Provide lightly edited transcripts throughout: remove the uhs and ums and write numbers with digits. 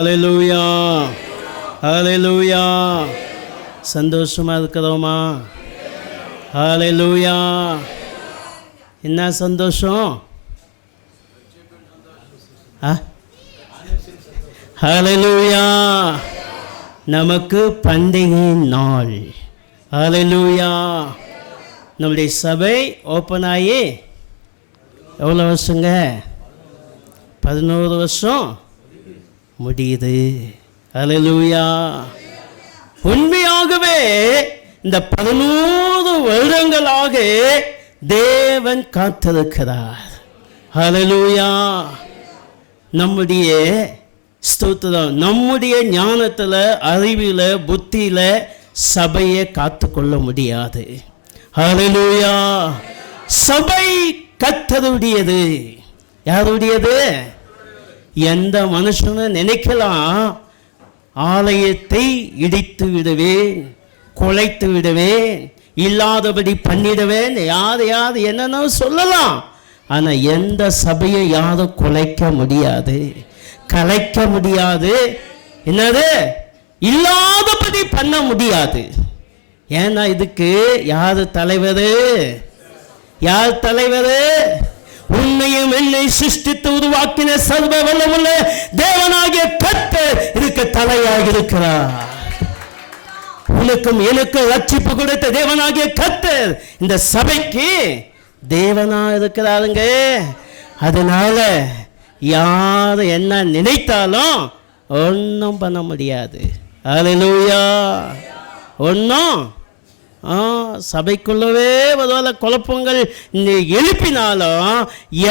ஹல்லேலூயா, ஹல்லேலூயா. சந்தோஷமா இருக்கிறோமா? ஹல்லேலூயா. என்ன சந்தோஷம்? ஹல்லேலூயா. நமக்கு பண்டிகை நாள். ஹல்லேலூயா. நம்முடைய சபை ஓப்பன் ஆகி எவ்வளோ வருஷங்க? 11 வருஷம் முடியுது. ஹல்லேலூயா. உண்மையாகவே இந்த 11 வருடங்களாக தேவன் காத்திருக்கிறார். ஹல்லேலூயா. நம்முடைய ஸ்தோத்திரம், நம்முடைய ஞானத்தில், அறிவில், புத்தியில் சபையை காத்துக்கொள்ள முடியாது. ஹல்லேலூயா. சபை கர்த்தருடையது. யாருடையது? எந்த மனுஷனும் நினைக்கலாம் ஆலயத்தை இடித்து விடுவேன், குலைத்து விடுவேன், இல்லாதபடி பண்ணிடுவேன், யார் என்னன்னு சொல்லலாம். ஆனால் எந்த சபையை யாரும் குலைக்க முடியாது, கலைக்க முடியாது, என்னது இல்லாதபடி பண்ண முடியாது. ஏன்னா இதுக்கு யார் தலைவர்? யார் தலைவர்? உன்னையும் என்னை சிருஷ்டித்து உருவாக்கின சர்வ வல்லமுள்ள தேவனாகிய கர்த்தர் இதுக்கு தலையாக இருக்கிறார். உனக்கும் எனக்கும் ரட்சிப்பு கொடுத்த தேவனாகிய கர்த்தர் இந்த சபைக்கு தேவனா இருக்கிறாருங்க. அதனால யார் என்ன நினைத்தாலும் ஒன்றும் பண்ண முடியாது. ஹல்லேலூயா. ஒன்றும் சபைக்குள்ளவே ஒருவேளை குழப்பங்கள் எழுப்பினாலும்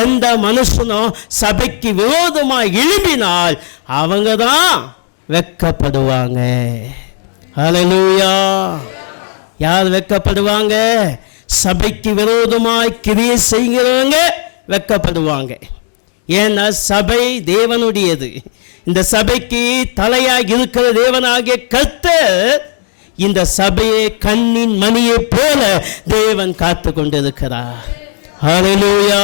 எந்த மனுஷனும் சபைக்கு விரோதமாக எழுப்பினால் அவங்க தான் வெட்கப்படுவாங்க. ஹல்லேலூயா. யார் வெட்கப்படுவாங்க? சபைக்கு விரோதமாய் கிரியை செய்கிறவங்க வெட்கப்படுவாங்க. ஏன்னா சபை தேவனுடையது. இந்த சபைக்கு தலையாக இருக்கிற தேவனாகிய கர்த்தர் இந்த சபையை கண்ணின் மணியை போல தேவன் காத்து கொண்டிருக்கிறார். ஹல்லேலூயா.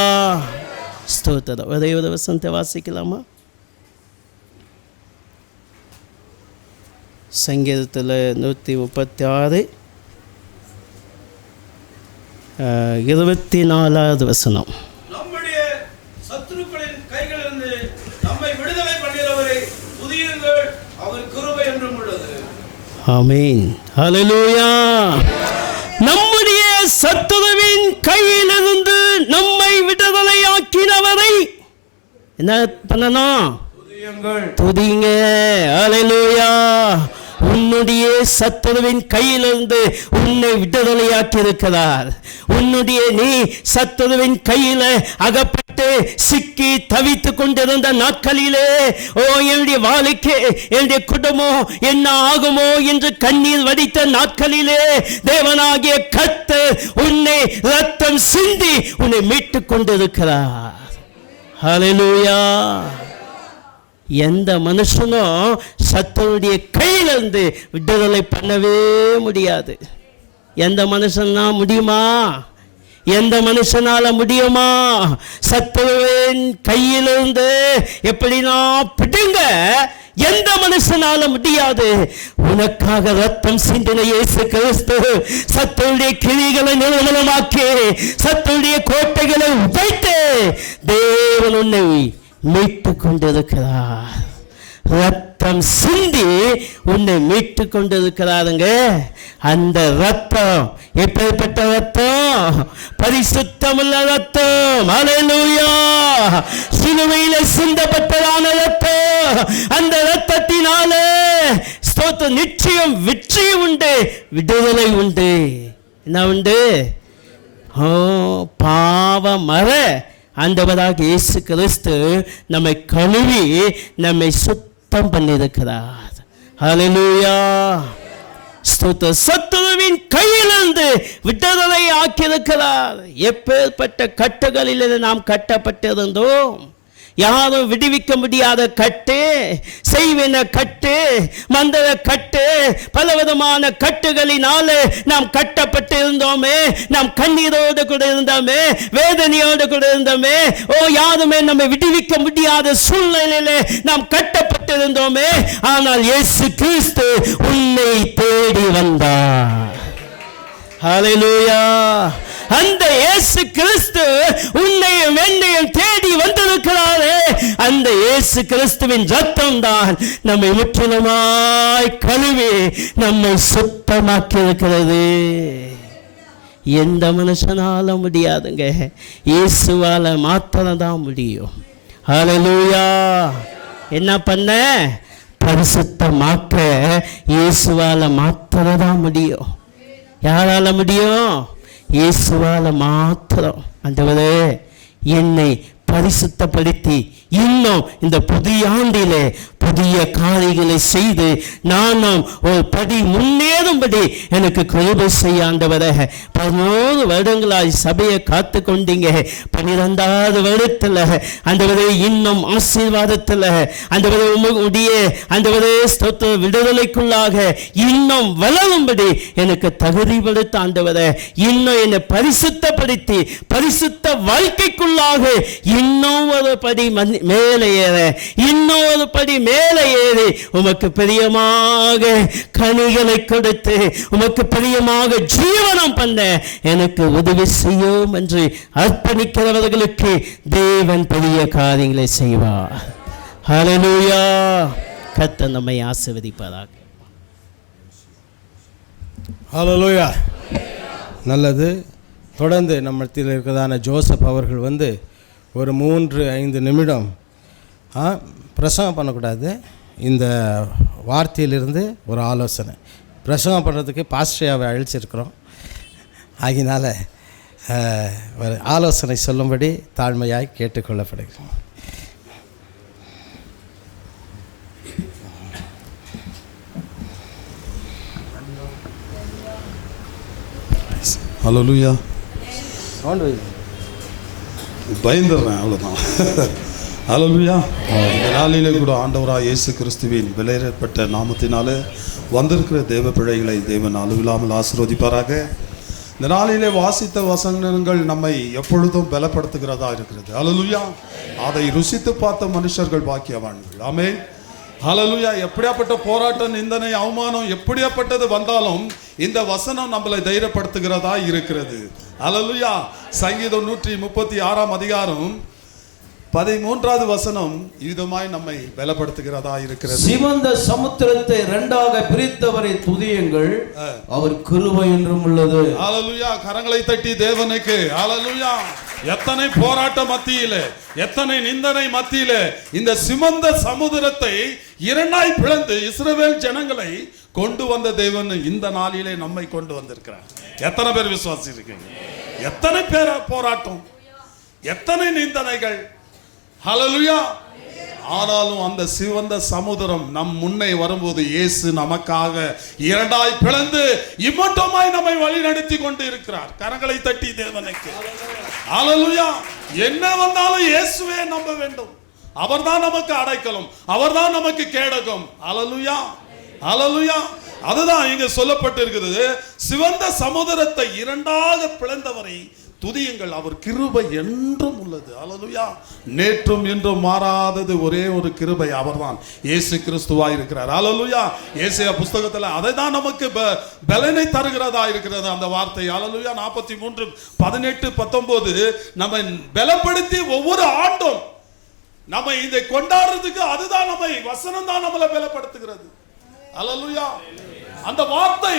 ஸ்தோத்திரம். ஒரே ஒரு வசனத்தை வாசிக்கலாமா? சங்கீதத்தில் 136 24வது வசனம். நம்முடைய சத்துருக்களின் கைகளிலிருந்து நம்மை விடுதலை பண்ணுகிறவரை துதியுங்கள், அவர் கிருபை என்றும் உள்ளது. ஆமென். ஹல்லேலூயா. நம்முடைய சத்துருவின் கையிலிருந்து நம்மை விடுதலையாக்கினவரை என்ன பண்ணணும்? துதிங்க. ஹல்லேலூயா. உன்னுடைய சத்துருவின் கையிலிருந்து உன்னை விடுதலையாக்கி இருக்கிறார். உன்னுடைய நீ சத்துருவின் கையில் அகப்பட்ட சிக்கி தவித்து கொண்டிருந்த நாட்களிலே, ஓ என்னுடைய வாழ்க்கை, என்னுடைய குடும்பம் என்ன ஆகுமோ என்று கண்ணீர் வடித்த நாட்களிலே தேவனாகிய கர்த்தர் உன்னை ரத்தம் சிந்தி உன்னை மீட்டுக் கொண்டிருக்கிறார். ஹல்லேலூயா. எந்த மனுஷனும் சத்துருடைய கையிலிருந்து விடுதலை பண்ணவே முடியாது. எந்த மனுஷனா முடியுமா? எந்த மனுஷனால முடியுமா? சத்துருவின் கையிலிருந்து எப்படினா பிடுங்க எந்த மனுஷனால முடியாது. உனக்காக ரத்தம் சிந்தின இயேசு கிறிஸ்து சத்துருடைய கிரிகளை நிர்மூலமாக்கி சத்துருடைய கோட்டைகளை உடைத்து தேவன் உன்னை மீட்டுக் கொண்டிருக்கிறார். ரத்தம் சிந்தி உன்னை மீட்டுக் கொண்டிருக்கிறாருங்க. அந்த ரத்தம் எப்பேற்பட்ட ரத்தம்? பரிசுத்தமுள்ள ரத்தம். ஹல்லேலூயா. சிலுவையிலே சிந்தப்பட்டதான ரத்தம். அந்த ரத்தத்தினாலே ஸ்தோத்திரம், நிச்சயம் வெற்றி உண்டு, விடுதலை உண்டு. என்ன உண்டு? பாவ மர ஆண்டவராக இயேசு கிறிஸ்து நம்மை கழுவி நம்மை சுத்தம் பண்ணியிருக்கிறார். ஹல்லேலூயா. ஸ்தோத்திரம். சத்துருவின் கையிலிருந்து விடுதலை ஆக்கியிருக்கிறார். எப்பேற்பட்ட கட்டுகளில் நாம் கட்டப்பட்டிருந்தோம். யாரும் விடுவிக்க முடியாத கட்டு, செய்வின கட்டு, மந்திர கட்டு, பலவிதமான கட்டுகளினாலே நாம் கட்டப்பட்டு இருந்தோமே. நாம் கண்ணீரோடு கூட இருந்தோமே, வேதனையோடு கூட இருந்தோமே. யாருமே நம்மை விடுவிக்க முடியாத சூழ்நிலையிலே நாம் கட்டப்பட்டு இருந்தோமே. ஆனால் இயேசு கிறிஸ்து உன்னை தேடி வந்தார். ஹல்லேலூயா. அந்த இயேசு கிறிஸ்து உன்னையும் என்னையும் தேடி வந்திருக்கிறாரே. அந்த இயேசு கிறிஸ்துவின் ரத்தம் தான் நம்மை முற்றிலுமாய் கழுவி நம்மை சுத்தமாக்கி இருக்கிறது. எந்த மனுஷனால முடியாதுங்க, இயேசுவால மாத்திரம் தான் முடியும். ஹல்லேலூயா. என்ன பண்ண? பரிசுத்தமாக்க இயேசுவால மாத்திரம் தான் முடியும். யாரால முடியும்? இயேசுவால மாத்திரம். ஆண்டவரே, என்னை பரிசுத்தப்படுத்தி இன்னும் இந்த புதிய ஆண்டிலே புதிய காரியங்களை செய்து நானும் ஒரு படி முன்னேறும்படி எனக்கு கிருபை செய்ய ஆண்டவரே. 11 வருடங்களாய் சபையை காத்து கொண்டீங்க. 12வது வருடத்தில் ஆண்டவரே இன்னும் ஆசீர்வாதத்தில் ஆண்டவரே உம்முடைய ஆண்டவரே ஸ்தோத்திர விடுதலைக்குள்ளாக இன்னும் வளரும்படி எனக்கு தகுதிப்படுத்த ஆண்டவரே. இன்னும் என்னை பரிசுத்தப்படுத்தி பரிசுத்த வாழ்க்கைக்குள்ளாக இன்னும் ஒரு படி மேலே ஏற, இன்னும் ஒரு படி மேலே ஏறி உமக்கு பிரியமாக கனிகளை கொடுத்து உமக்கு பிரியமாக ஜீவனம் பண்ண எனக்கு உதவி செய்யும் என்று அர்ப்பணிக்கிறவர்களுக்கு தேவன் பெரிய காரியங்களை செய்வார். ஹல்லேலூயா. கர்த்தர் நம்மை ஆசீர்வதிப்பாராக. ஹல்லேலூயா. நல்லது. தொடர்ந்து நம்மத்தில் இருக்கிறதான ஜோசப் அவர்கள் வந்து ஒரு 3-5 நிமிடம் பிரசங்கம் பண்ணக்கூடாது. இந்த வார்த்தையிலிருந்து ஒரு ஆலோசனை பிரசங்கம் பண்ணுறதுக்கு பாஸ்டரியாவை அழைச்சிருக்கிறோம். ஆகினால ஒரு ஆலோசனை சொல்லும்படி தாழ்மையாய் கேட்டுக்கொள்ளப்படுகிறோம். ஹல்லேலூயா. சவுண்ட் பயந்துடுறேன், அவ்வளோதான். ஹல்லேலூயா. இந்த நாளிலே கூட ஆண்டவராக இயேசு கிறிஸ்துவின் விலையேறப்பட்ட நாமத்தினாலே வந்திருக்கிற தேவ பிள்ளைகளை தேவன் அளவில்லாமல் ஆசீர்வதிப்பாராக. இந்த நாளிலே வாசித்த வசனங்கள் நம்மை எப்பொழுதும் பலப்படுத்துகிறதா இருக்கிறது. ஹல்லேலூயா. அதை ருசித்து பார்த்த மனுஷர்கள் பாக்கியவான்கள். ஆமென். ஹல்லேலூயா. எப்படியாப்பட்ட போராட்டம், நிந்தனை, அவமானம் எப்படியாப்பட்டது வந்தாலும் இந்த வசனம் நம்மளை தைரியப்படுத்துகிறதா இருக்கிறது. ஹல்லேலூயா. சங்கீதம் 136 அதிகாரம் 13வது வசனம் விதமாய் நம்மை பலப்படுத்துகிறதா இருக்கிறது. சிவந்த சமுத்திரத்தை 2ஆக பிரித்தவரை துதியுங்கள், அவர் கிருபை என்றும் உள்ளது. ஹல்லேலூயா. கரங்களை தட்டி தேவனுக்கு ஹல்லேலூயா. எத்தனை போராட்ட மத்தியிலே, எத்தனை நிந்தனை மத்தியிலே இந்த சிவந்த சமுத்திரத்தை 2ஆய் பிளந்து இஸ்ரவேல் ஜனங்களை கொண்டு வந்த தேவன் இந்த நாளிலே நம்மை கொண்டு வந்திருக்கிறார். எத்தனை பேர் விசுவாசி இருக்கீங்க? எத்தனை பேர் போராட்டம், எத்தனை நிந்தனைகள். ஹல்லேலூயா. ஆனாலும் அந்த சிவந்த சமுத்திரம் நம் முன்னே வரும்போது இயேசு நமக்காக இரண்டாய் பிளந்து இம்மட்டுமாய் நம்மை வழி நடத்தி கொண்டு இருக்கிறார். கரங்களை தட்டி தேவனுக்கு ஹல்லேலூயா. என்ன வந்தாலும் இயேசுவே நம்ப வேண்டும். அவர்தான் நமக்கு அடைக்கலம், அவர்தான் நமக்கு கேடகம். ஹல்லேலூயா, ஹல்லேலூயா. அதுதான் இங்க சொல்லப்பட்டிருக்கிறது. சிவந்த சமுத்திரத்தை இரண்டாக பிளந்தவரை துதியுங்கள், அவர் கிருபை என்றும் உள்ளது. ஹல்லேலூயா. நேற்றும் என்றும் மாறாதது ஒரே ஒரு கிருபை, அவர்தான் இயேசு கிறிஸ்துவாய் இருக்கிறார். ஹல்லேலூயா. ஏசாயா புத்தகத்தில் அதை தான் நமக்கு பலனை தருகிறதா இருக்கிறது அந்த வார்த்தை. ஹல்லேலூயா. 43:18-19 நம்ம பலப்படுத்தி ஒவ்வொரு ஆண்டும் நம்ம இதை கொண்டாடுறதுக்கு அதுதான் நம்ம வசனம் தான் நம்மளை பலப்படுத்துகிறது. ஹல்லேலூயா. அந்த வார்த்தை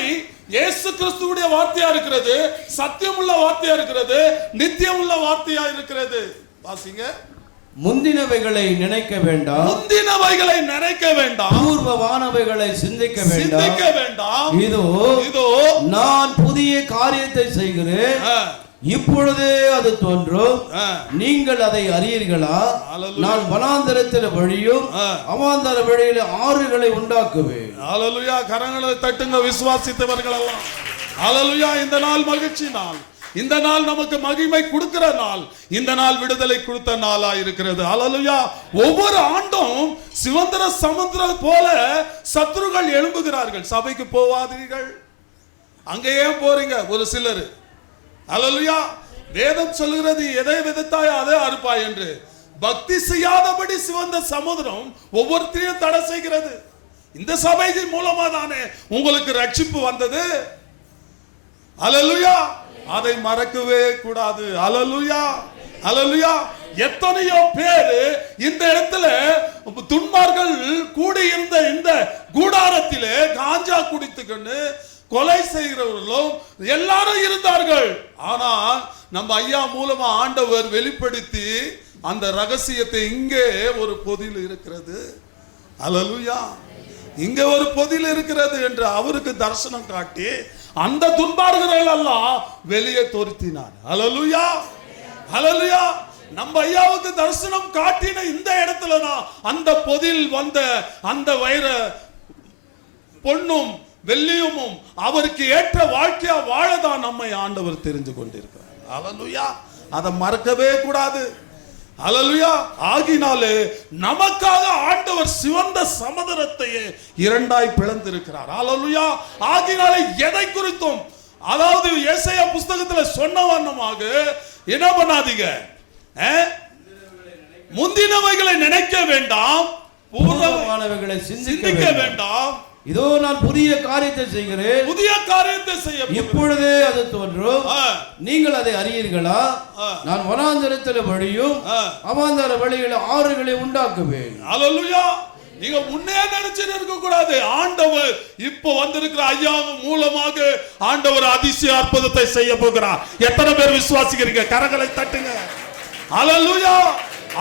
இயேசு கிறிஸ்துவுடைய வார்த்தையா இருக்கிறது, சத்தியமுள்ள வார்த்தையா இருக்கிறது, நித்தியமுள்ள வார்த்தையா இருக்கிறது. வாசிங்க. முந்தினவைகளை நினைக்க வேண்டாம், முந்தினவைகளை நினைக்க வேண்டாம், பூர்வமானவைகளை சிந்திக்க வேண்டாம். இதோ நான் புதிய காரியத்தை செய்கிறேன், இப்பொழுதே அது தோன்றும், நீங்கள் அதை அறியீர்களா? நான் வனாந்தரத்தில் வழியும் அவாந்தர வழியில ஆறுகளை உண்டாக்குவேன். ஹல்லேலூயா. கரங்களை தட்டுங்க விசுவாசித்தவர்கள் எல்லாம். ஹல்லேலூயா. இந்த நாள் மகிழ்ச்சி நாள், இந்த நாள் நமக்கு மகிமை கொடுக்கிற நாள், இந்த நாள் விடுதலை கொடுத்த நாளா இருக்கிறது. ஹல்லேலூயா. ஒவ்வொரு ஆண்டும் சிவந்திர சமுத்திரம் போல சத்துருக்கள் எழும்புகிறார்கள். சபைக்கு போவாதீர்கள், அங்கேயே போறீங்க ஒரு சிலர். ஹல்லேலூயா. வேதம் சொல்கிறது எதை விதைத்தாய் அதை அறுப்பாய் என்று. பக்தி செய்யாதபடி சிவந்த சமுத்திரம் ஒவ்வொருத்தரையும் தடை செய்கிறது. இந்த சபையின் மூலமா தானே உங்களுக்கு ரட்சிப்பு வந்தது. ஹல்லேலூயா. அதை மறக்கவே கூடாது. ஹல்லேலூயா, ஹல்லேலூயா. எத்தனையோ பேர் இந்த இடத்துல துன்மார்கள் கூடி இருந்த இந்த கூடாரத்திலே காஞ்சா குடித்துக்கொண்டு கொலை செய்கிறவர்களும் எல்லாரும் இருந்தார்கள். ஆனால் நம்ம ஐயா மூலமா ஆண்டவர் வெளிப்படுத்தி அந்த ரகசியத்தை இங்கே ஒரு பொதியில் இருக்கிறது. ஹல்லேலூயா. இங்க ஒரு பொதியில் இருக்கிறது என்று அவருக்கு தரிசனம் காட்டி அந்த துன்பார்கள் எல்லாம் வெளியே துரத்தினார். ஹல்லேலூயா, ஹல்லேலூயா. நம்ம ஐயாவுக்கு தரிசனம் காட்டின இந்த இடத்துல தான் அந்த பொதியில் வந்த அந்த வைர பொன்னும் வெள்ளியமும் அவருக்கு ஏற்ற வாழ்க்கையா வாழதான் நம்மை ஆண்டவர் தெரிந்து கொண்டிருக்கிறார். ஹல்லேலூயா. அதை மறக்கவே கூடாது. ஹல்லேலூயா. ஆகினாலே நமக்காக ஆண்டவர் சிவந்த சமுத்திரத்தையே இரண்டாய் பிளந்திருக்கிறார். ஹல்லேலூயா. ஆகினாலே எதை குறித்தும், அதாவது ஏசாயா புத்தகத்துல சொன்ன வண்ணமாக என்ன பண்ணாதீங்க, முந்தினவைகளை நினைக்க வேண்டாம், பூர்வமானவைகளை சிந்திக்க வேண்டாம். இதோ நான் புதிய காரியத்தை செய்கிறேன், புதிய காரியத்தை செய்ய இப்பொழுதே அது தோன்றும், நீங்கள் அதை அறியீர்களா? நான் வனாந்தரத்தில் வழியும் அவாந்தர வழியில ஆறுகளை உண்டாக்குவேன். ஹல்லேலூயா. நீங்க முன்னே நினைச்சிட்டு இருக்க கூடாது. ஆண்டவர் இப்போ வந்திருக்கிற ஐயா மூலமாக ஆண்டவர் அதிசய அற்புதத்தை செய்ய போகிறார். எத்தனை பேர் விசுவாசிக்கிறீங்க? கரங்களை தட்டுங்க. ஹல்லேலூயா.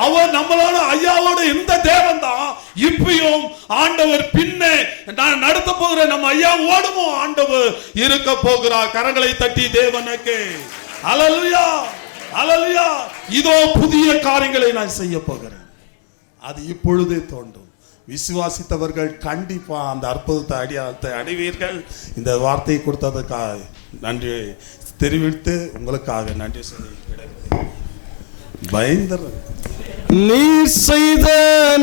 அவர் நம்மளோட ஐயாவோட இந்த தேவன் தான் இப்பயும் ஆண்டவர் பின்னே நான் நடத்த போகிற நம்ம ஐயா ஓடுமோ ஆண்டவர் இருக்க போகிறார். கரங்களை தட்டி தேவனுக்கு ஹல்லேலூயா, ஹல்லேலூயா. இதோ புதிய காரியங்களை நான் செய்ய போகிறேன், அது இப்பொழுதே தோன்றும். விசுவாசித்தவர்கள் கண்டிப்பா அந்த அற்புதத்தை அடையாளத்தை அடைவீர்கள். இந்த வார்த்தையை கொடுத்ததுக்காக நன்றி தெரிவித்து உங்களுக்காக நன்றி சொல்லி பயந்தர். நீ செய்த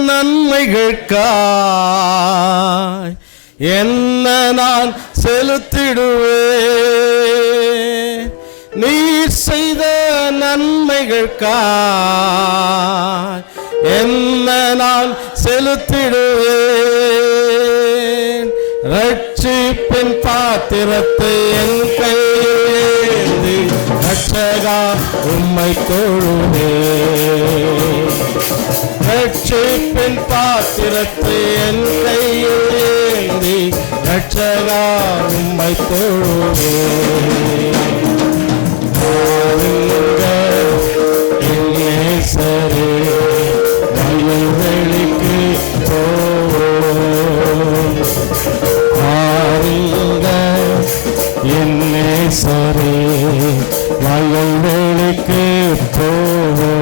நன்மைகளுக்காய் என்ன நான் செலுத்திடுவேன். நீ செய்த நன்மைகளுக்காய் என்ன நான் செலுத்திடுவேன். ரட்சிப்பின் பாத்திரத்தை என் கையில் ரட்சகா உம்மை தொழுவேன். ரட்சிப்பின் பாத்திரத்தை என் கையில் ஏந்தி ரட்சகா உம்மை தொழுவேன். சரி வயல்வெளிக்கு போவோம். என்னே சரி வயல்வெளிக்கு போவோம்.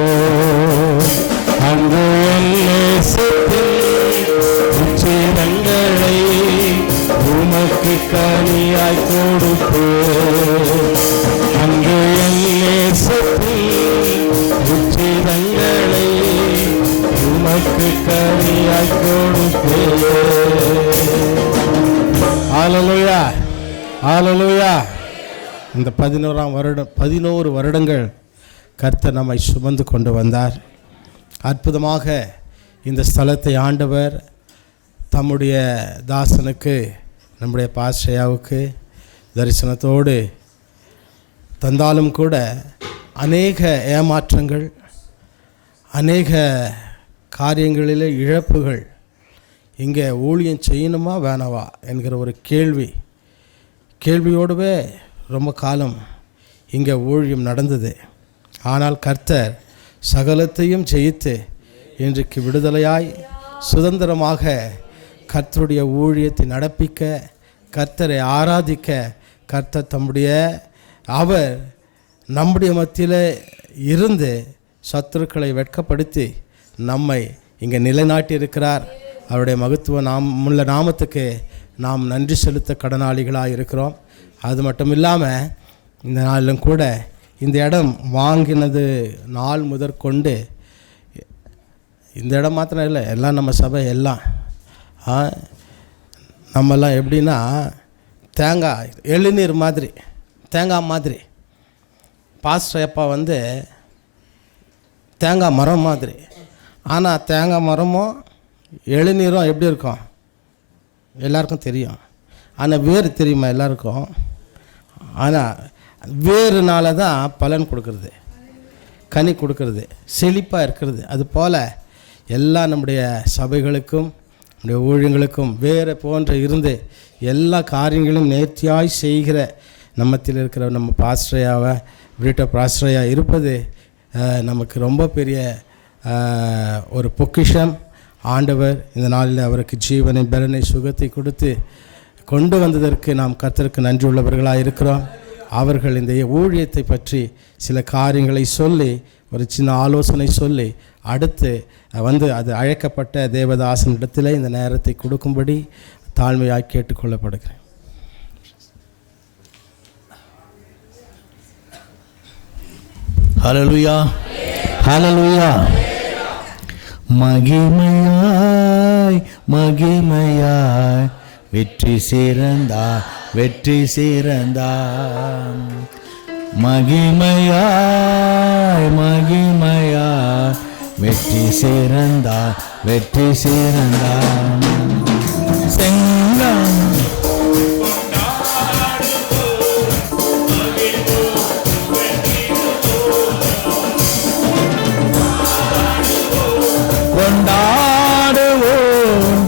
ஹalleluya. இந்த 11 வருடங்கள் கர்த்தர் நம்மை சுமந்து கொண்டு வந்தார். அற்புதமாக இந்த ஸ்தலத்தை ஆண்டவர் தம்முடைய தாசனுக்கு, நம்முடைய பாஸ்டரையாவுக்கு தரிசனத்தோடு தந்தாலும் கூட அநேக ஏமாற்றங்கள், அநேக காரியங்களில் இழப்புகள், இங்கே ஊழியம் செய்யணுமா வேணவா என்கிற ஒரு கேள்வியோடவே ரொம்ப காலம் இங்கே ஊழியம் நடந்தது. ஆனால் கர்த்தர் சகலத்தையும் ஜெயித்து இன்றைக்கு விடுதலையாய் சுதந்திரமாக கர்த்தருடைய ஊழியத்தை நடப்பிக்க, கர்த்தரை ஆராதிக்க கர்த்தர் அவர் நம்முடைய மத்தியில் இருந்து சத்துருக்களை வெட்கப்படுத்தி நம்மை இங்கே நிலைநாட்டி இருக்கிறார். அவருடைய மகத்துவ உள்ள நாமத்துக்கு நாம் நன்றி செலுத்த கடனாளிகளாக இருக்கிறோம். அது மட்டும் இல்லாமல் இந்த நாளிலும் கூட இந்த இடம் வாங்கினது நாள் முதற்கொண்டு, இந்த இடம் மாத்திரம் இல்லை, எல்லாம் நம்ம சபை எல்லாம் நம்மெல்லாம் எப்படின்னா தேங்காய் எழுநீர் மாதிரி, தேங்காய் மாதிரி. பாஸ்டர் அப்பா தேங்காய் மரம் மாதிரி. ஆனால் தேங்காய் மரமும் எழுநீரும் எப்படி இருக்கும் எல்லாருக்கும் தெரியும். ஆனால் வேறு தெரியுமா எல்லாருக்கும்? ஆனால் வேறுனால தான் பலன் கொடுக்கறது, கனி கொடுக்கறது, செழிப்பாக இருக்கிறது. அதுபோல் எல்லா நம்முடைய சபைகளுக்கும் நம்முடைய ஊழியங்களுக்கும் வேறு போன்ற இருந்து எல்லா காரியங்களும் நேர்த்தியாய் செய்கிற நம்மத்தில் இருக்கிற நம்ம பாஸ்டரையாவை பாஸ்டரையாக இருப்பது நமக்கு ரொம்ப பெரிய ஒரு பொக்கிஷம். ஆண்டவர் இந்த நாளில் அவருக்கு ஜீவனை, பலனை, சுகத்தை கொடுத்து கொண்டு வந்ததற்கு நாம் கர்த்தருக்கு நன்றி உள்ளவர்களாக இருக்கிறோம். அவர்கள் இந்த ஊழியத்தை பற்றி சில காரியங்களை சொல்லி, ஒரு சின்ன ஆலோசனை சொல்லி, அடுத்து அது அழைக்கப்பட்ட தேவதாசனிடத்தில் இந்த நேரத்தை கொடுக்கும்படி தாழ்மையாக கேட்டுக்கொள்ளப்படுகிறேன். ஹல்லேலூயா, ஹல்லேலூயா. மகிமையாய் மகிமையாய் வெற்றி சிறந்தார், வெற்றி சிறந்தார். மகிமையாய் மகிமையாய் வெற்றி சிறந்தார், வெற்றி சிறந்தார். செங்கம் கொண்டாடுவோம்,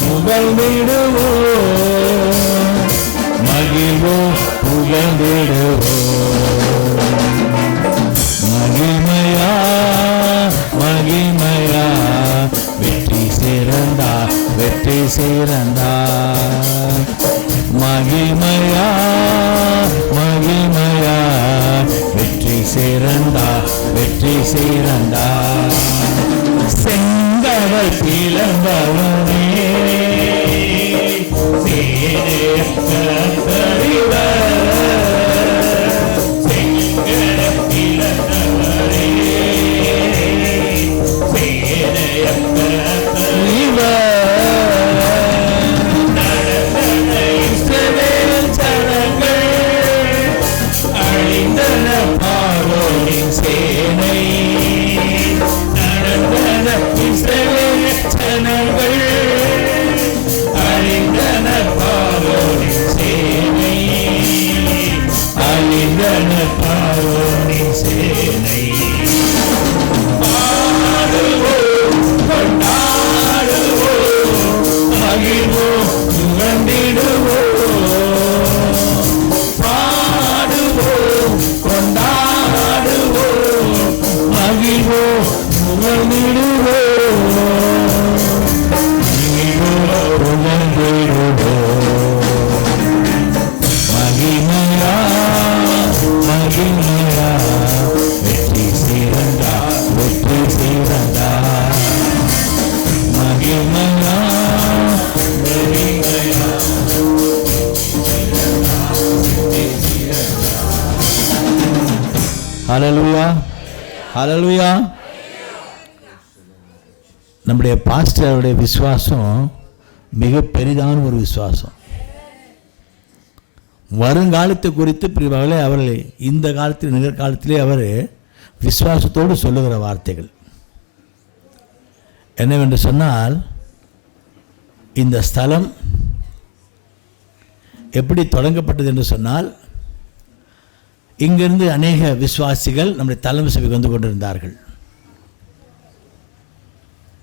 புகழ்ந்திடுவோம், மகிழ்வோம், புகழ்ந்திடுவோம். மகிமையா மகிமையா வெற்றி சிறந்தார், வெற்றி சிறந்தார். மகிமையா மகிமையா வெற்றி சிறந்தார், வெற்றி சிறந்தார். செங்கடல் பிளந்தவனே ஹல்லேலூயா, ஹல்லேலூயா. நம்முடைய பாஸ்டருடைய விசுவாசம் மிக பெரிதான ஒரு விசுவாசம். வருங்காலத்தை குறித்து பிரிவாகவே அவர்கள் இந்த காலத்தில் நிகழ்காலத்திலே அவர் விசுவாசத்தோடு சொல்லுகிற வார்த்தைகள் என்னவென்று சொன்னால், இந்த ஸ்தலம் எப்படி தொடங்கப்பட்டது என்று சொன்னால், இங்கிருந்து அநேக விசுவாசிகள் நம்முடைய தலைமை சபைக்கு வந்து கொண்டிருந்தார்கள்.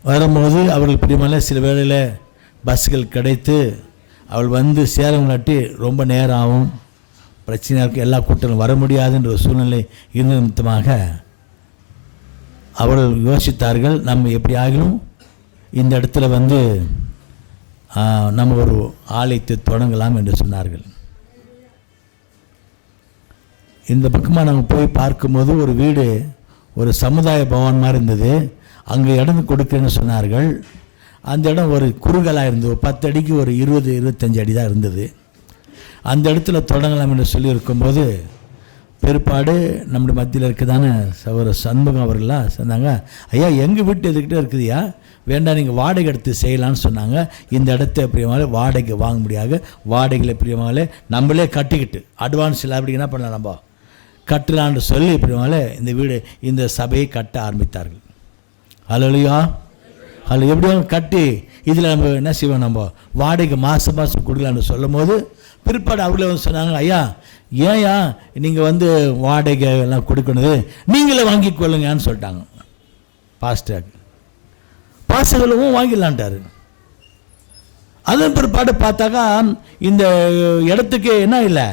வரும்போது அவர்கள் பிரியமான சில வேளையில் பஸ்ஸுகள் கிடைத்து அவள் வந்து சேரவங்களாட்டி ரொம்ப நேரம் ஆகும், பிரச்சனையாக இருக்கும், எல்லா கூட்டங்களும் வர முடியாதுன்ற ஒரு சூழ்நிலை இருந்த நிமித்தமாக அவர்கள் யோசித்தார்கள், நம்ம எப்படி ஆகிலும் இந்த இடத்துல வந்து நம்ம ஒரு ஆலயத்தை தொடங்கலாம் என்று சொன்னார்கள். இந்த பக்கமாக நாங்கள் போய் பார்க்கும்போது ஒரு வீடு, ஒரு சமுதாய பவன் மாதிரி இருந்தது. அங்கே இடம் கொடுக்குறேன்னு சொன்னார்கள். அந்த இடம் ஒரு குறுகலாக இருந்தது, 10 அடிக்கு ஒரு 20-25 அடி தான் இருந்தது. அந்த இடத்துல தொடங்கலாம் என்று சொல்லி இருக்கும்போது பிற்பாடு நம்முடைய மத்தியில் இருக்குதான சகோதர சண்முகம் அவர்கள்லாம் சொன்னாங்க, ஐயா எங்கள் வீட்டு எதுக்கிட்டே இருக்குதுயா, வேண்டாம் நீங்கள் வாடகை எடுத்து செய்யலான்னு சொன்னாங்க. இந்த இடத்த பிரியமாக வாடகை வாங்க முடியாது, வாடகைகளை பிரியமாக நம்மளே கட்டிக்கிட்டு அட்வான்ஸ் இல்லை அப்படி என்ன பண்ணலாம், நம்ம கட்டலான்னு சொல்லி பிரியமாக இந்த வீடு இந்த சபையை கட்ட ஆரம்பித்தார்கள். ஹல்லேலூயா. அதில் எப்படியும் கட்டி இதில் நம்ம என்ன செய்வோம், நம்ம வாடகை மாதம் மாதம் கொடுக்கலான்னு சொல்லும் போது பிற்பாடு அவங்களே வந்து சொன்னாங்க, ஐயா ஏன்யா நீங்கள் வந்து வாடகை எல்லாம் கொடுக்கணுது, நீங்களே வாங்கி கொள்ளுங்கன்னு சொல்லிட்டாங்க. பாஸ்டர்களும் வாங்கிடலான்ட்டாரு. அதன் பிற்பாடு பார்த்தாக்கா இந்த இடத்துக்கு என்ன இல்லை,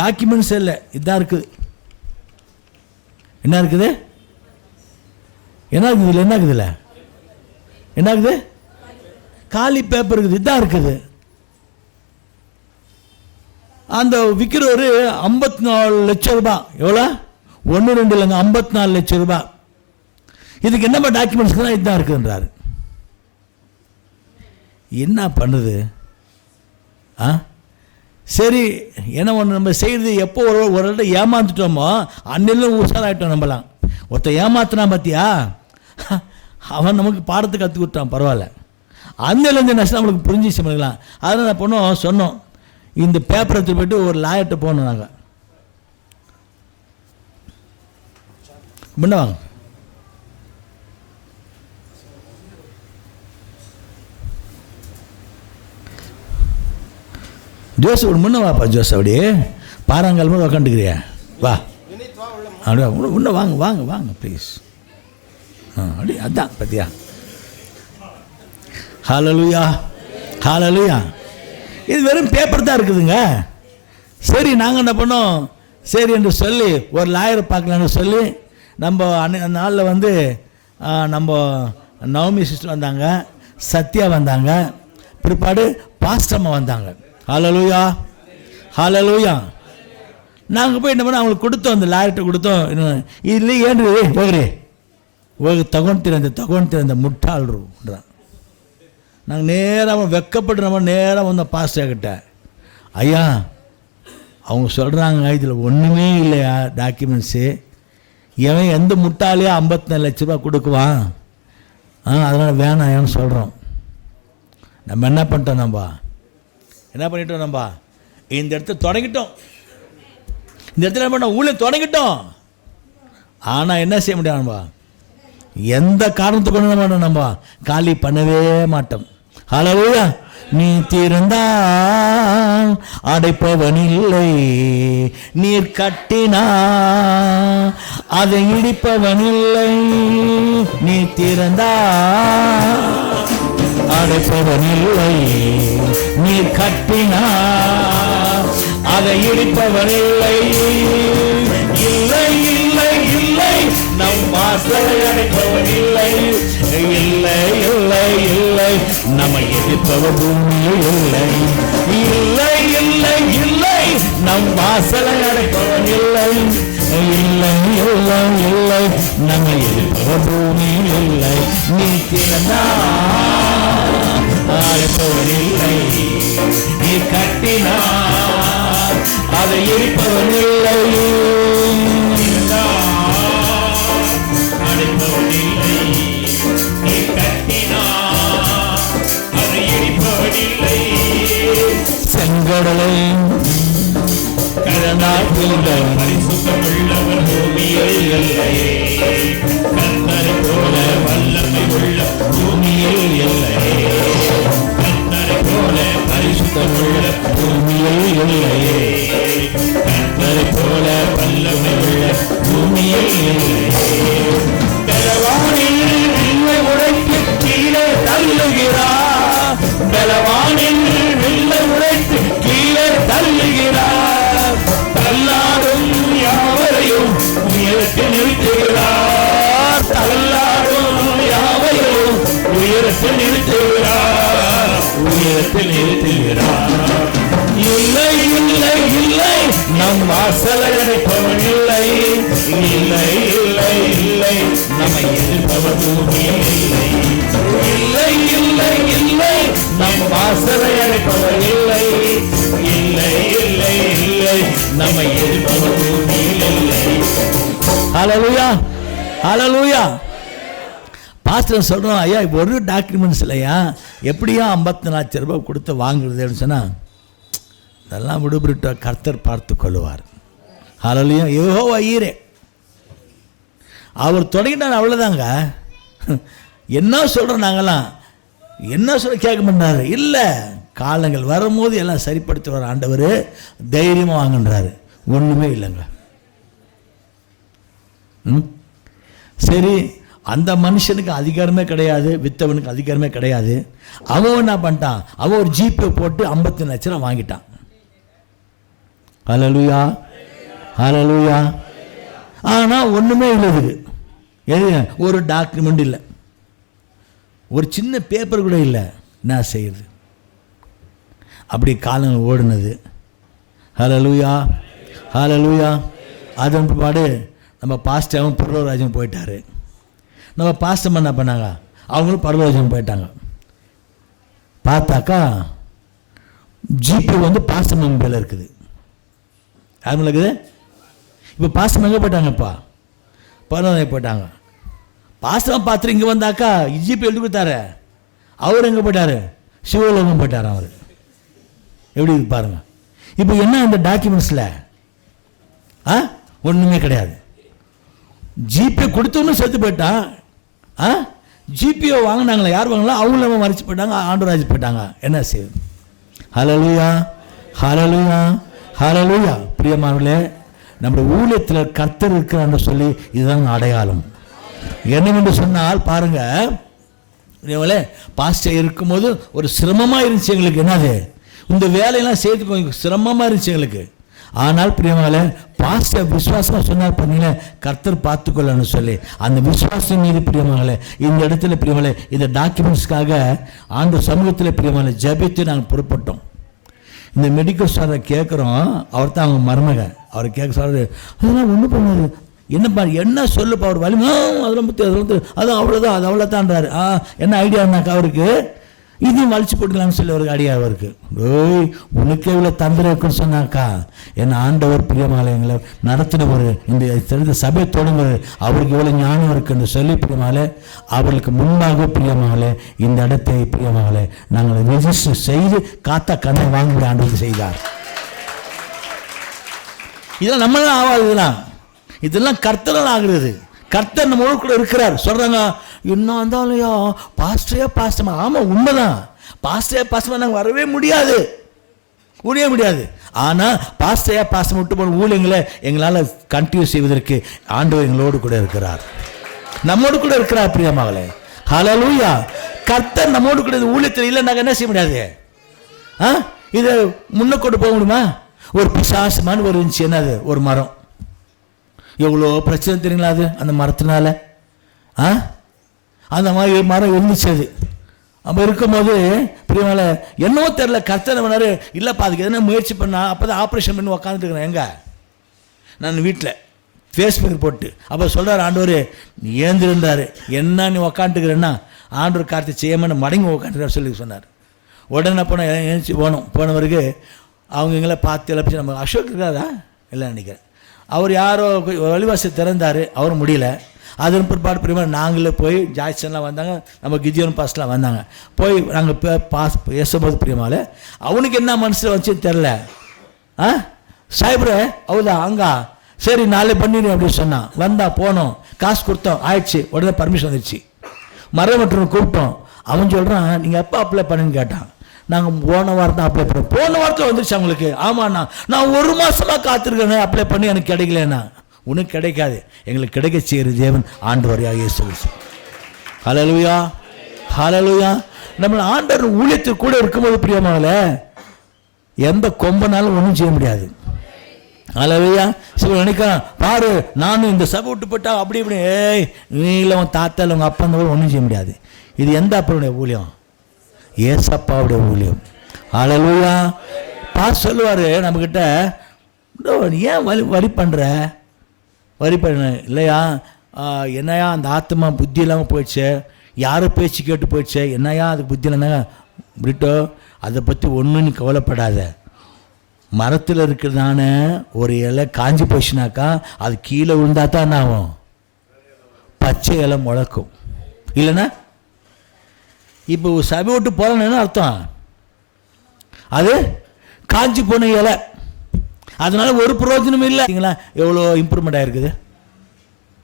டாக்குமெண்ட்ஸ் இல்லை, இதுதான் இருக்குது. என்ன இருக்குது, என்ன இருக்குது இதில், என்ன இருக்குதுல்ல, என்ன இருக்குது, காலி பேப்பர் இருக்குது, இதுதான் இருக்குது. அந்த விற்கிறவர் 54 லட்சம் ரூபாய், எவ்வளோ, 1-2 இல்லைங்க, 54 லட்சம் ரூபாய். இதுக்கு என்னப்பா டாக்குமெண்ட்ஸ் தான் இதுதான் இருக்குன்றாரு. என்ன பண்ணுது? சரி, என்ன ஒன்று நம்ம செய்கிறது, எப்போ ஒரு இடத்த ஏமாந்துட்டோமோ அன்னிலும் உஷாராயிட்டோம். நம்மலாம் ஒருத்தர் ஏமாத்தினா பார்த்தியா, அவன் நமக்கு பாடத்தை கற்றுக் கொடுத்தான், பரவாயில்ல. அன்னிலேருந்து நஷ்டம் நம்மளுக்கு புரிஞ்சிச்சு பண்ணிக்கலாம். அதனால் நான் பண்ணோம் சொன்னோம், இந்த பேப்பரை எடுத்து போய்ட்டு ஒரு லாயர்கிட்ட போகணும். நாங்கள் முன்ன வாங்க, ஜோஸ் முன்ன வாப்பா, ஜோஸ் அப்படியே பாறாங்கால் போது உக்காந்துக்கிறியா, வா அப்படியா, முன்ன வாங்க வாங்க வாங்க ப்ளீஸ். அப்படி அதான் பார்த்தியா. ஹல்லேலூயா, ஹல்லேலூயா. இது வெறும் பேப்பர் தான் இருக்குதுங்க. சரி, நாங்கள் என்ன பண்ணோம், சரி என்று சொல்லி ஒரு லாயரை பார்க்கலான்னு சொல்லி நம்ம அந்த நாளில் வந்து நம்ம நவமி சிஸ்டர் வந்தாங்க, சத்யா வந்தாங்க, பிற்பாடு பாஸ்டம்மா வந்தாங்க. ஹல்லேலூயா, ஹல்லேலூயா. நாங்கள் போய் என்ன பண்ணோம், அவங்களுக்கு கொடுத்தோம், அந்த லாயர்கிட்ட கொடுத்தோம். இல்லை ஏன்று ಹೋಗ್ರಿ ಹೋಗಿ ತಗೊಳ್ತೀರ அந்த முட்டாள்றான். நாங்கள் நேராக வெக்கப்பட்டு நம்ம நேராக வந்த பாஸ்டர் கிட்ட, ஐயா அவங்க சொல்கிறாங்க இதில் ஒன்றுமே இல்லையா டாக்குமெண்ட்ஸு, எவன் எந்த முட்டாளையோ 54 லட்ச ரூபா கொடுக்குவான், அதனால் வேணாயான்னு சொல்கிறோம். நம்ம என்ன பண்ணிட்டோம், என்ன பண்ணிட்டோம், நம்ம இந்த இடத்த தொடங்கிட்டோம், இந்த இடத்துல என்ன பண்ணோம், ஊழியம் தொடங்கிட்டோம். ஆனால் என்ன செய்ய முடியாது, நம்ம எந்த காரணத்தை கொண்டு நம்ம காலி பண்ணவே மாட்டோம். ஹல்லேலூயா. நீ திறந்தால் அடைப்பவன் இல்லை, நீர் கட்டினா அதை இடிப்பவன் இல்லை. நீ திறந்தால் அடைப்பவன் இல்லை, நீர் கட்டினா அதை இடிப்பவன் இல்லை. இல்லை இல்லை இல்லை, நம் வாசலை அடைப்பவன் இல்லை. இல்லை இல்லை இல்லை, நம்மை எதிர்ப்பவர் பூமியில் இல்லை. இல்லை இல்லை இல்லை, நம் வாசலை அடைப்பவன் இல்லை. இல்லை இல்லை இல்லை, நம்மை எதிர்ப்பவர் பூமியில் இல்லை. நீ திறந்தால் அடைப்பவன் இல்லை, நீ கட்டினார் அதை எரிப்பவன் இல்லை. செங்கடலை பரிசுத்தமுள்ளவர் பூமியில் இல்லையே, கர்த்தரை போல வல்லமை உள்ள பூமியில் இல்லையே, கர்த்தரை போல பரிசுத்தமுள்ள பூமியில் இல்லையே, கர்த்தரை போல வல்லமை உள்ள பூமியில் இல்லையே. பலவானில் வில்லை உடைத்து கீழே தள்ளுகிறார், பலவானில் வில்லை உடைத்து கீழே தள்ளுகிறார், தள்ளாடும் யாவரையும் உயரத்தில் நிறுத்துகிறார், தள்ளாடும் யாவரையும் உயரத்தில் நிறுத்துகிறார், உயரத்தில் நிறுத்துகிறார். இல்லை இல்லை இல்லை நம் வாசலை அடைப்பவன் இல்லை, இல்லை இல்லை இல்லை நம்மை எதிர்ப்பவர் பூமியில் இல்லை, இல்லை இல்லை இல்லை நம் வாசலை அடைப்பவர் இல்லை, இல்லை இல்லை இல்லை நம்மை எதிர்ப்பவர் பூமியில் இல்லை. ஹல்லேலூயா, ஹல்லேலூயா. பாஸ்டர் சொல்கிறோம், ஐயா ஒரு டாக்குமெண்ட்ஸ் இல்லையா, எப்படியா 54,00,000 ரூபாய் கொடுத்து வாங்குறதுன்னு சொன்னால், இதெல்லாம் விடுபட்டு கர்த்தர் பார்த்து கொள்ளுவார். ஹல்லேலூயா. யெகோவா ஈரே அவர் தொடங்கினார், அவ்வளோதாங்க. என்ன சொல்கிறோம் நாங்கள்லாம், என்ன சொல்ல கேட்க மாட்டாரு. இல்லை, காலங்கள் வரும்போது எல்லாம் சரிப்படுத்துவார் ஆண்டவர், தைரியமாக வாங்கன்றாரு. ஒன்றுமே இல்லைங்க. சரி, அந்த மனுஷனுக்கு அதிகாரமே கிடையாது, வித்தவனுக்கு அதிகாரமே கிடையாது. அவன் என்ன பண்ணிட்டான், அவன் ஒரு ஜிபே போட்டு 50,00,000 வாங்கிட்டான். ஹல்லேலூயா, ஹல்லேலூயா. ஆனால் ஒன்றுமே இல்லை, ஒரு டாக்குமெண்ட் இல்லை, ஒரு சின்ன பேப்பர் கூட இல்லை. என்ன செய்யுது? அப்படி காலங்கள் ஓடுனது. ஹல்லேலூயா, ஹல்லேலூயா. அதன் பிற்பாடு நம்ம பாஸ்டரும் பரலோகராஜன் போயிட்டார். நம்ம பாஸ்டர் என்ன பண்ணாங்க, அவங்களும் பரலோகராஜன் போயிட்டாங்க. பார்த்தாக்கா ஜிபே வந்து பாஸ்டர் மொபைலில் இருக்குது. யார் மேலே இருக்குது? இப்போ பாஸ்டர் எங்கே போயிட்டாங்கப்பா? பரலோகம் போயிட்டாங்க. பாஸ்டர் பார்த்துட்டு இங்கே வந்தாக்கா ஜிபே எழுதி கொடுத்தாரு. அவர் எங்கே போயிட்டார்? சிவலோகம் போயிட்டார் அவர். எப்படி பாருங்க. இப்போ என்ன இந்த டாக்குமெண்ட்ஸில் ஒன்றுமே கிடையாது. ஜிபே கொடுத்தவனும் செத்து போயிட்டான். ஜிபிஓ வாங்கினாங்களா, யார் வாங்கினா அவங்களும் மறைச்சு போயிட்டாங்க, ஆண்டவராஜ் போயிட்டாங்க. என்ன செய்யுது? ஹல்லேலூயா, ஹல்லேலூயா, ஹல்லேலூயா. பிரியமானவர்களே, நம்முடைய ஊழியத்தில் கர்த்தர் இருக்கிறான்னு சொல்லி இதுதான் அடையாளம். என்னவென்று சொன்னால் பாருங்க, பாஸ்டர் இருக்கும்போது ஒரு சிரமமாக இருந்துச்சு எங்களுக்கு. என்னது, இந்த வேலையெல்லாம் செய்யறதுக்கு கொஞ்சம் சிரமமாக இருந்துச்சு எங்களுக்கு. ஆனால் பிரியமானவர்களே, பாஸ்டர் விசுவாசமாக சொன்னார் பண்ணீங்களே, கர்த்தர் பார்த்துக்கொள்ளன்னு சொல்லி அந்த விசுவாசம் மீது பிரியமானவர்களே, இந்த இடத்துல பிரியமானவர்களே, இந்த டாக்குமெண்ட்ஸ்க்காக ஆண்டு சமூகத்தில் பிரியமானவர்களே ஜெபித்து நாங்கள் புறப்பட்டோம். இந்த மெடிக்கல் ஸ்டாரை கேட்குறோம், அவர் தான் அவங்க மருமக. அவர் கேட்க சொல்கிறாரு, அதெல்லாம் ஒன்றும் பண்ணாரு, என்னப்பா என்ன சொல்லுப்பா, அவர் வலிமை அதெல்லாம் பற்றி அது அவ்வளோதான், அது அவ்வளோதான்றாரு. என்ன ஐடியானாக்கா அவருக்கு, இதையும் வலிச்சு போட்டுக்கலாம்னு சொல்லி ஒரு ஐடியா அவருக்கு. ஓய், உனக்கு எவ்வளோ தந்திரம் இருக்குன்னு சொன்னாக்கா, என்ன ஆண்டவர் பிரியமாலயங்களை நடத்தினவர், இந்த தெரிந்த சபை தொடங்குவது அவருக்கு எவ்வளோ ஞானம் இருக்குன்னு சொல்லி பிரியமாலே அவர்களுக்கு முன்பாக பிரியமாலே இந்த இடத்தை பிரியமாலே நாங்கள் ரெஜிஸ்டர் செய்து காத்தா கண்ணை வாங்கி ஆண்டவர் செய்தார். இதெல்லாம் நம்மளாம் ஆகாது, இதெல்லாம் கர்த்தரால் ஆகுறது. கர்த்தர் நம்ம கூட இருக்கிறார். சொல்கிறாங்க, இன்னும் வந்தாலையா பாஸ்டரே பாஸ்டமா. ஆமாம், உண்மைதான், பாஸ்டரே பாஸ்டமா நாங்கள் வரவே முடியாது, முடியாது. ஆனால் பாஸ்டரையா பாஸ்டமா விட்டு போன ஊழியங்களை எங்களால் கண்டினியூ செய்வதற்கு ஆண்டவர் எங்களோடு கூட இருக்கிறார், நம்மோடு கூட இருக்கிறார். பிரியமாவளே, ஹல்லேலூயா. கர்த்தர் நம்மோடு கூட ஊழியத்தில் இல்லை, நாங்கள் என்ன செய்ய முடியாது. இதை முன்ன கொண்டு போக முடியுமா? ஒரு பிசாசமான ஒரு இருந்துச்சு, என்னது, ஒரு மரம். எவ்வளோ பிரச்சனை தெரியுங்களா அது, அந்த மரத்தினால. அந்த மாதிரி மரம் இருந்துச்சு. அது அப்போ இருக்கும்போது பிரியமால என்னவோ தெரில, கர்த்தர் பண்ணாரு, இல்லைப்பா அதுக்கு எதனா முயற்சி பண்ணா, அப்போ தான் ஆப்ரேஷன் பண்ணி உக்காந்துட்டுருக்கிறேன். எங்கே நான் வீட்டில் ஃபேஸ்புக் போட்டு. அப்போ சொல்கிறார் ஆண்டவர், நீ ஏந்திருந்தார், என்ன நீ உக்காந்துக்கிறேன்னா ஆண்டவர் கார்த்தி செய்யாமல் மடங்கி உக்காந்துக்கிறார் சொல்லி சொன்னார். உடனே போனால் எழுந்துச்சி போனவருக்கு அவங்க எங்களை பார்த்து இழப்பிச்சு. நம்ம அசோக் இருக்காதா இல்லை நினைக்கிறேன், அவர் யாரோ வழிவாசி திறந்தார், அவரும் முடியல. அதன் பிற்பாடு பிரியமா நாங்களே போய் ஜாய்சன்லாம் வந்தாங்க, நம்ம கிஜியன் பாஸ்லாம் வந்தாங்க. போய் நாங்கள் பாஸ் பேசும்போது பிரியமால அவனுக்கு என்ன மனசில் வந்துச்சுன்னு தெரில. சாய்பரே ಹೌದಾ ಹಂಗ சரி நாளை பண்ணிடு அப்படின்னு சொன்னான். வந்தா போனோம், காசு கொடுத்தோம், ஆயிடுச்சு. உடனே பர்மிஷன் வந்துடுச்சு. மரமற்றவனை கூப்பிட்டோம். அவன் சொல்கிறான், நீங்கள் எப்போ அப்ளை பண்ணுன்னு கேட்டான். நாங்கள் போன வாரம் தான் அப்ளை பண்ணோம். போன வாரத்தில் வந்துருச்சு அவங்களுக்கு. ஆமாண்ணா, நான் 1 மாதமாக காத்திருக்கேன் அப்ளை பண்ணி, எனக்கு கிடைக்கலண்ணா. உனக்கு கிடைக்காது, எங்களுக்கு கிடைக்க செய்கிற தேவன் ஆண்டவராகிய இயேசு கிறிஸ்து. ஹல்லேலூயா, ஹல்லேலூயா. நம்ம ஆண்டவர் ஊழியத்தில் கூட இருக்கும்போது பிரியமானல எந்த கொம்பனாலும் ஒன்றும் செய்ய முடியாது. ஹல்லேலூயா. சில நினைக்கிறான், பாரு நானும் இந்த சபை விட்டு போட்டா அப்படி இப்படி, ஏய் நீ இல்லை உன் தாத்தா இல்லை உங்கள் அப்பா இருந்தவங்க ஒன்றும் செய்ய முடியாது. இது எந்த அப்பனுடைய ஊழியம்? ஏசப்பாவுடைய ஊழியம். ஹல்லேலூயா. பாஸ் சொல்லுவார் நம்மக்கிட்ட, நீ ஏன் வரி பண்ணுற வரி பண்ண இல்லையா, என்னையா அந்த ஆத்மா புத்தி இல்லாமல் போயிடுச்சு, யாரும் பேச்சு கேட்டு போயிடுச்சு, என்னையா அதுக்கு புத்தி இல்லைன்னா விட்டோ, அதை பற்றி ஒன்றும் நீ கவலைப்படாத. மரத்தில் இருக்கிறதான ஒரு இலை காஞ்சி போச்சுனாக்கா அது கீழே விழுந்தா தான் என்ன ஆகும்? பச்சை இலை முளைக்கும். இல்லைன்னா இப்போ சபை விட்டு போகிறேன்னு அர்த்தம், அது காஞ்சி போன இலை, அதனால ஒரு பிரயோஜனமும் இல்லை. எவ்வளோ இம்ப்ரூவ்மெண்ட் ஆகிருக்குது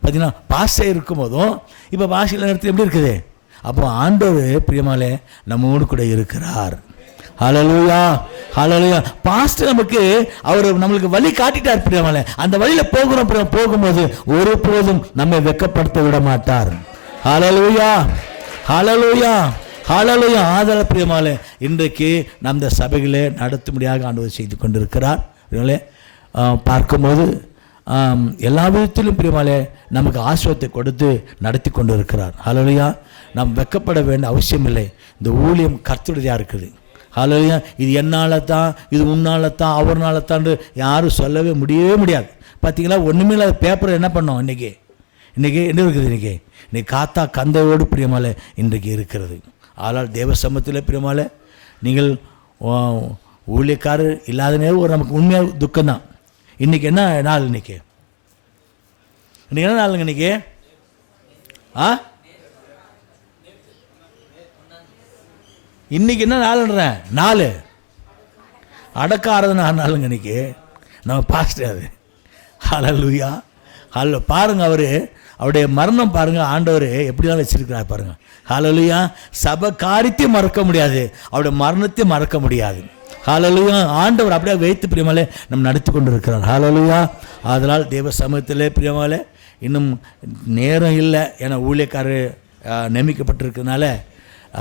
பார்த்தீங்கன்னா. பாசை இருக்கும் போதும் இப்போ பாசையில் இடத்துல எப்படி இருக்குது? அப்போ ஆண்டவர் பிரியமாலே நம்மோடு கூட இருக்கிறார். ஹல்லேலூயா, ஹல்லேலூயா. பாஸ்டர் நமக்கு அவர் நம்மளுக்கு வழி காட்டிட்டார் பிரியமாலே. அந்த வழியில் போகும்போது ஒருபோதும் நம்மை வெட்கப்படுத்த விட மாட்டார். ஹல்லேலூயா, ஹல்லேலூயா, ஹல்லேலூயா. ஆதரவு பிரியமாலே இன்றைக்கு நம் இந்த சபைகளே நடத்தும்படியாக ஆண்டவர் செய்து கொண்டிருக்கிறார். பார்க்கும்போது எல்லா விதத்திலும் பிரியமாலே நமக்கு ஆசீர்வாதத்தை கொடுத்து நடத்தி கொண்டு இருக்கிறார். ஹல்லேலூயா. நாம் வெட்கப்பட வேண்டிய அவசியம் இல்லை. இந்த ஊழியம் கர்த்தருடையதாக இருக்குது. ஹல்லேலூயா. இது என்னால் தான், இது உன்னால் தான், அவர்னால தான் யாரும் சொல்லவே முடியாது. பார்த்தீங்களா, ஒன்றுமே இல்லாத பேப்பரை என்ன பண்ணோம் இன்றைக்கி என்ன இருக்குது? இன்றைக்கி காத்தா கந்தையோடு பிரியமாலே இன்றைக்கு இருக்கிறது. ஆனால் தேவ சமூகத்தில் பிரியமாலே நீங்கள் ஊழியக்காரர் இல்லாத நேரம் ஒரு நமக்கு உண்மையாக துக்கம்தான். இன்றைக்கி என்ன நாள்? இன்றைக்கி என்ன நாளுங்க? இன்றைக்கி இன்றைக்கி என்ன நாளுன்றேன்? 4 அடக்க ஆராதனை நாளுங்க இன்றைக்கி. நம்ம பாஸ்டர் அது. ஹல்லேலூயா. பாருங்கள், அவருடைய மரணம் பாருங்கள், ஆண்டவர் எப்படிலாம் வச்சிருக்கிறார் பாருங்கள். ஹல்லேலூயா. சபை காரியத்தையும் மறக்க முடியாது, அவருடைய மரணத்தையும் மறக்க முடியாது. ஹல்லேலூயா. ஆண்டவர் அப்படியே வைத்து பிரியமாலே நம்ம நடத்தி கொண்டு இருக்கிறார். ஹல்லேலூயா. அதனால் தேவ சமூகத்திலே பிரியமாலே இன்னும் நேரம் இல்லை, ஏன்னா ஊழியக்காரர் நியமிக்கப்பட்டிருக்கிறதுனால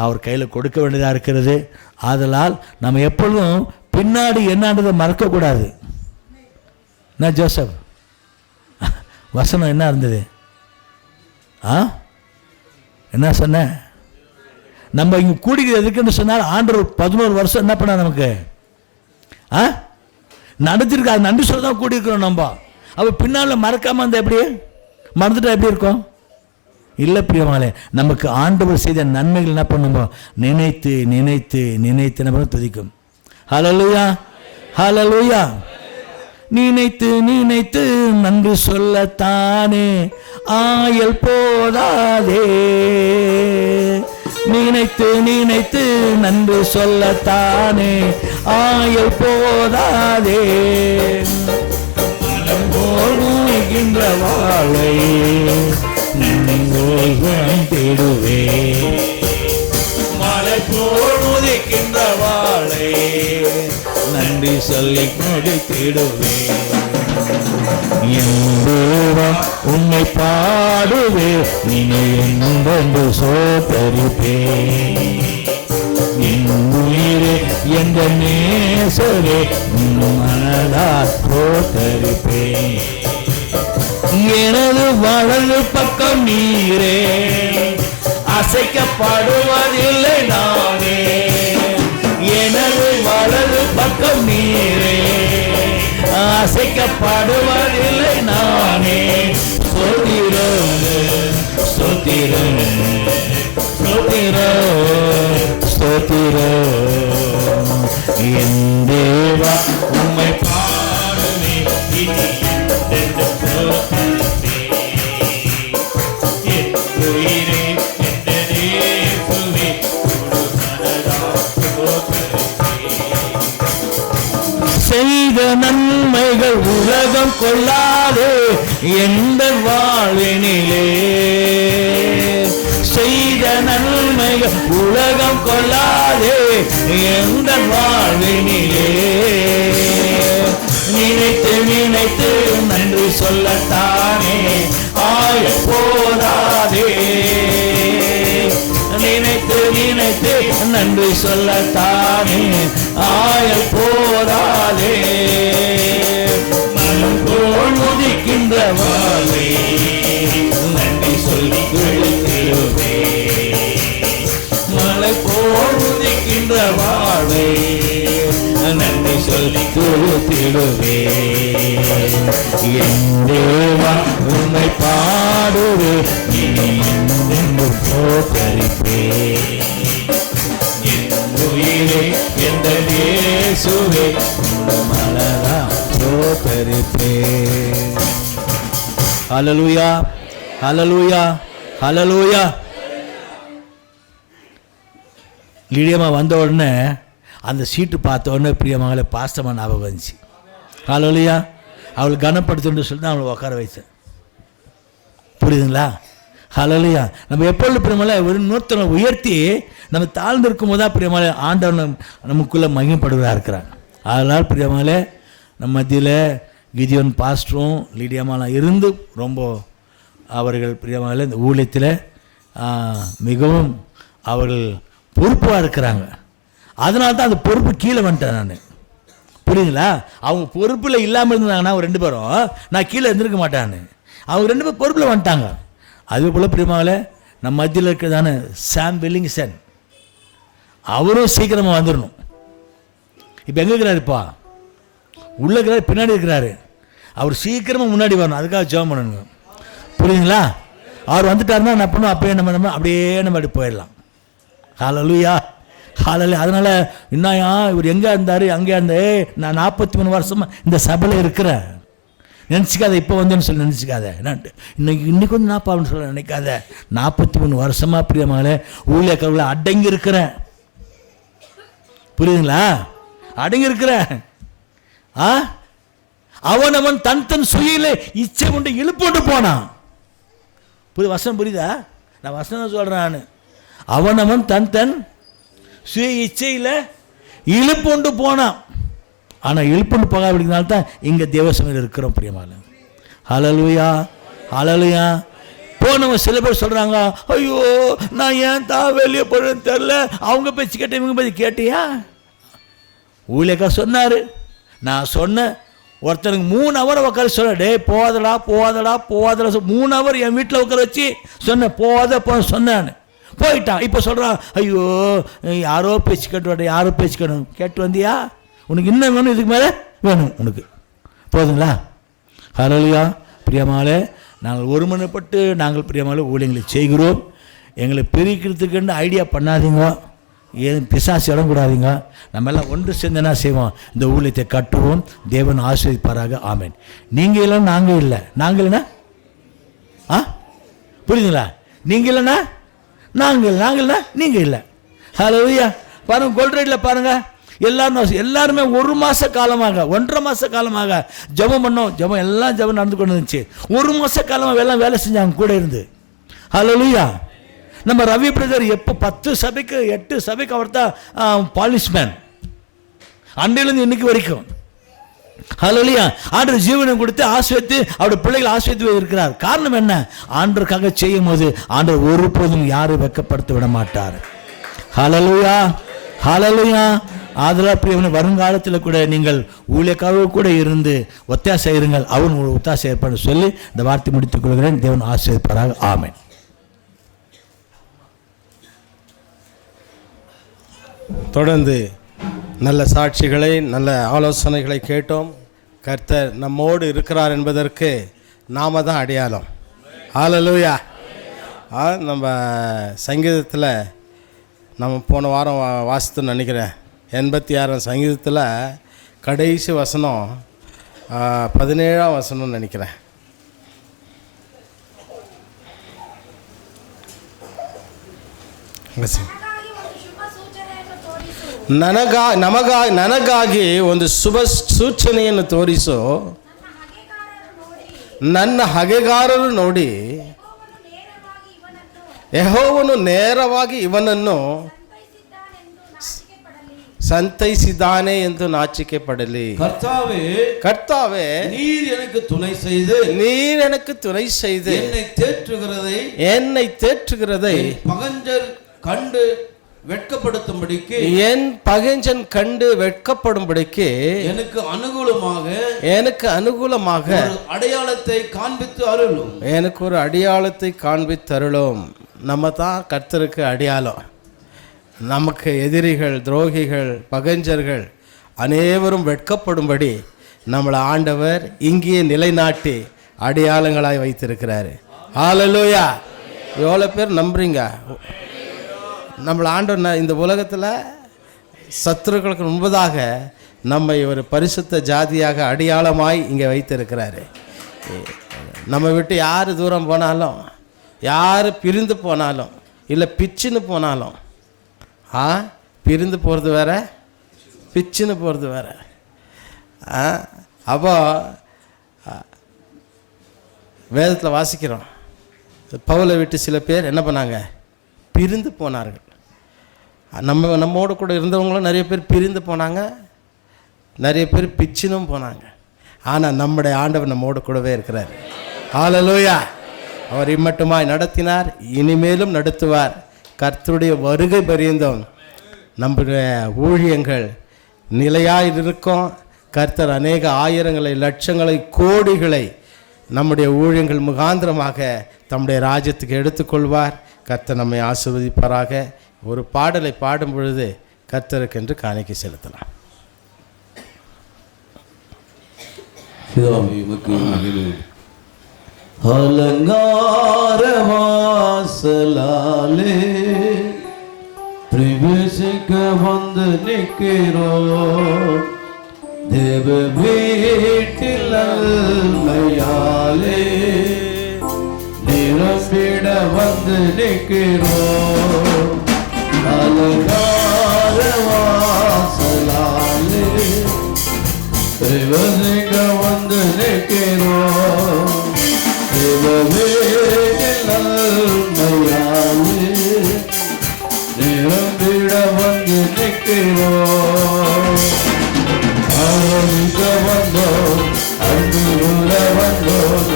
அவர் கையில் கொடுக்க வேண்டியதாக இருக்கிறது. ஆதலால் நம்ம எப்பொழுதும் பின்னாடி என்னன்றதை மறக்கக்கூடாது. என்ன ஜோசப் வசனம் என்ன இருந்தது? என்ன சொன்ன? நம்ம இங்கே கூடிக்கிறது எதுக்குன்னு சொன்னால் ஆண்டவர் 11 வருஷம் என்ன பண்ண நமக்கு நடத்திருக்கா, நன்றி சொல்ல தான் கூடியிருக்கிறோம் நம்ம. அப்போ பின்னால் மறக்காமல் அந்த எப்படி மறந்துட்டா எப்படி இருக்கும்? இல்லை பிரியமாலே, நமக்கு ஆண்டவர் செய்த நன்மைகள் என்ன பண்ணுவோம்? நினைத்து நினைத்து நினைத்து என்ன பண்ண துதிக்கும். ஹல்லேலூயா, ஹல்லேலூயா. நினைத்து நினைத்து நன்றி சொல்லத்தானே ஆயல் போதாதே, நினைத்து நினைத்து நன்றி சொல்லத்தானே ஆயல் போதாதே, போகின்ற வாழை தேடுவே, மலை போல் உதிக்கின்ற வாழை நன்றி சொல்லி கொடி தேடுவே, உன்னை பாடுவே நீ என்று சோதரிப்பே, உயிரே என்ற நேசரே மனதா சோதரிப்பே, எனது வலது பக்கம் நீரே அசைக்கப்படுவதில்லை நானே, எனது வலது பக்கம் நீரே அசைக்கப்படுவதில்லை நானே, ஸ்தோத்திரம் ஸ்தோத்திரம் ஸ்தோத்திரம் ஸ்தோத்திரம், என் தேவா உம்மை பாடுவே செய்த நன்மை நன்மைகள் உலகம் கொள்ளாது எந்த வாழ்வினிலே. செய்த நன்மைகள் உலகம் கொள்ளாது எந்த வாழ்வினிலே. நினைத்து நினைத்து நன்றி சொல்லத்தானே ஆயுள் போதாதே. நினைத்து நினைத்து நன்றி சொல்லத்தானே ஆயுள் போதாதே. மனம் போல் உதிக்கின்ற வாழ்வை நன்றி சொல்லி கொள்கிறோமே. மலை போல் உதிக்கின்ற வாழ்வை நன்றி சொல்லி கொடுத்திடுவே. என் தேவா உன்னை பாடுவே, இனி என்றும் போற்றரிப்பே. என் உயிரே எந்த இயேசுவே மலரா போற்றரிப்பே. ஹல்லேலூயா, ஹல்லேலூயா, ஹல்லேலூயா. லீடியம்மா வந்த உடனே அந்த சீட்டு பார்த்த உடனே பிரியமங்களே பாஸ்டமாக ஞாபகம் வந்துச்சு. ஹல்லேலூயா. அவளை கனப்படுத்தணுன்னு சொல்லி தான் அவளை உட்கார வைத்தேன். புரியுதுங்களா? ஹல்லேலூயா. நம்ம எப்பொழுது பிரியமங்களே ஒரு இன்னொருத்தனை உயர்த்தி நம்ம தாழ்ந்து இருக்கும் போது தான் பிரியமங்களே ஆண்டவன் நமக்குள்ளே மகிமைப்படுவதாக இருக்கிறார். அதனால் பிரியமங்களே நம்ம மத்தியில் கிதியோன் பாஸ்டரும் லீடியம்மாலாம் இருந்து ரொம்ப அவர்கள் பிரியமங்களே இந்த ஊழியத்தில் மிகவும் அவர்கள் பொறுப்பாக இருக்கிறாங்க. அதனால தான் அந்த பொறுப்பு கீழே வந்துட்டேன் நான். புரியுதுங்களா? அவங்க பொறுப்பில் இல்லாமல் இருந்தாங்கன்னா ஒரு 2 பேரும் நான் கீழே இருந்திருக்க மாட்டான்னு. அவங்க 2 பேர் பொறுப்பில் வந்துட்டாங்க. அதே போல் பிரியமாவில் நம்ம மத்தியில் இருக்கிறதான சாம் வெல்லிங்சன் அவரும் சீக்கிரமாக வந்துடணும். இப்போ எங்கே இருக்கிறாருப்பா? உள்ளே இருக்கிறாரு, பின்னாடி இருக்கிறாரு. அவர் சீக்கிரமாக முன்னாடி வரணும். அதுக்காக ஜெபம் பண்ணணுங்க. புரியுதுங்களா? அவர் வந்துட்டாருன்னா என்ன பண்ணுவோம்? அப்படியே நம்ம அப்படியே நம்ம அப்படி போயிடலாம். ஹல்லேலூயா, ஹல்லேலூயா. அதனால் இன்னும் இவர் எங்கே இருந்தார், அங்கே இருந்தா நான் 43 வருஷமாக இந்த சபையில் இருக்கிறேன் நினச்சிக்காத. இப்போ வந்தேன்னு சொல்லி நினச்சிக்காத. என்னான்ட்டு இன்னைக்கு வந்து நான் சொல்ல நினைக்காத. 43 வருஷமாக பிரியமாகல ஊழிய கருவில் அடங்கி இருக்கிறேன். புரியுதுங்களா? அடங்கி இருக்கிறேன். அவன் தன் சுயில இச்சை கொண்டு இழுப்போட்டு போனான். வசனம் புரியுதா? நான் வசனம் சொல்கிறேன். அவன் தன் சுய இச்சையில் இழுப்புண்டு போனான். ஆனால் இழுப்புண்டு போகாதனால தான் இங்கே தேவசமையில் இருக்கிறோம் பிரியமால. ஹல்லேலூயா, ஹல்லேலூயா. போனவங்க சில பேர் சொல்கிறாங்க, ஐயோ நான் ஏன் தான் வெளியே போகிறேன்னு தெரில, அவங்க பேச்சு கேட்டேன் இவங்க பேச்சு கேட்டியா? ஊழியக்கா சொன்னார். நான் சொன்னேன் ஒருத்தனுக்கு 3 ஹவர் உட்கார சொன்ன, டே போதடா போதடா போதடா 3 ஹவர் என் வீட்டில் உட்கார வச்சு சொன்னேன், போத சொன்னேன். போயிட்டான். இப்போ சொல்கிறான், ஐயோ யாரோ பேச்சு கேட்டு யாரோ பேச்சு கேட்டு வந்தியா? உனக்கு இன்னும் வேணும், இதுக்கு மேலே வேணும் உனக்கு. போதுங்களா? ஹல்லேலூயா. பிரியமாலே நாங்கள் ஒருமனப்பட்டு நாங்கள் பிரியமாலே ஊழியங்களை செய்கிறோம். எங்களை பிரிக்கிறதுக்குன்னு ஐடியா பண்ணாதீங்க. ஏன் பிசாசு இடம் கூடாதீங்க. நம்ம எல்லாம் ஒன்று சேர்ந்து என்ன செய்வோம்? இந்த ஊழியத்தை கட்டுவோம். தேவன் ஆசீர்வதிப்பாராக. ஆமென். நீங்கள் இல்லைன்னா நாங்கள் இல்லை, நாங்கள் இல்லைன்னா புரியுதுங்களா? நீங்கள் இல்லைன்னா நாங்கள்னா நீங்கள் இல்லை. ஹல்லேலூயா. பாருங்கள், கோல்ட்ரைடில் பாருங்கள், எல்லாருமே 1 மாத காலமாக 1.5 மாத காலமாக ஜெபம் பண்ணோம். எல்லாம் ஜெபம் நடந்து கொண்டு இருந்துச்சு. 1 மாத காலமாக எல்லாம் வேலை செஞ்சாங்க கூட இருந்து. ஹல்லேலூயா. நம்ம ரவி பிரதர் எப்போ 10 சபைக்கு 8 சபைக்கு அவர் தான் பாலிஷ்மேன் அன்றையிலேருந்து இன்னைக்கு வரைக்கும். ஹல்லேலூயா. ஆண்டவர் ஜீவனை கொடுத்து ஆசீர்வதித்து அவருடைய பிள்ளைகள் ஆசீர்வதித்து இருக்கிறார். காரணம் என்ன? ஆண்டவருக்காக செய்யும் போது ஆண்டவர் ஒருபோதும் யாரும் வெட்கப்படுத்த விட மாட்டார். ஹல்லேலூயா, ஹல்லேலூயா. ஆதலால் பிரியவனே, வருங்காலத்தில் கூட நீங்கள் ஊழியக்காரர்கள் கூட இருந்து ஒத்தாசை இருங்கள். அவன் ஒரு ஒத்தாசை ஏற்பாடு சொல்லி இந்த வார்த்தை முடித்துக் கொள்கிறேன். தேவன் ஆசீர்வதிப்பாராக. ஆமென். தொடர்ந்து நல்ல சாட்சிகளை நல்ல ஆலோசனைகளை கேட்டோம். கர்த்தர் நம்மோடு இருக்கிறார் என்பதற்கு நாம தான் அடையாளம். ஹல்லேலூயா. நம்ம சங்கீதத்தில் நம்ம போன வாரம் வாசித்துன்னு நினைக்கிறேன். 86ஆம் சங்கீதத்தில் கடைசி வசனம் 17ஆம் வசனம்னு நினைக்கிறேன். ನನಗಾಗಿ ಒಂದು ಶುಭ ಸೂಚನೆಯನ್ನು ತೋರಿಸು. ನನ್ನ ಹಗೆಗಾರರು ನೋಡಿ ಯೆಹೋವನು ನೇರವಾಗಿ ಇವನನ್ನು ಸಂತೈಸಿದ್ದಾನೆ ಎಂದು ನಾಚಿಕೆ படலி. கர்த்தாவே நீர் எனக்கு துணை செய்து என்னை தேற்றுகிறதை பகஞ்சர் கண்டு வெட்கப்படுத்தும்படிக்கு பகைஞன் கண்டு வெட்கப்படும்படிக்கு எனக்கு அனுகூலமாக ஒரு அடையாளத்தை காண்பித்து அருளும். எனக்கு ஒரு அடையாளத்தை காண்பித்து அருளும். நம்ம தான் கர்த்தருக்கு அடையாளம். நமக்கு எதிரிகள், துரோகிகள், பகைஞர்கள் அனைவரும் வெட்கப்படும்படி நம்மளை ஆண்டவர் இங்கேயே நிலைநாட்டி அடையாளங்களாய் வைத்திருக்கிறாரு. ஹல்லேலூயா. எவ்வளோ பேர் நம்புறீங்க? நம்மளை ஆண்டவர் இந்த உலகத்தில் சத்துருக்களுக்கு முன்பதாக நம்மை ஒரு பரிசுத்த ஜாதியாக அடையாளமாய் இங்கே வைத்திருக்கிறாரு. நம்ம விட்டு யார் தூரம் போனாலும், யார் பிரிந்து போனாலும், இல்லை பிச்சுன்னு போனாலும், பிரிந்து போகிறது வேற, பிச்சுன்னு போகிறது வேற. அப்போ வேதத்தில் வாசிக்கிறோம், பவுலை விட்டு சில பேர் என்ன பண்ணாங்க? பிரிந்து போனார்கள். நம்மோடு கூட இருந்தவங்களும் நிறைய பேர் பிரிந்து போனாங்க, நிறைய பேர் பிச்சினும் போனாங்க. ஆனால் நம்முடைய ஆண்டவர் நம்மோடு கூடவே இருக்கிறார். ஹல்லேலூயா. அவர் இம்மட்டுமாய் நடத்தினார், இனிமேலும் நடத்துவார். கர்த்தருடைய வருகை பரியந்தம் நம்முடைய ஊழியங்கள் நிலையாக இருக்கும். கர்த்தர் அநேக ஆயிரங்களை, லட்சங்களை, கோடிகளை நம்முடைய ஊழியங்கள் முகாந்திரமாக தம்முடைய ராஜ்யத்துக்கு எடுத்துக்கொள்வார். கர்த்தர் நம்மை ஆசீர்வதிப்பாராக. ஒரு பாடலை பாடும் பொழுது கர்த்தருக்கென்று காணிக்கை செலுத்தலாம். அலங்கார வாசலாலே பிரவேசிக்க வந்து நிற்கிறோம். தேவ வீட்டில் நன்மையாலே நிரம்பிட வந்து நிற்கிறோம். அலங்கார வாசலாலே பிரவேசிக்க வந்து நிற்கிறோம். தேவ வீட்டில் நன்மையாலே நிரம்பிட வந்து நிற்கிறோம். ஆரம்பிக்க வந்தோம், அன்பு உள்ள வந்தோம்,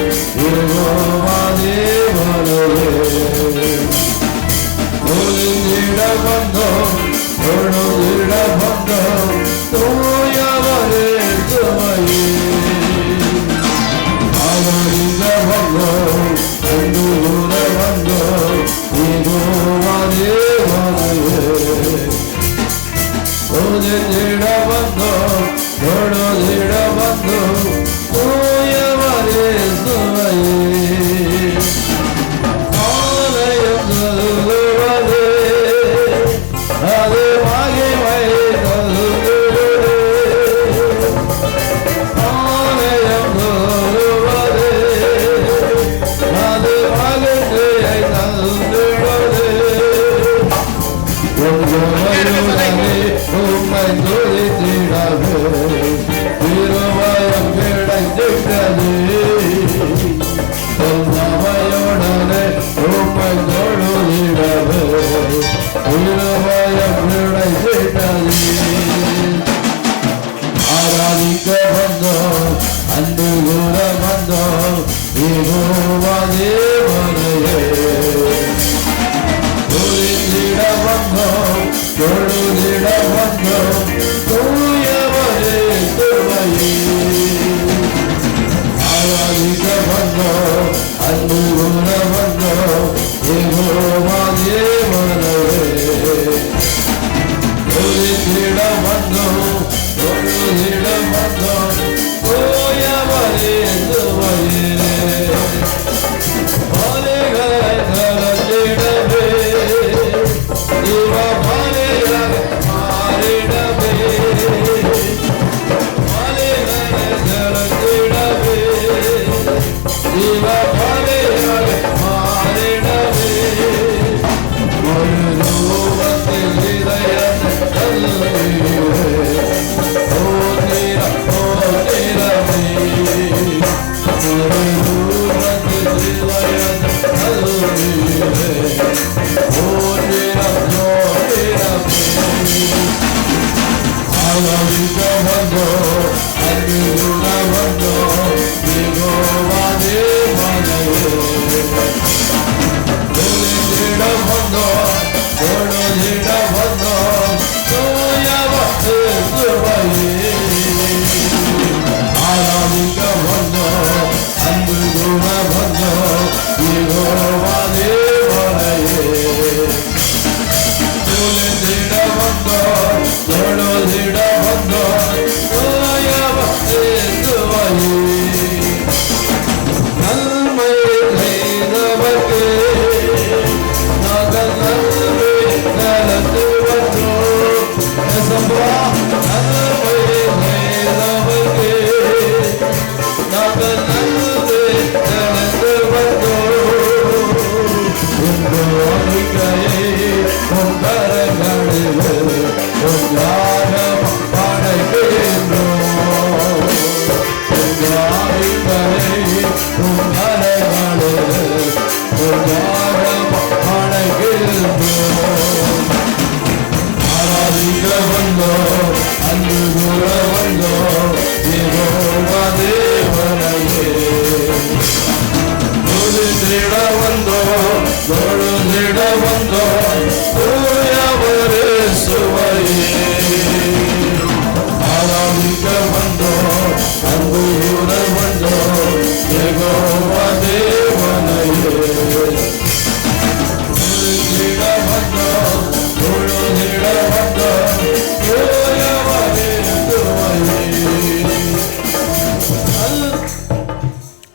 இருவாதே வரவே ஒளிந்திட வந்தோம், தொழுதிட வந்தோம், தூயவரே துணையே.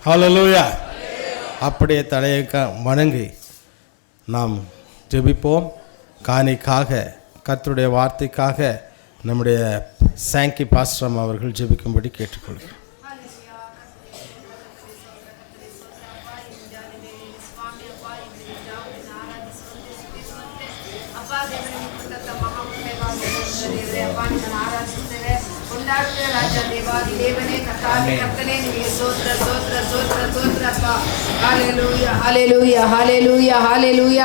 ஹல்லேலூயா. அப்படியே தலையை வணங்கி நாம் ஜெபிப்போம். காணிக்காக, கர்த்தருடைய வார்த்தைக்காக நம்முடைய சாங்கி பாஸ்ரம் அவர்கள் ஜெபிக்கும்படி கேட்டுக்கொள்கிறேன். ರಾಜ ದೇವಾದಿ ದೇವನೇ ಕರ್ತಾನೇ ಕರ್ತನೇ ನಿಮಗೆ ಸ್ತೋತ್ರ ಸ್ತೋತ್ರ ಸ್ತೋತ್ರ ಸ್ತೋತ್ರ ಅಪ್ಪ. Hallelujah hallelujah hallelujah hallelujah.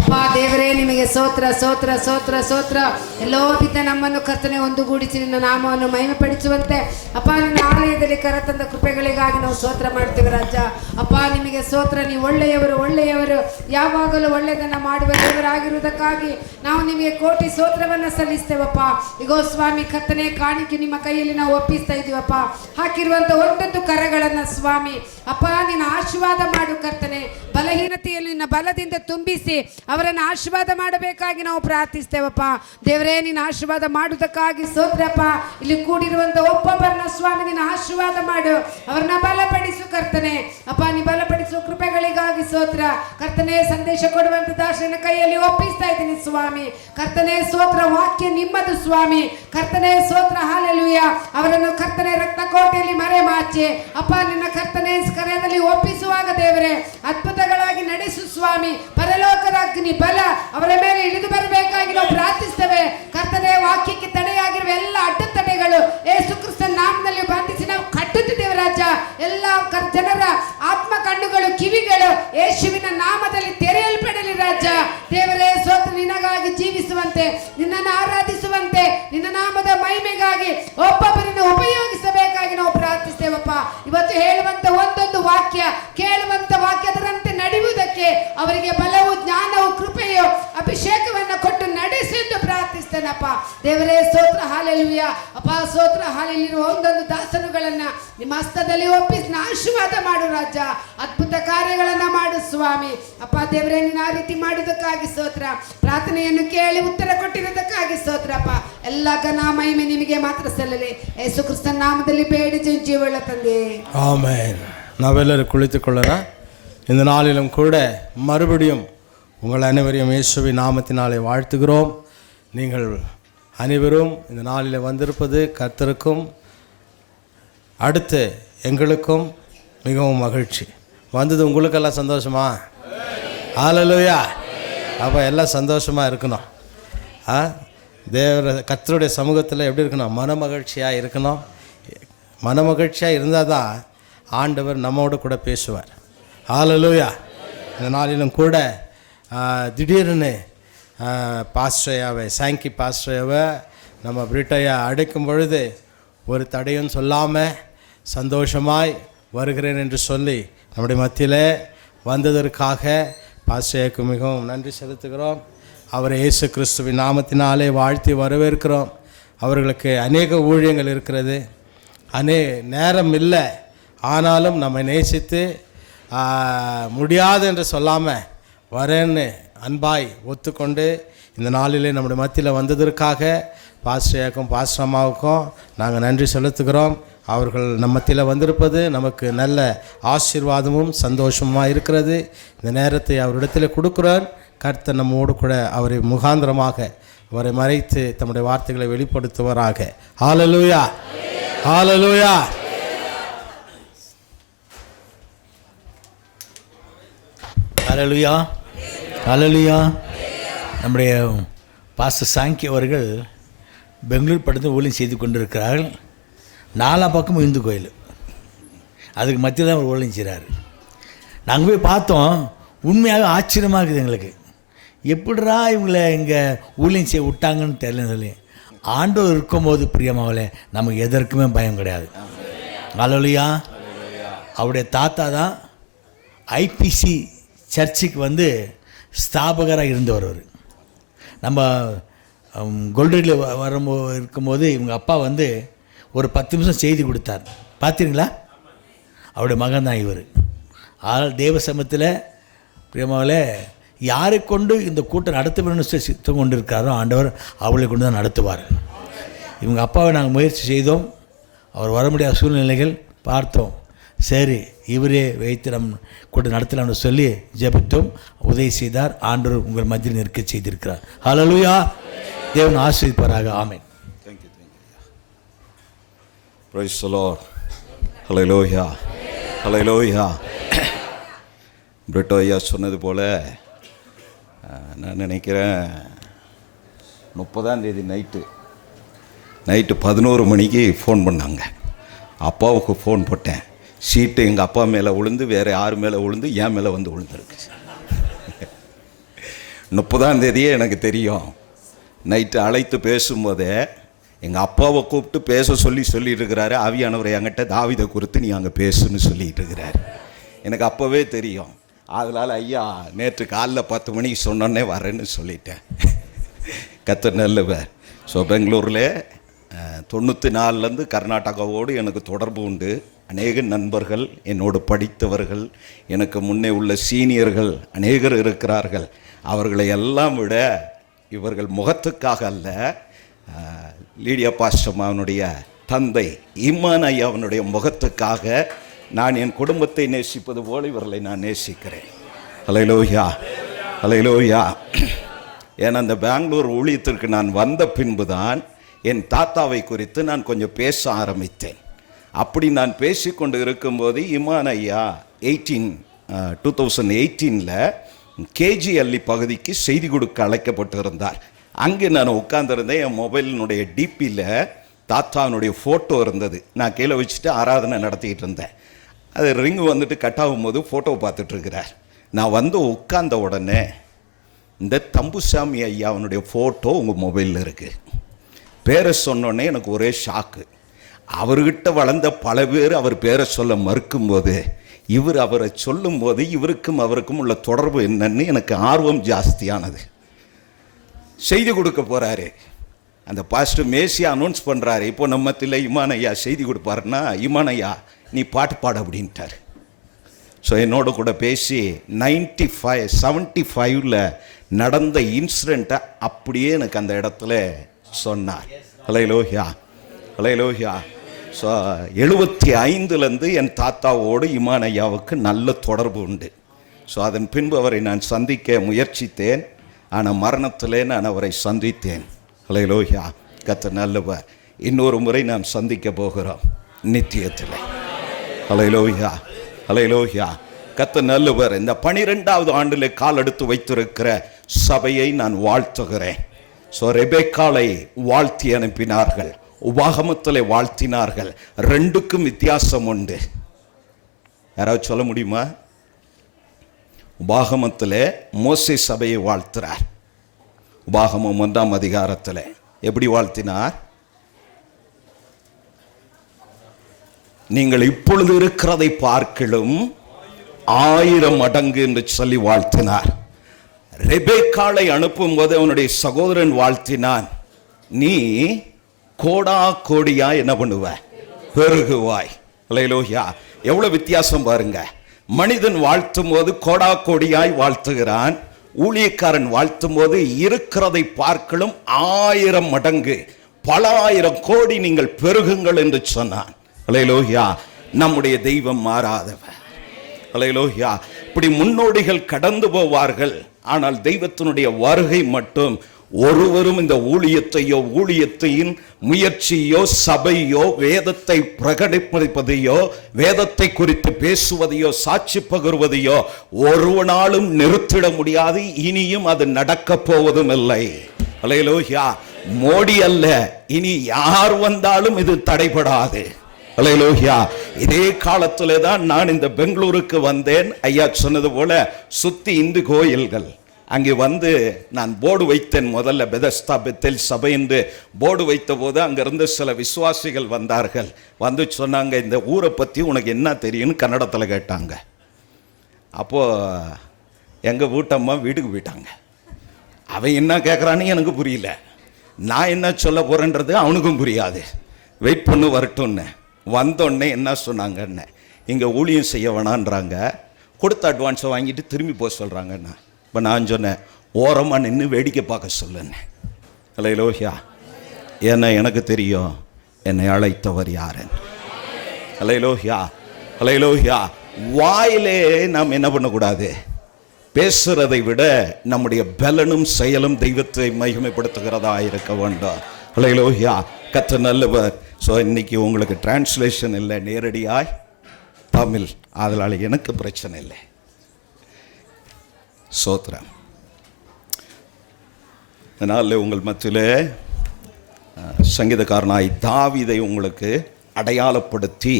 ಅಪ್ಪ ದೇವರೇ ನಿಮಗೆ ಸ್ತೋತ್ರ ಸ್ತೋತ್ರ ಸ್ತೋತ್ರ ಸ್ತೋತ್ರ. ಎಲ್ಲೋದಿದ್ದ ನಮ್ಮನ್ನು ಕರ್ತನೆ ಒಂದುಗೂಡಿಸಿ ನಿನ್ನ ನಾಮವನ್ನು ಮಹಿಮೆಪಡಿಸುವಂತೆ ಅಪ್ಪ ನಿನ್ನ ಆಲಯದಲ್ಲಿ ಕರತಂದ ಕೃಪೆಗಳಿಗಾಗಿ ನಾವು ಸ್ತೋತ್ರ ಮಾಡ್ತೇವೆ ರಾಜ. ಅಪ್ಪ ನಿಮಗೆ ಸ್ತೋತ್ರ. ನೀವು ಒಳ್ಳೆಯವರು ಒಳ್ಳೆಯವರು, ಯಾವಾಗಲೂ ಒಳ್ಳೆಯದನ್ನು ಮಾಡುವ ದೇವರಾಗಿರುವುದಕ್ಕಾಗಿ ನಾವು ನಿಮಗೆ ಕೋಟಿ ಸ್ತೋತ್ರವನ್ನು ಸಲ್ಲಿಸ್ತೇವಪ್ಪ. ಈಗೋ ಸ್ವಾಮಿ ಕರ್ತನೆ ಕಾಣಿಕೆ ನಿಮ್ಮ ಕೈಯಲ್ಲಿ ನಾವು ಒಪ್ಪಿಸ್ತಾ ಇದೀವಪ್ಪ. ಹಾಕಿರುವಂತ ಒಂದೊಂದು ಕರಗಳನ್ನು ಸ್ವಾಮಿ ಅಪ್ಪ ನಿನ್ನ ಆಶೀರ್ವಾದ ಮಾಡು ಕರ್ತನೆ. ಬಲಹೀನತೆಯಲ್ಲಿ ನಿನ್ನ ಬಲದಿಂದ ತುಂಬಿಸಿ ಅವರನ್ನು ಆಶೀರ್ವಾದ ಮಾಡಬೇಕಾಗಿ ನಾವು ಪ್ರಾರ್ಥಿಸ್ತೇವಪ್ಪ. ದೇವರೇ ನಿನ್ನ ಆಶೀರ್ವಾದ ಮಾಡುವುದಕ್ಕಾಗಿ ಸ್ತೋತ್ರಪ್ಪ. ಇಲ್ಲಿ ಕೂಡಿರುವಂತ ಒಬ್ಬೊಬ್ಬರನ್ನ ಸ್ವಾಮಿ ನಿನ್ನ ಆಶೀರ್ವಾದ ಮಾಡು, ಅವರನ್ನ ಬಲಪಡಿಸು ಕರ್ತನೆ. ಅಪ್ಪ ನೀ ಬಲಪಡಿಸುವ ಕೃಪೆಗಳಿಗಾಗಿ ಸ್ತೋತ್ರ ಕರ್ತನೆ. ಸಂದೇಶ ಕೊಡುವಂತ ದಾಸನ ಕೈಯಲ್ಲಿ ಒಪ್ಪಿಸ್ತಾ ಇದ್ದೀನಿ ಸ್ವಾಮಿ ಕರ್ತನೆ. ಸ್ತೋತ್ರ. ವಾಕ್ಯ ನಿಮ್ಮದು ಸ್ವಾಮಿ ಕರ್ತನೆ. ಸ್ತೋತ್ರ. ಹಾಲೆಲೂಯ. ಅವರನ್ನು ಕರ್ತನೆ ರಕ್ತ ಕೋಟೆಯಲ್ಲಿ ಮರೆ ಮಾಚಿ ಅಪ್ಪ ನಿನ್ನ ಕರ್ತನೆ ಕರೆಯಲ್ಲಿ ಒಪ್ಪಿಸುವಾಗ ದೇವರೇ ಅದ್ಭುತಗಳಾಗಿ ನಡೆಸು ಸ್ವಾಮಿ. ಪರಲೋಕದ ಅಗ್ನಿ ಬಲ ಅವರ ಮೇಲೆ ಇಳಿದು ಬರಬೇಕಾಗಿ ನಾವು ಪ್ರಾರ್ಥಿಸ್ತೇವೆ ಕರ್ತನೆ. ವಾಕ್ಯಕ್ಕೆ ತಡೆಯಾಗಿರುವ ಎಲ್ಲ ಅಡ್ಡತಡೆಗಳು ಯೇಸು ಕ್ರಿಸ್ತನ ನಾಮದಲ್ಲಿ ಬಂಧಿಸಿ ನಾವು ಕಟ್ಟುತ್ತಿದ್ದೇವೆ ರಾಜ. ಎಲ್ಲ ಜನರ ಆತ್ಮ ಕಣ್ಣುಗಳು ಕಿವಿಗಳು ಯೇಸುವಿನ ನಾಮದಲ್ಲಿ ತೆರೆಯಲ್ಪಡಲಿ ರಾಜ. ದೇವರೇ ಸ್ತೋತ್ರ. ನಿನಗಾಗಿ ಜೀವಿಸುವಂತೆ, ನಿನ್ನನ್ನು ಆರಾಧಿಸುವಂತೆ, ನಿನ್ನ ನಾಮದ ಮಹಿಮೆಗಾಗಿ ಒಬ್ಬೊಬ್ಬರನ್ನು ಉಪಯೋಗಿಸಬೇಕಾಗಿ ನಾವು ಪ್ರಾರ್ಥಿಸ್ತೇವಪ್ಪ. ಇವತ್ತು ಹೇಳುವಂತ ಒಂದೊಂದು ವಾಕ್ಯ, ಕೇಳುವಂತ ವಾಕ್ಯದರಂತೆ ನಡೆಯುವುದಕ್ಕೆ ಅವರಿಗೆ ಬಲವು ಜ್ಞಾನವು ಕೃಪೆಯು ಅಭಿಷೇಕವನ್ನು ಕೊಟ್ಟು ನಡೆಸಿ ಎಂದು ಪ್ರಾರ್ಥಿಸ್ತೇನಪ್ಪ. ದೇವರೇ ಸ್ತೋತ್ರ. ಹಾಲೆಲೂಯ. ಅಪ್ಪ ಸ್ತೋತ್ರ. ಹಾಲೆಲ್ಲಿರುವ ಒಂದೊಂದು ದಾಸನುಗಳನ್ನ ನಿಮ್ಮ ಹಸ್ತದಲ್ಲಿ ಒಪ್ಪಿಸಿ ಆಶೀರ್ವಾದ ಮಾಡು ರಾಜ. ಅದ್ಭುತ ಕಾರ್ಯಗಳನ್ನ ಮಾಡು ಸ್ವಾಮಿ. ಅಪ್ಪ ದೇವರೇ ನೀನು ಆ ರೀತಿ ಮಾಡುವುದಕ್ಕಾಗಿ ಸ್ತೋತ್ರ. ಪ್ರಾರ್ಥನೆಯನ್ನು ಕೇಳಿ ಉತ್ತರ ಕೊಟ್ಟಿರುವುದಕ್ಕಾಗಿ ಸ್ತೋತ್ರಪ್ಪ. ಎಲ್ಲ ಘನ ಮಹಿಮೆ ನಿಮಗೆ ಮಾತ್ರ ಸಲ್ಲಲಿ. ಯೇಸು ಕ್ರಿಸ್ತನ ನಾಮದಲ್ಲಿ ಬೇಡಿ ಜೀವಳ ತಂದೆ. ஆமென். நாவெல்லரும் குளித்துக்கொள்ளலாம். இந்த நாளிலும் கூட மறுபடியும் உங்கள் அனைவரையும் இயேசுவின் நாமத்தினாலே வாழ்த்துகிறோம். நீங்கள் அனைவரும் இந்த நாளில் வந்திருப்பது கர்த்தருக்கும் அடுத்து எங்களுக்கும் மிகவும் மகிழ்ச்சி. வந்தது உங்களுக்கெல்லாம் சந்தோஷமா? ஹல்லேலூயா. அப்போ எல்லாம் சந்தோஷமாக இருக்கணும். கர்த்தருடைய சமூகத்தில் எப்படி இருக்கணும்? மனமகிழ்ச்சியாக இருக்கணும். மனமகிழ்ச்சியாக இருந்தால் தான் ஆண்டவர் நம்மோடு கூட பேசுவார். ஹல்லேலூயா. இந்த நாளிலும் கூட திடீர்னு பாஸ்டரையாவை சாங்கி பாஸ்டரையாவை நம்ம பிரிட்டையா அடைக்கும் பொழுது ஒரு தடையும் சொல்லாமல் சந்தோஷமாய் வருகிறேன் என்று சொல்லி நம்முடைய மத்தியில் வந்ததற்காக பாஸ்டரையாவுக்கு மிகவும் நன்றி செலுத்துகிறோம். அவரை இயேசு கிறிஸ்துவின் நாமத்தினாலே வாழ்த்தி வரவேற்கிறோம். அவர்களுக்கு அநேக ஊழியங்கள் இருக்கிறது, நேரம் இல்லை. ஆனாலும் நம்மை நேசித்து முடியாது என்று சொல்லாமல் வரேன்னு அன்பாய் ஒத்துக்கொண்டு இந்த நாளிலே நம்முடைய மத்தியில் வந்ததற்காக பாஸ்டரையாவுக்கும் பாஸ்டர் அம்மாவுக்கும் நாங்கள் நன்றி செலுத்துகிறோம். அவர்கள் நம்ம மத்தியில் வந்திருப்பது நமக்கு நல்ல ஆசீர்வாதமும் சந்தோஷமாக இருக்கிறது. இந்த நேரத்தை அவரிடத்தில் கொடுக்குறார். கர்த்தர் நம்மோடு கூட அவரை முகாந்திரமாக அவரை மறைத்து தம்முடைய வார்த்தைகளை வெளிப்படுத்துவாராக. ஹல்லேலூயா. ஹல்லேலூயா. ஹல்லேலூயா. ஹல்லேலூயா. நம்முடைய பாஸ்டர் சாங்கி அவர்கள் பெங்களூர் படத்தில் ஊழியம் செய்து கொண்டிருக்கிறார்கள். 4 பக்கமும் இந்து கோயில், அதுக்கு மத்தியில் தான் அவர் ஊழியம் செய்கிறார். நாங்கள் போய் பார்த்தோம். உண்மையாக ஆச்சரியமாக இருக்குது எங்களுக்கு. எப்படிரா இவங்களை இங்கே ஊழியம் செய்ய விட்டாங்கன்னு தெரியலன்னு சொல்லி. ஆண்டவர் இருக்கும்போது பிரியமாவலே நமக்கு எதற்குமே பயம் கிடையாது. ஹல்லேலூயா. அவருடைய தாத்தா தான் ஐபிசி சர்ச்சுக்கு ஸ்தாபகராக இருந்தவர். அவர் நம்ம கோல்டரில் இருக்கும்போது இவங்க அப்பா ஒரு 10 நிமிஷம் செய்தி கொடுத்தார். பார்த்தீங்களா? அவருடைய மகன் தான் இவர். ஆனால் தேவ சமூகத்தில் பிரியமாவில் யாரை கொண்டு இந்த கூட்டம் நடத்த வேணும்னு சித்தம் கொண்டு இருக்காரோ ஆண்டவர் அவளை கொண்டு தான் நடத்துவார். இவங்க அப்பாவை நாங்கள் முயற்சி செய்தோம். அவர் வர முடியாத சூழ்நிலைகள் பார்த்தோம். சரி இவரே வைத்து நம் கூட நடத்தலாம்னு சொல்லி ஜெபித்தோம். உதவி செய்தார். ஆண்டவர் உங்கள் மத்தியில் நிற்க செய்திருக்கிறார். ஹல்லேலூயா. தேவன் ஆசீர்வதிப்பாராக. ஆமென். Praise the Lord. Hallelujah. Hallelujah. Britto ஐயா சொன்னது போல் நான் நினைக்கிறேன் 30ஆம் தேதி நைட்டு 11 மணிக்கு ஃபோன் பண்ணாங்க. அப்பாவுக்கு ஃபோன் போட்டேன். சீட்டு எங்கள் அப்பா மேலே விழுந்து வேறு யார் மேலே விழுந்து என் மேலே வந்து விழுந்துருக்கு. 30ஆம் தேதியே எனக்கு தெரியும். நைட்டு அழைத்து பேசும்போதே எங்கள் அப்பாவை கூப்பிட்டு பேச சொல்லிட்டு இருக்கிறாரு. ஆவியானவர் என்கிட்ட தாவீதை குறித்து நீ அங்கே பேசுன்னு சொல்லிட்டு இருக்கிறாரு. எனக்கு அப்போவே தெரியும். அதனால் ஐயா நேற்று காலைல 10 மணிக்கு சொன்னோன்னே வரேன்னு சொல்லிட்டேன். கர்த்தர் நல்லவர். ஸோ பெங்களூரில் 94லேருந்து கர்நாடகாவோடு எனக்கு தொடர்பு உண்டு. அநேக நண்பர்கள், என்னோடு படித்தவர்கள், எனக்கு முன்னே உள்ள சீனியர்கள் அநேகர் இருக்கிறார்கள். அவர்களை எல்லாம் விட இவர்கள் முகத்துக்காக அல்ல, லீடியா பாஸ்டம்மாவனுடைய தந்தை இம்மான் ஐயாவனுடைய முகத்துக்காக நான் என் குடும்பத்தை நேசிப்பது போல இவர்களை நான் நேசிக்கிறேன். ஹல்லேலூயா. ஹல்லேலூயா. ஏன்னா அந்த பெங்களூர் ஊழியத்திற்கு நான் வந்த பின்பு தான் என் தாத்தாவை குறித்து நான் கொஞ்சம் பேச ஆரம்பித்தேன். அப்படி நான் பேசிக்கொண்டு இருக்கும்போது இமான் ஐயா 2018 கேஜிஎல்லி பகுதிக்கு செய்தி கொடுக்க அழைக்கப்பட்டிருந்தார். அங்கே நான் உட்கார்ந்துருந்தேன். என் மொபைலினுடைய டிபியில் தாத்தாவினுடைய ஃபோட்டோ இருந்தது. நான் கீழே வச்சுட்டு ஆராதனை நடத்திக்கிட்டு இருந்தேன். அது ரிங்கு வந்துட்டு கட் ஆகும்போது ஃபோட்டோ பார்த்துட்ருக்கிறார். நான் வந்து உட்கார்ந்த உடனே இந்த தம்புசாமி ஐயாவனுடைய ஃபோட்டோ உங்கள் மொபைலில் இருக்குது. பேரை சொன்னோடனே எனக்கு ஒரே ஷாக்கு. அவர்கிட்ட வளர்ந்த பல பேர் அவர் பேரை சொல்ல மறுக்கும்போது இவர் அவரை சொல்லும்போது இவருக்கும் அவருக்கும் உள்ள தொடர்பு என்னன்னு எனக்கு ஆர்வம் ஜாஸ்தியானது. செய்தி கொடுக்க போகிறாரு. அந்த பாஸ்டர் மேசி அனௌன்ஸ் பண்ணுறாரு, இப்போ நம்மத்தில் இமான் ஐயா செய்தி கொடுப்பாருன்னா இமான் ஐயா நீ பாட்டு பாட அப்படின்ட்டார். ஸோ என்னோட கூட பேசி 75 நடந்த இன்சிடெண்ட்டை அப்படியே எனக்கு அந்த இடத்துல சொன்னார். ஹல்லேலூயா. ஹல்லேலூயா. ஸோ 75 என் தாத்தாவோடு இமான் ஐயாவுக்கு நல்ல தொடர்பு உண்டு. ஸோ அதன் பின்பு அவரை நான் சந்திக்க முயற்சித்தேன். ஆனால் மரணத்திலே நான் அவரை சந்தித்தேன். ஹல்லேலூயா. கர்த்தர் நல்லவர். இன்னொரு முறை நாம் சந்திக்க போகிறோம் நித்தியத்தில். ஹல்லேலூயா. ஹல்லேலூயா. கர்த்தர் நல்லவர். இந்த 12வது ஆண்டில் கால் எடுத்து வைத்திருக்கிற சபையை நான் வாழ்த்துகிறேன். ஸோ ரெபெக்காளை வாழ்த்தி அனுப்பினார்கள், உபாகமத்தில் வாழ்த்தினார்கள். ரெண்டுக்கும் வித்தியாசம் உண்டு. யாராவது சொல்ல முடியுமா? உபாகமத்தில் மோசே சபையை வாழ்த்துறார். உபாகமம் 1ஆம் அதிகாரத்தில் எப்படி வாழ்த்தினார்? நீங்கள் இப்பொழுது இருக்கிறதை பார்க்கிலும் 1000 மடங்கு என்று சொல்லி வாழ்த்தினார். ரெபெக்காளை அனுப்பும்போது அவனுடைய சகோதரன் வாழ்த்தினான், நீ கோடா கோடியா என்ன பண்ணுவ? பெருகுவாய். ஹல்லேலூயா. எவ்வளவு வித்தியாசம் பாருங்க. மனிதன் வாழ்த்தும் போது கோடா கோடியாய் வாழ்த்துகிறான். ஊழியக்காரன் வாழ்த்தும் போது இருக்கிறதை பார்க்கலும் 1000 மடங்கு, பல 1000 கோடி நீங்கள் பெருகுங்கள் என்று சொன்னான். ஹல்லேலூயா. நம்முடைய தெய்வம் மாறாதவர். ஹல்லேலூயா. இப்படி முன்னோடிகள் கடந்து போவார்கள், ஆனால் தெய்வத்தினுடைய வருகை மட்டும் ஒருவரும் இந்த ஊழியத்தையோ ஊழியத்தின் முயற்சியோ சபையோ வேதத்தை பிரகடிப்பதையோ வேதத்தை குறித்து பேசுவதையோ சாட்சி பகிர்வதையோ ஒருவனாலும் நிறுத்திட முடியாது. இனியும் அது நடக்க போவதும் இல்லை. ஹல்லேலூயா. மோடி அல்ல, இனி யார் வந்தாலும் இது தடைபடாது. ஹல்லேலூயா. இதே காலத்திலே தான் நான் இந்த பெங்களூருக்கு வந்தேன். ஐயா சொன்னது போல சுத்தி இந்து கோயில்கள். அங்கே வந்து நான் போர்டு வைத்தேன். முதல்ல பெதஸ்தா பெத்தேல் சபை என்று போர்டு வைத்த போது அங்கிருந்து சில விசுவாசிகள் வந்தார்கள். வந்து சொன்னாங்க, இந்த ஊரை பற்றி உனக்கு என்ன தெரியும்னு கன்னடத்தில் கேட்டாங்க. அப்போது எங்கள் வீட்டம்மா வீட்டுக்கு போயிட்டாங்க. அவன் என்ன கேட்குறான்னு எனக்கு புரியல, நான் என்ன சொல்ல போகிறேன்றது அவனுக்கும் புரியாது. வெயிட் பண்ணு வரட்டும்னு. வந்தோடனே என்ன சொன்னாங்கன்னு, இங்கே ஊழியம் செய்ய வேணான்றாங்க, கொடுத்த அட்வான்ஸை வாங்கிட்டு திரும்பி போக சொல்கிறாங்கண்ணா. இப்போ நான் சொன்னேன், ஓரமாக நின்று வேடிக்கை பார்க்க சொல்லுன்னு. ஹல்லேலூயா. ஏன்னா எனக்கு தெரியும் என்னை அழைத்தவர் யாருன்னு. ஹல்லேலூயா. அல்லேலூயா. வாயிலே நாம் என்ன பண்ணக்கூடாது? பேசுறதை விட நம்முடைய பலனும் செயலும் தெய்வத்தை மகிமைப்படுத்துகிறதா இருக்க வேண்டும். அல்லேலூயா. கர்த்தர் நல்லவர். ஸோ இன்னைக்கு உங்களுக்கு டிரான்ஸ்லேஷன் இல்லை, நேரடியாய் தமிழ், அதனால எனக்கு பிரச்சனை இல்லை. சோத்ரம். அதனால் உங்கள் மத்தியிலே சங்கீதக்காரனாய் தாவீதை உங்களுக்கு அடையாளப்படுத்தி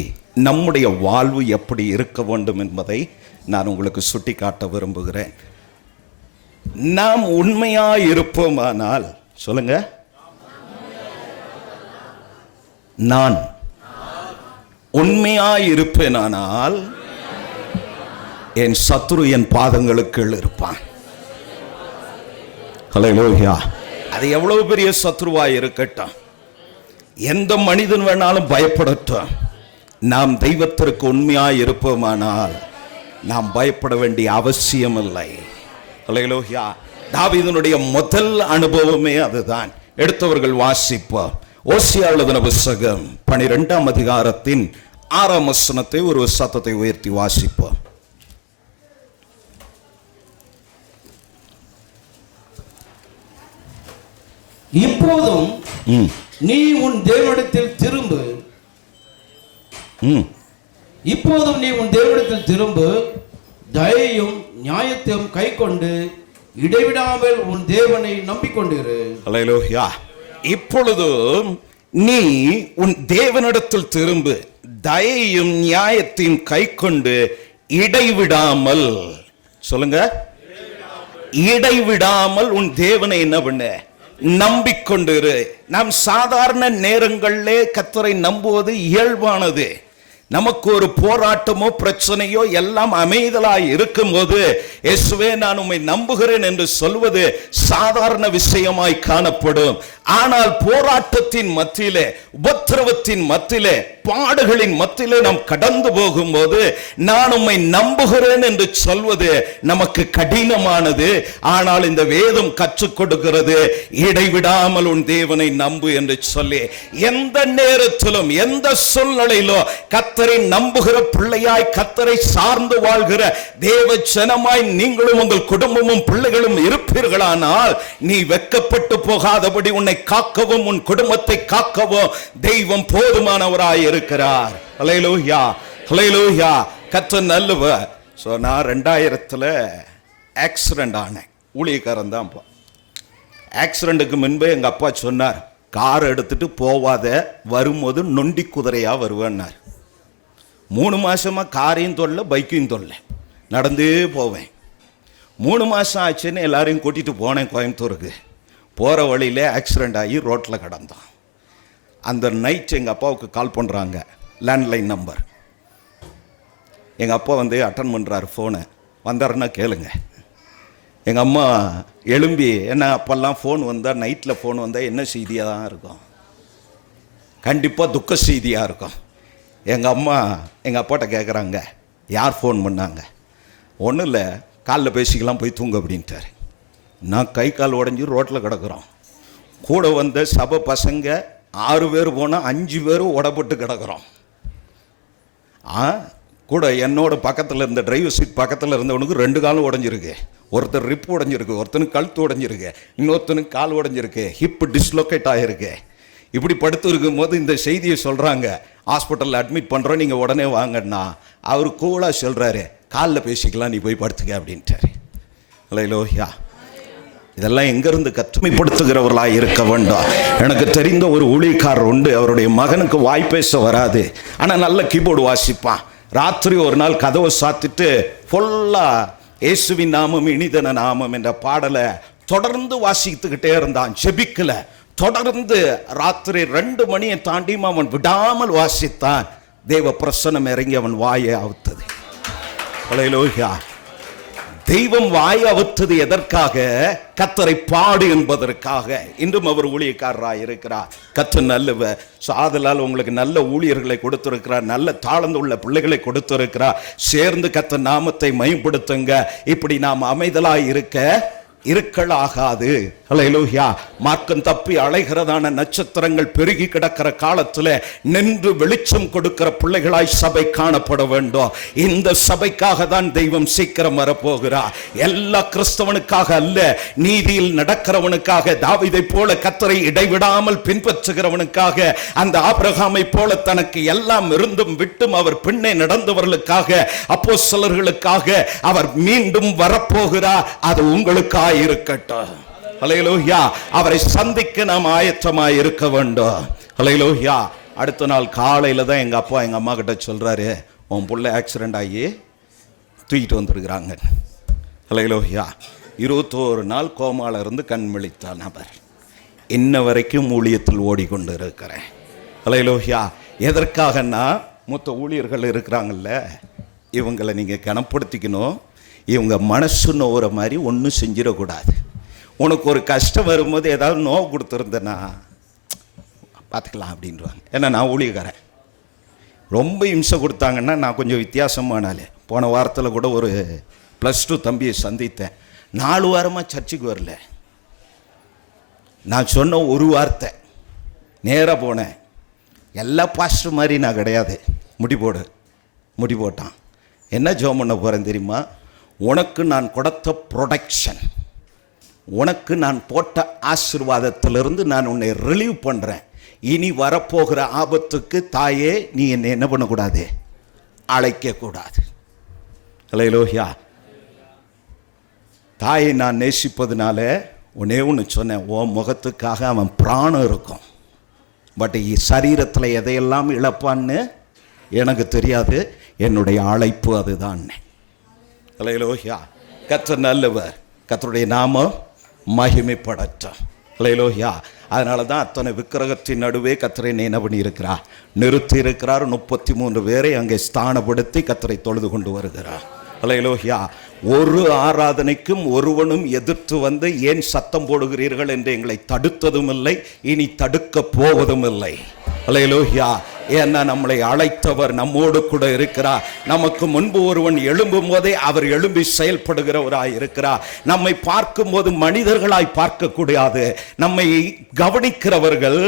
நம்முடைய வாழ்வு எப்படி இருக்க வேண்டும் என்பதை நான் உங்களுக்கு சுட்டி காட்ட விரும்புகிறேன். நாம் உண்மையாய் இருப்போமானால், சொல்லுங்க, நான் உண்மையாய் இருப்பேனானால் என் சத்துரு என் பாதங்களுக்கு இருப்பான். ஹல்லேலூயா. அது எவ்வளவு பெரிய சத்ருவாய் இருக்கட்டும், எந்த மனிதன் வேணாலும் பயப்படட்டும், நாம் தெய்வத்திற்கு உண்மையாய் இருப்போமானால் நாம் பயப்பட வேண்டிய அவசியம் இல்லை. ஹல்லேலூயா. தாவீதினுடைய முதல் அனுபவமே அதுதான். எடுத்தவர்கள் வாசிப்போம். ஓசியா எழுதின புத்தகம் 12ஆம் அதிகாரத்தின் 6ஆம் வசனத்தை ஒரு சத்தத்தை உயர்த்தி வாசிப்போம். இப்போதும் நீ உன் தேவனிடத்தில் திரும்பு. இப்போதும் நீ உன் தேவனிடத்தில் திரும்பு, தயையும் நியாயத்தையும் கை கொண்டு இடைவிடாமல் உன் தேவனை நம்பிக்கொண்டிரு. அல்லேலூயா. இப்பொழுதும் நீ உன் தேவனிடத்தில் திரும்பு, தயையும் நியாயத்தையும் கை கொண்டு இடைவிடாமல், சொல்லுங்க, இடைவிடாமல் உன் தேவனை என்ன பண்ண? நம்பிக்கொண்டிரு. நாம் சாதாரண நேரங்களிலே கர்த்தரை நம்புவது இயல்பானது. நமக்கு ஒரு போராட்டமோ பிரச்சனையோ எல்லாம் அமைதலாய் இருக்கும்போது இயேசுவே நான் உம்மை நம்புகிறேன் என்று சொல்வது சாதாரண விஷயமாய் காணப்படும். ஆனால் போராட்டத்தின் மத்தியிலே, உபத்திரவத்தின் மத்தியிலே, பாடுகளின் மத்தியிலே நாம் கடந்து போகும்போது நான் உம்மை நம்புகிறேன் என்று சொல்வது நமக்கு கடினமானது. ஆனால் இந்த வேதம் கற்றுக் கொடுக்கிறது, இடைவிடாமல் உன் தேவனை நம்பு என்று சொல்லி. எந்த நேரத்திலும் எந்த சூழ்நிலையிலும் கர்த்தரை நம்புகிற பிள்ளையாய், கர்த்தரை சார்ந்து வாழ்கிற தேவ ஜனமாய் நீங்களும் உங்கள் குடும்பமும் பிள்ளைகளும் இருப்பீர்களானால் நீ வெட்கப்பட்டு போகாதபடி உன்னை காக்கவும் உன் குடும்பத்தை காக்கவும் தெய்வம் போதுமானவராய் இருக்கிறார். ஹல்லேலூயா, ஹல்லேலூயா. கர்த்தர் நல்லவர். ஸோ நான் 2000 ஆக்சிடென்ட் ஆனேன். ஊழியக்காரன் தான். ஆக்சிடென்ட்டுக்கு முன்பே எங்கள் அப்பா சொன்னார், கார் எடுத்துட்டு போவாத, வரும்போது நொண்டி குதிரையா வருவேன்னார். 3 மாசமா காரையும் தொல்லை, பைக்கையும் தொல்லை, நடந்தே போவேன். 3 மாதம் ஆச்சுன்னு எல்லாரையும் கூட்டிகிட்டு போனேன் கோயம்புத்தூருக்கு. போகிற வழியில் ஆக்சிடெண்ட் ஆகி ரோட்டில் கிடந்தோம். அந்த நைட் எங்கள் அப்பாவுக்கு கால் பண்ணுறாங்க, லேண்ட்லைன் நம்பர். எங்கள் அப்பா வந்து அட்டன் பண்ணுறாரு ஃபோனை. வந்தாருன்னா கேளுங்க. எங்கள் அம்மா எழும்பி, என்ன அப்போல்லாம் ஃபோன் வந்தால், நைட்டில் ஃபோன் வந்தால் என்ன செய்தியாக தான் இருக்கும்? கண்டிப்பாக துக்க செய்தியாக இருக்கும். எங்கள் அம்மா எங்கள் அப்பாட்ட கேட்குறாங்க, யார் ஃபோன் பண்ணாங்க? ஒன்றும் இல்லை, காலில் பேசிக்கலாம், போய் தூங்க அப்படின்ட்டார். நான் கை கால் உடஞ்சி ரோட்டில் கிடக்குறோம். கூட வந்த சபை பசங்க 6 பேர் போனால் 5 பேரும் உடப்பட்டு கிடக்குறோம். கூட என்னோட பக்கத்தில் இருந்த டிரைவர் சீட் பக்கத்தில் இருந்தவனுக்கு 2 காலும் உடஞ்சிருக்கு. ஒருத்தர் ரிப்பு உடஞ்சிருக்கு, ஒருத்தனுக்கு கழுத்து உடஞ்சிருக்கு, இன்னொருத்தனுக்கு கால் உடஞ்சிருக்கு, ஹிப்பு டிஸ்லோகேட் ஆகிருக்கு. இப்படி படுத்து இருக்கும் போது இந்த செய்தியை சொல்கிறாங்க, ஹாஸ்பிட்டலில் அட்மிட் பண்ணுறோம், நீங்கள் உடனே வாங்கன்னா. அவர் கூலாக சொல்கிறாரு, காலில் பேசிக்கலாம், நீ போய் படுத்துக்க அப்படின்ட்டார். ஹல்லேலூயா. இதெல்லாம் எங்கிருந்து கற்றுமைப்படுத்துகிறவர்களாக இருக்க வேண்டும். எனக்கு தெரிந்த ஒரு ஊழியக்காரர் உண்டு. அவருடைய மகனுக்கு வாய்ப்பேச வராது, ஆனால் நல்ல கீபோர்டு வாசிப்பான். ராத்திரி ஒரு நாள் கதவை சாத்திட்டு ஃபுல்லாக இயேசுவின் நாமம் இனிதன நாமம் என்ற பாடலை தொடர்ந்து வாசித்துக்கிட்டே இருந்தான். ஜெபிக்கல, தொடர்ந்து ராத்திரி 2 மணியை தாண்டியும் அவன் விடாமல் வாசித்தான். தேவ பிரசன்னம் இறங்கி அவன் வாயை அவுத்தது. ஹல்லேலூயா. தெய்வம் வாய் அவுத்தது எதற்காக? கர்த்தரை பாடு என்பதற்காக. இன்றும் அவர் ஊழியக்காரராக இருக்கிறார். கர்த்தர் நல்லவர். ஆதலால் உங்களுக்கு நல்ல ஊழியர்களை கொடுத்திருக்கிறார், நல்ல தாழ்ந்துள்ள பிள்ளைகளை கொடுத்திருக்கிறார். சேர்ந்து கர்த்தர் நாமத்தை மகிமைப்படுத்துங்க. இப்படி நாம் அமைதலாய் இருக்க இருக்கலாகாது. ஹல்லேலூயா. மார்க்கம் தப்பி அலைகிறதான நட்சத்திரங்கள் பெருகி கிடக்கிற காலத்தில் நின்று வெளிச்சம் கொடுக்கிற பிள்ளைகளாய் சபை காணப்பட வேண்டும். இந்த சபைக்காக தான் தெய்வம் சீக்கிரம் வரப்போகிறார். எல்லா கிறிஸ்தவனுக்காக அல்ல, நீதியில் நடக்கிறவனுக்காக, தாவீதை போல கர்த்தரை இடைவிடாமல் பின்பற்றுகிறவனுக்காக, அந்த ஆபிரகாமை போல தனக்கு எல்லாம் இருந்தும் விட்டும் அவர் பின்னே நடந்தவர்களுக்காக, அப்போஸ்தலர்களுக்காக அவர் மீண்டும் வரப்போகிறார். அது உங்களுக்காக இருக்கட்டும். ஹல்லேலூயா. அவரை சந்திக்க நாம் ஆயத்தமாய் இருக்க வேண்டும். ஹல்லேலூயா. அடுத்த நாள் காலையில தான் எங்க அப்பா எங்க அம்மா கிட்ட சொல்றாரு, உன் புள்ள ஆக்சிடென்ட் ஆகி தூக்கிட்டு வந்திருக்கிறாங்க. ஹல்லேலூயா. 21 நாள் கோமால இருந்து கண் விழித்தான் அவர். இன்ன வரைக்கும் ஊழியத்தில் ஓடிக்கொண்டு இருக்கிறேன். ஹல்லேலூயா. எதற்காகன்னா, மொத்த ஊழியர்கள் இருக்கிறாங்கல்ல, இவங்களை நீங்க கனப்படுத்திக்கணும். இவங்க மனசு நோகிற மாதிரி ஒன்றும் செஞ்சிடக்கூடாது. உனக்கு ஒரு கஷ்டம் வரும்போது ஏதாவது நோவு கொடுத்துருந்தேன்னா பார்த்துக்கலாம் அப்படின்றாங்க. ஏன்னா நான் ஊழியக்காரன். ரொம்ப இம்சை கொடுத்தாங்கன்னா நான் கொஞ்சம் வித்தியாசமானாலே. போன வாரத்தில் கூட ஒரு +2 தம்பியை சந்தித்தேன். 4 வாரமாக சர்ச்சுக்கு வரல. நான் சொன்ன ஒரு வார்த்தை, நேராக போனேன். எல்லா பாஸ்டர் மாதிரி நான் கிடையாது. முடி போட்டான். என்ன ஜெபம் பண்ண போகிறேன் தெரியுமா? உனக்கு நான் கொடுத்த ப்ரொடக்ஷன், உனக்கு நான் போட்ட ஆசீர்வாதத்திலிருந்து நான் உன்னை ரிலீவ் பண்ணுறேன். இனி வரப்போகிற ஆபத்துக்கு தாயே நீ என்னை என்ன பண்ணக்கூடாது, அழைக்கக்கூடாது. ஹல்லேலூயா. தாயை நான் நேசிப்பதுனால ஒன்னே ஒன்று சொன்னேன், உன் முகத்துக்காக அவன் பிராணம் இருக்கும். பட் சரீரத்தில் எதையெல்லாம் இழப்பான்னு எனக்கு தெரியாது. என்னுடைய அழைப்பு அதுதான். ஹல்லேலூயா. கர்த்தர் நல்லவர், கர்த்தருடைய நாமம் மகிமைப்படட்டும். ஹல்லேலூயா. அதனால தான் அத்தனை விக்கிரகத்தின் நடுவே கர்த்தரை என்ன பண்ணியிருக்கிறார், நிறுத்தி இருக்கிறார். 33 பேரை அங்கே ஸ்தானப்படுத்தி கர்த்தரை தொழுது கொண்டு வருகிறார். ஹல்லேலூயா. ஒரு ஆராதனைக்கும் ஒருவனும் எதிர்த்து வந்து ஏன் சத்தம் போடுகிறீர்கள் என்று எங்களை தடுத்ததும் இல்லை, இனி தடுக்க போவதும் இல்லை. ஹல்லேலூயா. ஏன்னா நம்மளை அழைத்தவர் நம்மோடு கூட இருக்கிறார். நமக்கு முன்பு ஒருவன் எழும்பும் போதே அவர் எழும்பி செயல்படுகிறவராய் இருக்கிறார். நம்மை பார்க்கும் போது மனிதர்களாய் பார்க்க கூடாது. நம்மை கவனிக்கிறவர்கள்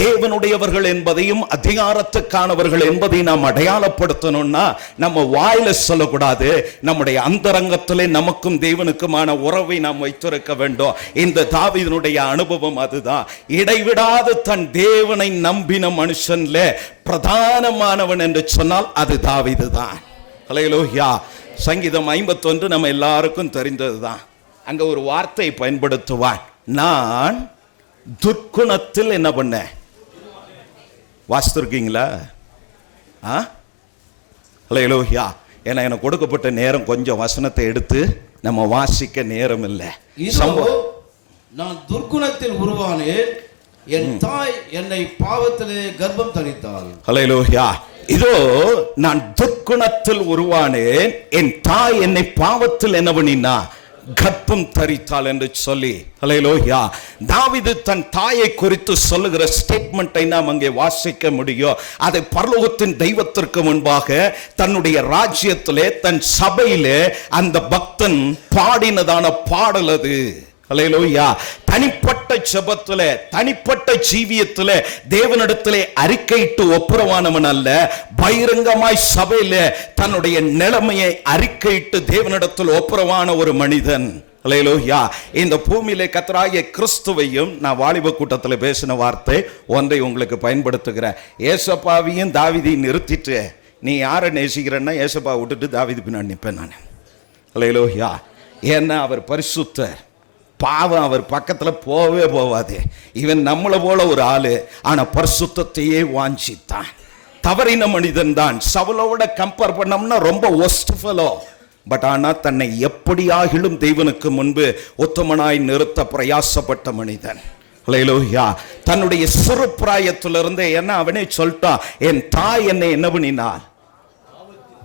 தேவனுடையவர்கள் என்பதையும் அதிகாரத்துக்கானவர்கள் என்பதையும் நாம் அடையாளப்படுத்தணும்னா நம்ம வாயில சொல்லக்கூடாது. நம்முடைய அந்தரங்கத்திலே நமக்கும் தேவனுக்குமான உறவை நாம் வைத்திருக்க வேண்டும். இந்த தாவீதினுடைய அனுபவம் அதுதான். இடைவிடாது தன் தேவனை நம்பின மனுஷன்ல பிரதானமானவன் என்று சொன்னால் அது தாவீது தான். ஹல்லேலூயா. சங்கீதம் 51 நம்ம எல்லாருக்கும் தெரிந்ததுதான். அங்க ஒரு வார்த்தை பயன்படுத்துவான், நான் துர்க்குணத்தில் என்ன பண்ண. வாசித்திருக்கீங்களா? ஹல்லேலூயா. ஏன்னா எனக்கு கொடுக்கப்பட்ட நேரம் கொஞ்சம், வசனத்தை எடுத்து நம்ம வாசிக்க நேரம் இல்லை. நான் துர்க்குணத்தில் உருவானேன், என் தாய் என்னை பாவத்திலே கர்ப்பம் தரித்தாள். ஹல்லேலூயா. இதோ நான் துர்க்குணத்தில் உருவானேன், என் தாய் என்னை பாவத்தில் என்ன பண்ணினா கர்ப்பம் தரித்தாள் என்று சொல்லி. ஹல்லேலூயா. தாவீது தன் தாயை குறித்து சொல்லுகிற ஸ்டேட்மெண்ட்டை நாம் அங்கே வாசிக்க முடியும். அதை பரலோகத்தின் தெய்வத்திற்கு முன்பாக தன்னுடைய ராஜ்யத்திலே தன் சபையிலே அந்த பக்தன் பாடினதான பாடல் அது. ஹல்லேலூயா. தனிப்பட்ட ஜெபத்திலே, தனிப்பட்ட ஜீவியத்திலே தேவனிடத்திலே அறிக்கையிட்டு ஒப்புரவானவன் அல்ல, பகிரங்கமாய் சபையிலே தன்னுடைய நிலைமையை அறிக்கையிட்டு தேவனிடத்தில் ஒப்புரவான ஒரு மனிதன். ஹல்லேலூயா. இந்த பூமியிலே கர்த்தராகிய கிறிஸ்துவையும், நான் வாலிப கூட்டத்தில் பேசின வார்த்தை ஒன்றை உங்களுக்கு பயன்படுத்துகிறேன். ஏசப்பாவையும் தாவீதையும் நிறுத்திட்டு நீ யாரை நேசிக்கிறன்னா ஏசப்பா விட்டுட்டு தாவீது பின்னாடி நிற்பேன் நான். ஹல்லேலூயா. ஏன்னா அவர் பரிசுத்தர். பாவம் அவர் பக்கத்தில் போவே போவாது. இவன் நம்மளை போல ஒரு ஆளு, ஆனா பரிசுத்தத்தையே வாஞ்சித்தான். தவறின மனிதன் தான். சவுலோட கம்பேர் பண்ணோம்னா ரொம்ப ஒஸ்ட் ஃபெலோ. பட் ஆனா தன்னை எப்படியாகிலும் தேவனுக்கு முன்பு உத்தமனாய் நிறுத்த பிரயாசப்பட்ட மனிதன். ஹல்லேலூயா. தன்னுடைய சிறு பிராயத்திலிருந்தே, என்ன அவனே சொல்லிட்டான், என் தாய் என்னை என்ன பண்ணினாள்,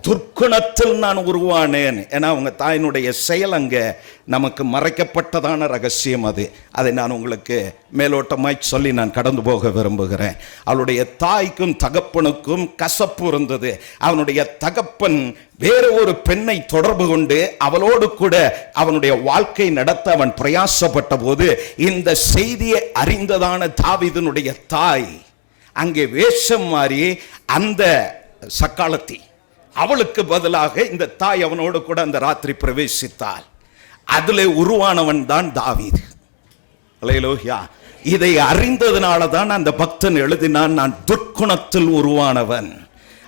துர்க்குணத்தில் நான் உருவானேன். ஏன்னா அவங்க தாயினுடைய செயல் அங்கே நமக்கு மறைக்கப்பட்டதான ரகசியம். அதை நான் உங்களுக்கு மேலோட்டமாய் சொல்லி நான் கடந்து போக விரும்புகிறேன். அவளுடைய தாய்க்கும் தகப்பனுக்கும் கசப்பு இருந்தது. அவனுடைய தகப்பன் வேறு ஒரு பெண்ணை தொடர்பு கொண்டு அவளோடு கூட அவனுடைய வாழ்க்கை நடத்த அவன் பிரயாசப்பட்ட போது இந்த செய்தியை அறிந்ததான தாவீதினுடைய தாய் அங்கே வேஷம் மாறி அந்த சக்காலத்தி அவளுக்கு பதிலாக இந்த தாய் அவனோடு கூட அந்த ராத்திரி பிரவேசித்தாள். அதிலே உருவானவன் தான் தாவீது. அல்லேலூயா. இதை அறிந்ததுனால தான் அந்த பக்தன் எழுதினான், நான் துர்க்குணத்தில் உருவானவன்.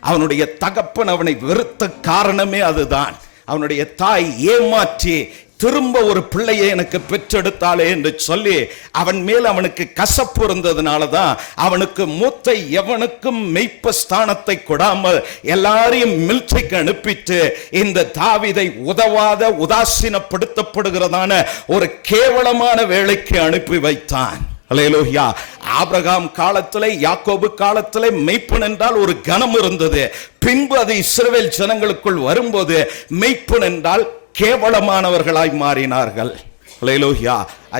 அவனுடைய தகப்பன் அவனை வெறுத்த காரணமே அதுதான். அவனுடைய தாய் ஏமாற்றி திரும்ப ஒரு பிள்ளையை எனக்கு பெற்றெடுத்தாளே என்று சொல்லி அவன் மேல் அவனுக்கு கசப்பு இருந்ததுனால தான் அவனுக்கு மூத்த எவனுக்கும் மெய்ப்ப ஸ்தானத்தை கொடாமல் எல்லாரையும் மில்ட்ரிக்கு அனுப்பிட்டு இந்த தாவீதை உதவாத உதாசீனப்படுத்தப்படுகிறதான ஒரு கேவலமான வேலைக்கு அனுப்பி வைத்தான். அல்லேலூயா. ஆபிரகாம் காலத்திலே, யாக்கோபு காலத்திலே மெய்ப்பன் என்றால் ஒரு கனம் இருந்தது. பின்பு அது இஸ்ரவேல் ஜனங்களுக்குள் வரும்போது மெய்ப்பன் என்றால் கேவலமானவர்களாய் மாறினார்கள். அல்லேலூயா.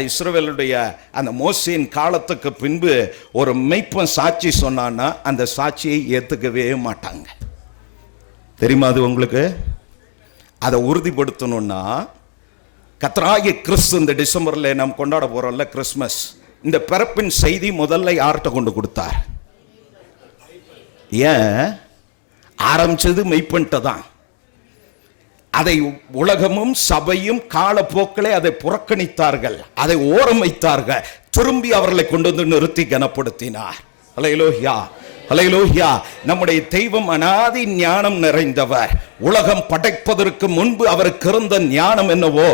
இஸ்ரவேலுடைய அந்த மோசேயின் காலத்துக்கு பின்பு ஒரு மெய்ப்பன் சாட்சி சொன்னான்னா அந்த சாட்சியை ஏற்றுக்கவே மாட்டாங்க. தெரியுமா அது உங்களுக்கு? அதை உறுதிப்படுத்தணும்னா கர்த்தராகிய கிறிஸ்து இந்த டிசம்பரில் நாம் கொண்டாட போறோம்ல கிறிஸ்மஸ், இந்த பிறப்பின் செய்தி முதல்ல யார்கிட்ட கொண்டு கொடுத்தார்? ஏன் ஆரம்பிச்சது மெய்ப்பன்ட்ட தான். அதை உலகமும் சபையும் காலப்போக்கிலே அதை புறக்கணித்தார்கள், அதை ஓரம் வைத்தார்கள். திரும்பி அவர்களை கொண்டு வந்து நிறுத்தி கனப்படுத்தினார். அல்லேலூயா, அல்லேலூயா. நம்முடைய தெய்வம் அனாதி ஞானம் நிறைந்தவர். உலகம் படைப்பதற்கு முன்பு அவருக்கு இருந்த ஞானம் என்னவோ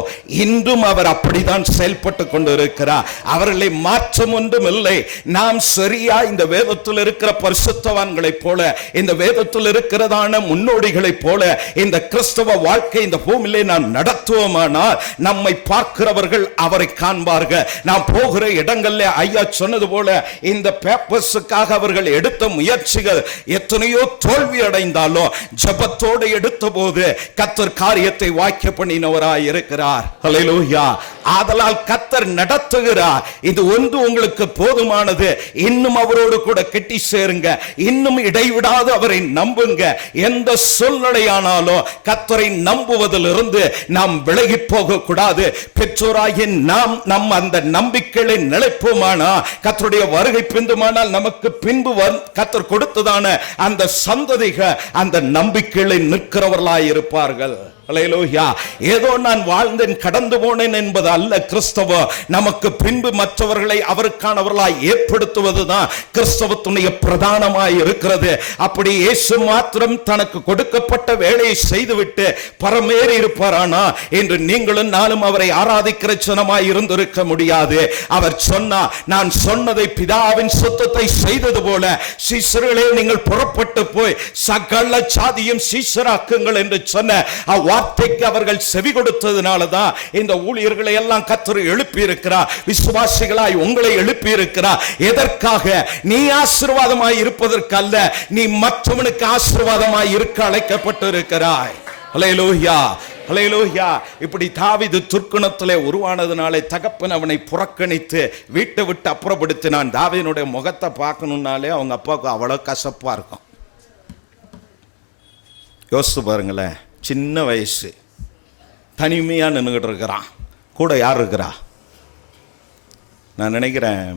இன்றும் அவர் அப்படித்தான் செயல்பட்டு கொண்டு இருக்கிறார். அவர்களை மாற்றம் ஒன்றும் இல்லை. நாம் சரியா இந்த வேதத்தில் இருக்கிற பரிசுத்தவான்களைப் போல, இந்த வேதத்தில் இருக்கிறதான முன்னோடிகளைப் போல இந்த கிறிஸ்தவ வாழ்க்கை இந்த பூமியிலே நாம் நடத்துவோமானால் நம்மை பார்க்கிறவர்கள் அவரை காண்பார்கள். நாம் போகிற இடங்கள்ல ஐயா சொன்னது போல இந்த பேப்பர்ஸுக்காக அவர்கள் எடுத்த முயற்சிகள் எத்தனையோ தோல்வி அடைந்தாலும் ஜெபத்தோடு எடுத்த போது கர்த்தர் காரியத்தை வாக்கிய பண்ணினவராய் இருக்கிறார். அல்லேலூயா. ஆதலால் கர்த்தர் நடத்துகிறார். இது ஒன்று உங்களுக்கு போதுமானது. இன்னும் அவரோடு கூட கெட்டி சேருங்க. இன்னும் இடைவிடாது அவரை நம்புங்க. எந்த சூழ்நிலையானாலும் கர்த்தரை நம்புவதிலிருந்து நாம் விலகி போக கூடாது. பெற்றோராகிய நாம் அந்த நம்பிக்கையை நிலைப்போமானா கர்த்தருடைய வருகை பிந்துமானால் நமக்கு பின்பு கர்த்தர் கொடுத்ததான அந்த சந்ததிகள் அந்த நம்பிக்கையை நிற்கிறவர்களாய் இருப்பார்கள். அல்லேலூயா. ஏதோ நான் வாழ்ந்தேன் கடந்து போனேன் என்பது அல்ல கிறிஸ்தவம். நமக்கு பின்பு மற்றவர்களை அவருக்கானவர்களாய் ஏற்படுத்துவதுதான் கிறிஸ்தவத்துடைய பிரதானமாய் இருக்கிறது. அப்படி இயேசு மாத்திரம் தனக்கு கொடுக்கப்பட்ட வேலையை செய்துவிட்டு பரமேறி இருப்பாரானா என்று நீங்களும் நானும் அவரை ஆராதிக்கிற ஜனமாய் இருந்திருக்க முடியாது. அவர் சொன்னார், நான் சொன்னதை பிதாவின் சுத்தத்தை செய்தது போல சீஷர்களே நீங்கள் புறப்பட்டு போய் சகல சாதியும் சீஷராக்குங்கள் என்று சொன்ன வார்த்தைக்கு அவர்கள் செவி கொடுத்ததுனாலதான் இந்த ஊழியர்களை எல்லாம் கர்த்தர் எழுப்பி இருக்கிறார். விசுவாசிகளாய் உங்களை எழுப்பி இருக்கிறார். எதற்காக? நீ ஆசீர்வாதமாய் இருப்பதற்கு அல்ல, நீ மற்றவனுக்கு ஆசீர்வாதமாய் இருக்க அழைக்கப்பட்டு இருக்கிறாய். அல்லேலூயா, அல்லேலூயா. இப்படி தாவீது துர்க்குணத்திலே உருவானதுனாலே தகப்பன் அவனை புறக்கணித்து வீட்டை விட்டு அப்புறப்படுத்தினான். தாவீதுடைய முகத்தை பார்க்கணும்னாலே அவங்க அப்பாவுக்கு அவ்வளோ கசப்பா இருக்கும். யோசித்து பாருங்களேன். சின்ன வயசு, தனிமையாக நின்றுக்கிட்டு இருக்கிறான். கூட யார் இருக்கிறா? நான் நினைக்கிறேன்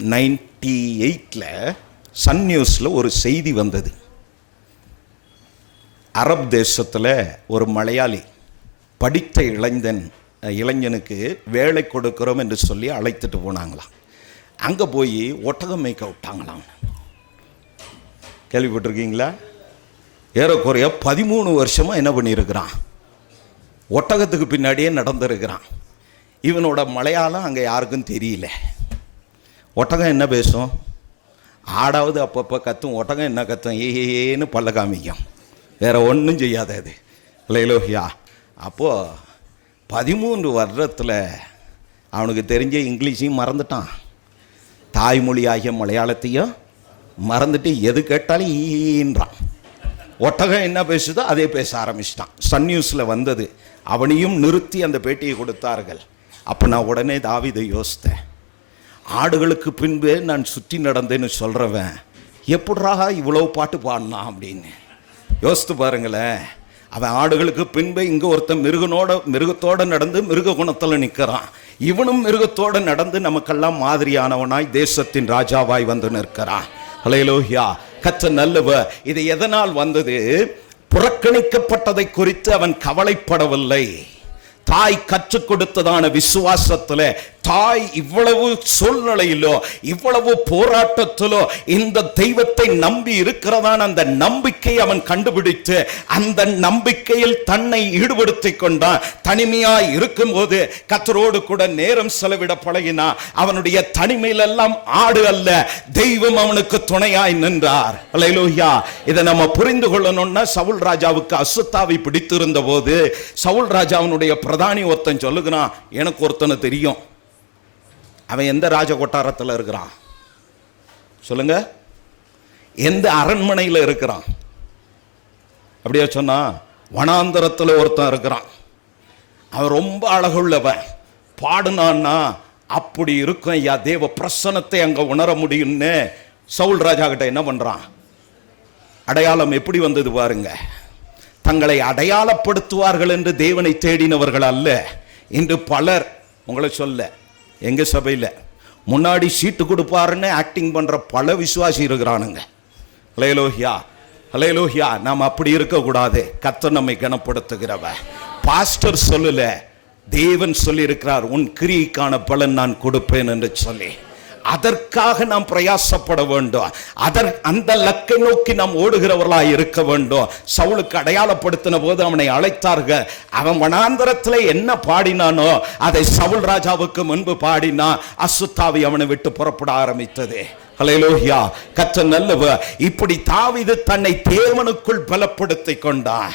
98 சன் நியூஸில் ஒரு செய்தி வந்தது. அரப் தேசத்தில் ஒரு மலையாளி படித்த இளைஞனுக்கு வேலை கொடுக்கிறோம் என்று சொல்லி அழைத்துட்டு போனாங்களாம். அங்கே போய் ஒட்டகம் மேய்க்க விட்டாங்களாம். கேள்விப்பட்டிருக்கீங்களா? ஏறக்குறைய 13 வருஷமாக என்ன பண்ணியிருக்கிறான்? ஒட்டகத்துக்கு பின்னாடியே நடந்திருக்கிறான். இவனோட மலையாளம் அங்கே யாருக்கும் தெரியல. ஒட்டகம் என்ன பேசும்? ஆடாவது அப்பப்போ கத்தும். ஒட்டகம் என்ன கத்தும்? ஏன்னு பல்ல காமிக்கும். வேற ஒன்றும் செய்யாத அது. அல்லேலூயா. அப்போது 13 வருடத்தில் அவனுக்கு தெரிஞ்ச இங்கிலீஷையும் மறந்துட்டான், தாய்மொழி ஆகிய மலையாளத்தையும் மறந்துட்டு எது கேட்டாலும் ஈன்றான். ஒட்டகம் என்ன பேசுதோ அதே பேச ஆரம்பிச்சிட்டான். சன் நியூஸில் வந்தது. அவனையும் நிறுத்தி அந்த பேட்டியை கொடுத்தார்கள். அப்போ நான் உடனே தாவீதை யோசித்தேன். ஆடுகளுக்கு பின்பு நான் சுற்றி நடந்தேன்னு சொல்கிறவன் எப்படிரா இவ்வளோ பாட்டு பாடலாம் அப்படின்னு யோசித்து பாருங்களேன். அவன் ஆடுகளுக்கு பின்பு இங்கே ஒருத்தன் மிருகத்தோடு நடந்து மிருக குணத்தில் நிற்கிறான். இவனும் மிருகத்தோடு நடந்து நமக்கெல்லாம் மாதிரியானவனாய் தேசத்தின் ராஜாவாய் வந்து நிற்கிறான். ஹல்லேலூயா. கர்த்தர் நல்லவர். இது எதனால் வந்தது? புறக்கணிக்கப்பட்டதை குறித்து அவன் கவலைப்படவில்லை. தாய் கற்றுக் கொடுத்ததான விசுவாசத்தில் தாய் இவ்வளவு சூழ்நிலையிலோ இவ்வளவு போராட்டத்திலோ இந்த தெய்வத்தை நம்பி இருக்கிறதான அந்த நம்பிக்கை அவன் கண்டுபிடித்து அந்த நம்பிக்கையில் தன்னை ஈடுபடுத்திக் கொண்டான். தனிமையாய் இருக்கும்போது கர்த்தரோடு கூட நேரம் செலவிட பழகினான். அவனுடைய தனிமையிலெல்லாம் ஆடு அல்ல, தெய்வம் அவனுக்கு துணையாய் நின்றார். அல்லேலூயா. இதை நம்ம புரிந்து கொள்ளணும்னா சவுல் ராஜாவுக்கு அசுத்தாவி பிடித்திருந்த போது சவுல் ராஜாவினுடைய பிரதானி ஒருத்தன் சொல்லுகிறான், எனக்கு ஒருத்தனை தெரியும். அவன் எந்த ராஜ கொட்டாரத்தில் இருக்கிறான் சொல்லுங்க? எந்த அரண்மனையில் இருக்கிறான்? அப்படியே சொன்னா வனாந்தரத்தில் ஒருத்தன் இருக்கிறான். அவன் ரொம்ப அழகுள்ளவன். பாடுனான்னா அப்படி இருக்கும் ஐயா, தேவ பிரசன்னத்தை அங்க உணர முடியும்னு சவுல் ராஜா கிட்ட என்ன பண்றான்? அடையாளம் எப்படி வந்தது பாருங்க. தங்களை அடையாளப்படுத்துவார்கள் என்று தேவனை தேடினவர்கள் அல்ல. இன்று பலர் உங்களை சொல்ல எங்க சபையில் முன்னாடி சீட்டு கொடுப்பாருன்னு ஆக்டிங் பண்ற பல விசுவாசி இருக்கிறானுங்க. ஹல்லேலூயா, ஹல்லேலூயா. நாம் அப்படி இருக்கக்கூடாது. கர்த்தர் நம்மை கனப்படுத்துகிறவர். பாஸ்டர் சொல்லல, தேவன் சொல்லி இருக்கிறார், உன் கிரியைக்கான பலன் நான் கொடுப்பேன் என்று சொல்லி. அதற்காக நாம் பிரயாசப்பட வேண்டும். அந்த லக்கை நோக்கி நாம் ஓடுகிறவர்களாய் இருக்க வேண்டும். சவுலுக்கு அடையாளப்படுத்தின போது அவனை அழைத்தார்கள். அவன் வனாந்தரத்தில் என்ன பாடினானோ அதை சவுல் ராஜாவுக்கு முன்பு பாடினான். அசுத்தாவி அவனை விட்டு புறப்பட ஆரம்பித்தது. ஹல்லேலூயா. கர்த்தர் நல்லவர். இப்படி தாவீது தன்னை தேவனுக்குள் பலப்படுத்திக் கொண்டான்.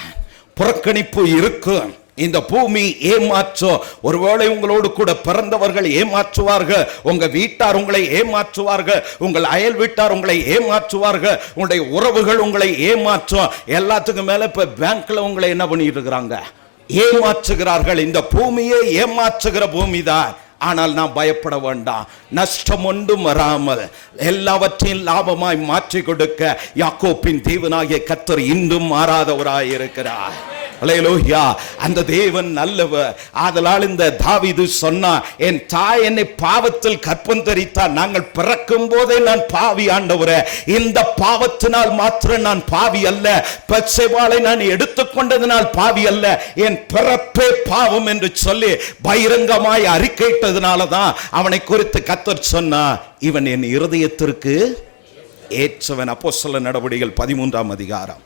புறக்கணிப்பு இருக்கும். இந்த பூமி ஏமாற்றும். ஒருவேளை உங்களோடு கூட பிறந்தவர்கள் ஏமாற்றுவார்கள், உங்க வீட்டார் உங்களை ஏமாற்றுவார்கள், உங்கள் அயல் வீட்டார் உங்களை ஏமாற்றுவார்கள், உங்களுடைய உறவுகள் உங்களை ஏமாற்றும். எல்லாத்துக்கும் மேல இப்ப பேங்க்ல உங்களை என்ன பண்ணிட்டு இருக்கிறாங்க? ஏமாற்றுகிறார்கள். இந்த பூமியே ஏமாற்றுகிற பூமி தான். ஆனால் நாம் பயப்பட வேண்டாம். நஷ்டம் ஒன்றும் வராமல் எல்லாவற்றையும் லாபமாய் மாற்றி கொடுக்க யாக்கோப்பின் தேவனாகிய கர்த்தர் இன்றும் மாறாதவராய் இருக்கிறார். அல்லேலூயா. அந்த தேவன் நல்லவர். ஆதலால் இந்த தாவீது சொன்னா, என் தாய் என்னை பாவத்தில் கற்பம் தரித்தார். நாங்கள் பிறக்கும் போதே நான் பாவி ஆண்டவரே. இந்த பாவத்தினால் மாத்திரம் நான் பாவி அல்ல, பெத்சேபாளை நான் எடுத்துக்கொண்டதினால் பாவி அல்ல, என் பிறப்பே பாவம் என்று சொல்லி பகிரங்கமாய் அறிக்கையிட்டதுனால தான் அவனை குறித்து கர்த்தர் சொன்னா, இவன் என் இருதயத்திற்கு ஏற்றவன். அப்போஸ்தலர் நடவடிக்கைகள் 13ஆம் அதிகாரம்,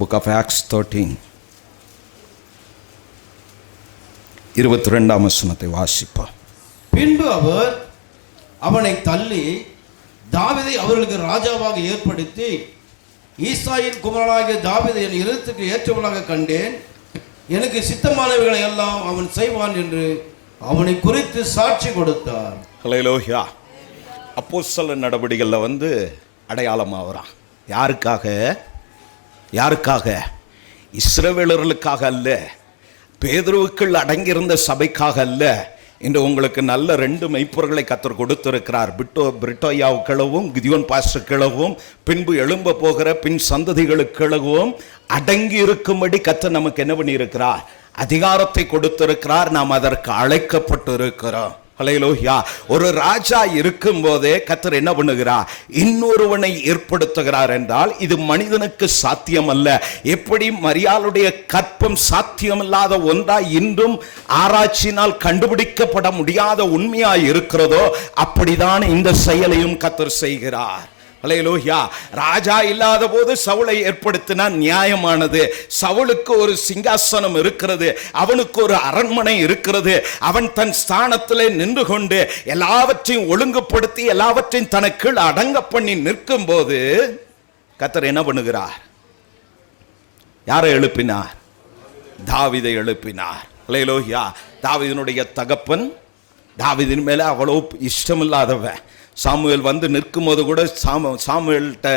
Book of Acts 13 22ஆம் வசனத்தை வாசிப்போம். பின்பு அவர் அவனை தள்ளி தாவீதை அவர்களுக்கு ராஜாவாக ஏற்படுத்தி, ஈசாயின் குமாரனாகிய தாவீதை என் இருதயத்துக்கு ஏற்றவனாக கண்டேன், எனக்கு சித்தமானவைகளை எல்லாம் அவன் செய்வான் என்று அவனை குறித்து சாட்சி கொடுத்தார். ஹல்லேலூயா. அப்போஸ்தலர் நடவடிக்கைகளில் அடையாளமாகறான். யாருக்காக? இஸ்ரவேலர்களுக்காக அல்ல, பேதுருவுக்குள் அடங்கியிருந்த சபைக்காக அல்ல. இன்று உங்களுக்கு நல்ல 2 மெய்ப்பொருள்களை கர்த்தர் கொடுத்திருக்கிறார். பிரிட்டோயாவுக்களவும் கிதியோன் பாஸ்டருக்களவும் பின்பு எழும்ப போகிற பின் சந்ததிகளுக்களவும் அடங்கி இருக்கும்படி கர்த்தர் நமக்கு என்ன பண்ணி இருக்கிறார்? அதிகாரத்தை கொடுத்திருக்கிறார். நாம் அதற்கு அழைக்கப்பட்டு இருக்கிறோம். ஹல்லேலூயா. ஒரு ராஜா இருக்கும் போதே கர்த்தர் என்ன பண்ணுகிறார்? இன்னொருவனை ஏற்படுத்துகிறார். என்றால் இது மனிதனுக்கு சாத்தியம் அல்ல. எப்படி மரியாளுடைய கற்பம் சாத்தியமில்லாத ஒன்றாய் இன்றும் ஆராய்ச்சியினால் கண்டுபிடிக்கப்பட முடியாத உண்மையாய் இருக்கிறதோ, அப்படிதான் இந்த செயலையும் கர்த்தர் செய்கிறார். ஹல்லேலூயா. ராஜா இல்லாத போது சவுலை ஏற்படுத்தினான், நியாயமானது. சவுலுக்கு ஒரு சிங்காசனம் இருக்கிறது, அவனுக்கு ஒரு அரண்மனை இருக்கிறது. அவன் தன் ஸ்தானத்திலே நின்று கொண்டு எல்லாவற்றையும் ஒழுங்குபடுத்தி எல்லாவற்றையும் தனக்கு அடங்க பண்ணி நிற்கும் போது கர்த்தர் என்ன பண்ணுகிறார்? யாரை எழுப்பினார்? தாவீதை எழுப்பினார். ஹல்லேலூயா. தாவீதினுடைய தகப்பன் தாவீதின் மேல அவ்வளவு இஷ்டமில்லாதவன். சாமுவேல் வந்து நிற்கும் போது கூட சாமுவேல்கிட்ட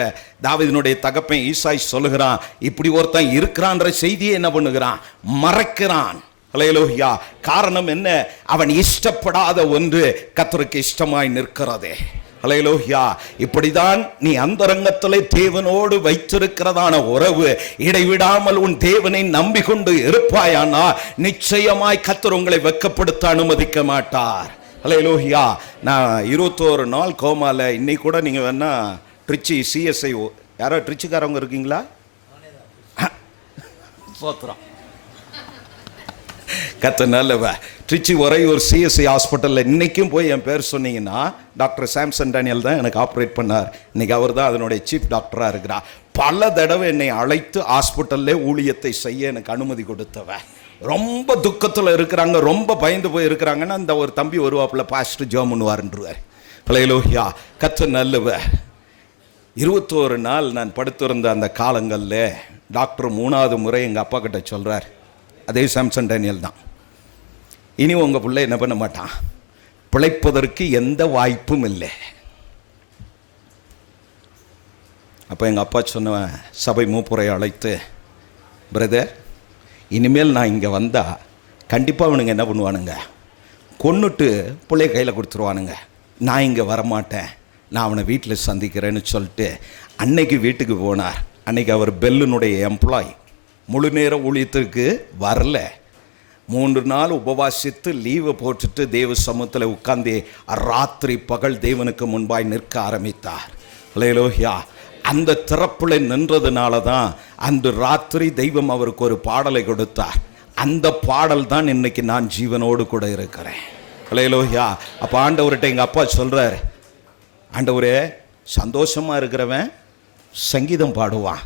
தாவீதினுடைய தகப்பன் ஈசாய் சொல்லுகிறான், இப்படி ஒருத்தன் இருக்கிறான்ற செய்தியை என்ன பண்ணுகிறான், மறைக்கிறான். ஹல்லேலூயா. காரணம் என்ன? அவன் இஷ்டப்படாத ஒன்று கர்த்தருக்கு இஷ்டமாய் நிற்கிறதே. ஹல்லேலூயா. இப்படிதான் நீ அந்தரங்கத்திலே தேவனோடு வைத்திருக்கிறதான உறவு இடைவிடாமல் உன் தேவனை நம்பிக்கொண்டு இருப்பாயானா நிச்சயமாய் கர்த்தர் உங்களை வெட்கப்படுத்த அனுமதிக்க மாட்டார். ஹல்லேலூயா. நான் 21 நாள் கோமால. இன்னைக்கு கூட நீங்க வேணா ட்ரிச்சி சிஎஸ்ஐ, யாரோ ட்ரிச்சிக்காரவங்க இருக்கீங்களா? சோத்ரா கத்த நல்லவ. ட்ரிச்சி ஒரு சிஎஸ்ஐ ஹாஸ்பிட்டலில் இன்னைக்கும் போய் என் பேர் சொன்னீங்கன்னா டாக்டர் சாம்சன் டேனியல் தான் எனக்கு ஆப்ரேட் பண்ணார். இன்னைக்கு அவர் தான் அதனுடைய சீஃப் டாக்டராக இருக்கிறார். பல தடவை என்னை அழைத்து ஹாஸ்பிட்டல்லே ஊழியத்தை செய்ய எனக்கு அனுமதி கொடுத்தவ. ரொம்ப துக்கத்தில் இருக்கிறாங்க, ரொம்ப பயந்து போய் இருக்கிறாங்கன்னா இந்த ஒரு தம்பி வருவாப்புல, பாஸ்டர் ஜோமுன்னுவார்ன்றுவார். ஹல்லேலூயா. கத்த நல்லவ. 21 நாள் நான் படுத்திருந்த அந்த காலங்களில் டாக்டர் 3வது முறை எங்கள் அப்பா கிட்ட சொல்கிறார், அதே சாம்சன் டேனியல் தான், இனி உங்கள் பிள்ளை என்ன பண்ண மாட்டான், பிழைப்பதற்கு எந்த வாய்ப்பும் இல்லை. அப்போ எங்கள் அப்பா சொன்னவன் சபை மூப்புரை அழைத்து, பிரதர், இனிமேல் நான் இங்கே வந்தால் கண்டிப்பாக அவனுங்க என்ன பண்ணுவானுங்க, கொன்னுட்டு பிள்ளைய கையில் கொடுத்துருவானுங்க. நான் இங்கே வரமாட்டேன், நான் அவனை வீட்டில் சந்திக்கிறேன்னு சொல்லிட்டு அன்னைக்கு வீட்டுக்கு போனார். அன்னைக்கு அவர் பெல்லுனுடைய எம்ப்ளாய், முழு நேர ஊழியத்திற்கு வரல. 3 நாள் உபவாசித்து லீவை போட்டுட்டு தேவ சமூகத்தில் உட்கார்ந்து ராத்திரி பகல் தேவனுக்கு முன்பாய் நிற்க ஆரம்பித்தார். ஹல்லேலூயா. அந்த திறப்புல நின்றதுனால தான் அன்று ராத்திரி தெய்வம் அவருக்கு ஒரு பாடலை கொடுத்தார். அந்த பாடல் தான் இன்னைக்கு நான் ஜீவனோடு கூட இருக்கிறேன். ஹல்லேலூயா. அப்போ ஆண்டவர்கிட்ட எங்கள் அப்பா சொல்கிறார், ஆண்டவரே, சந்தோஷமாக இருக்கிறவன் சங்கீதம் பாடுவான்,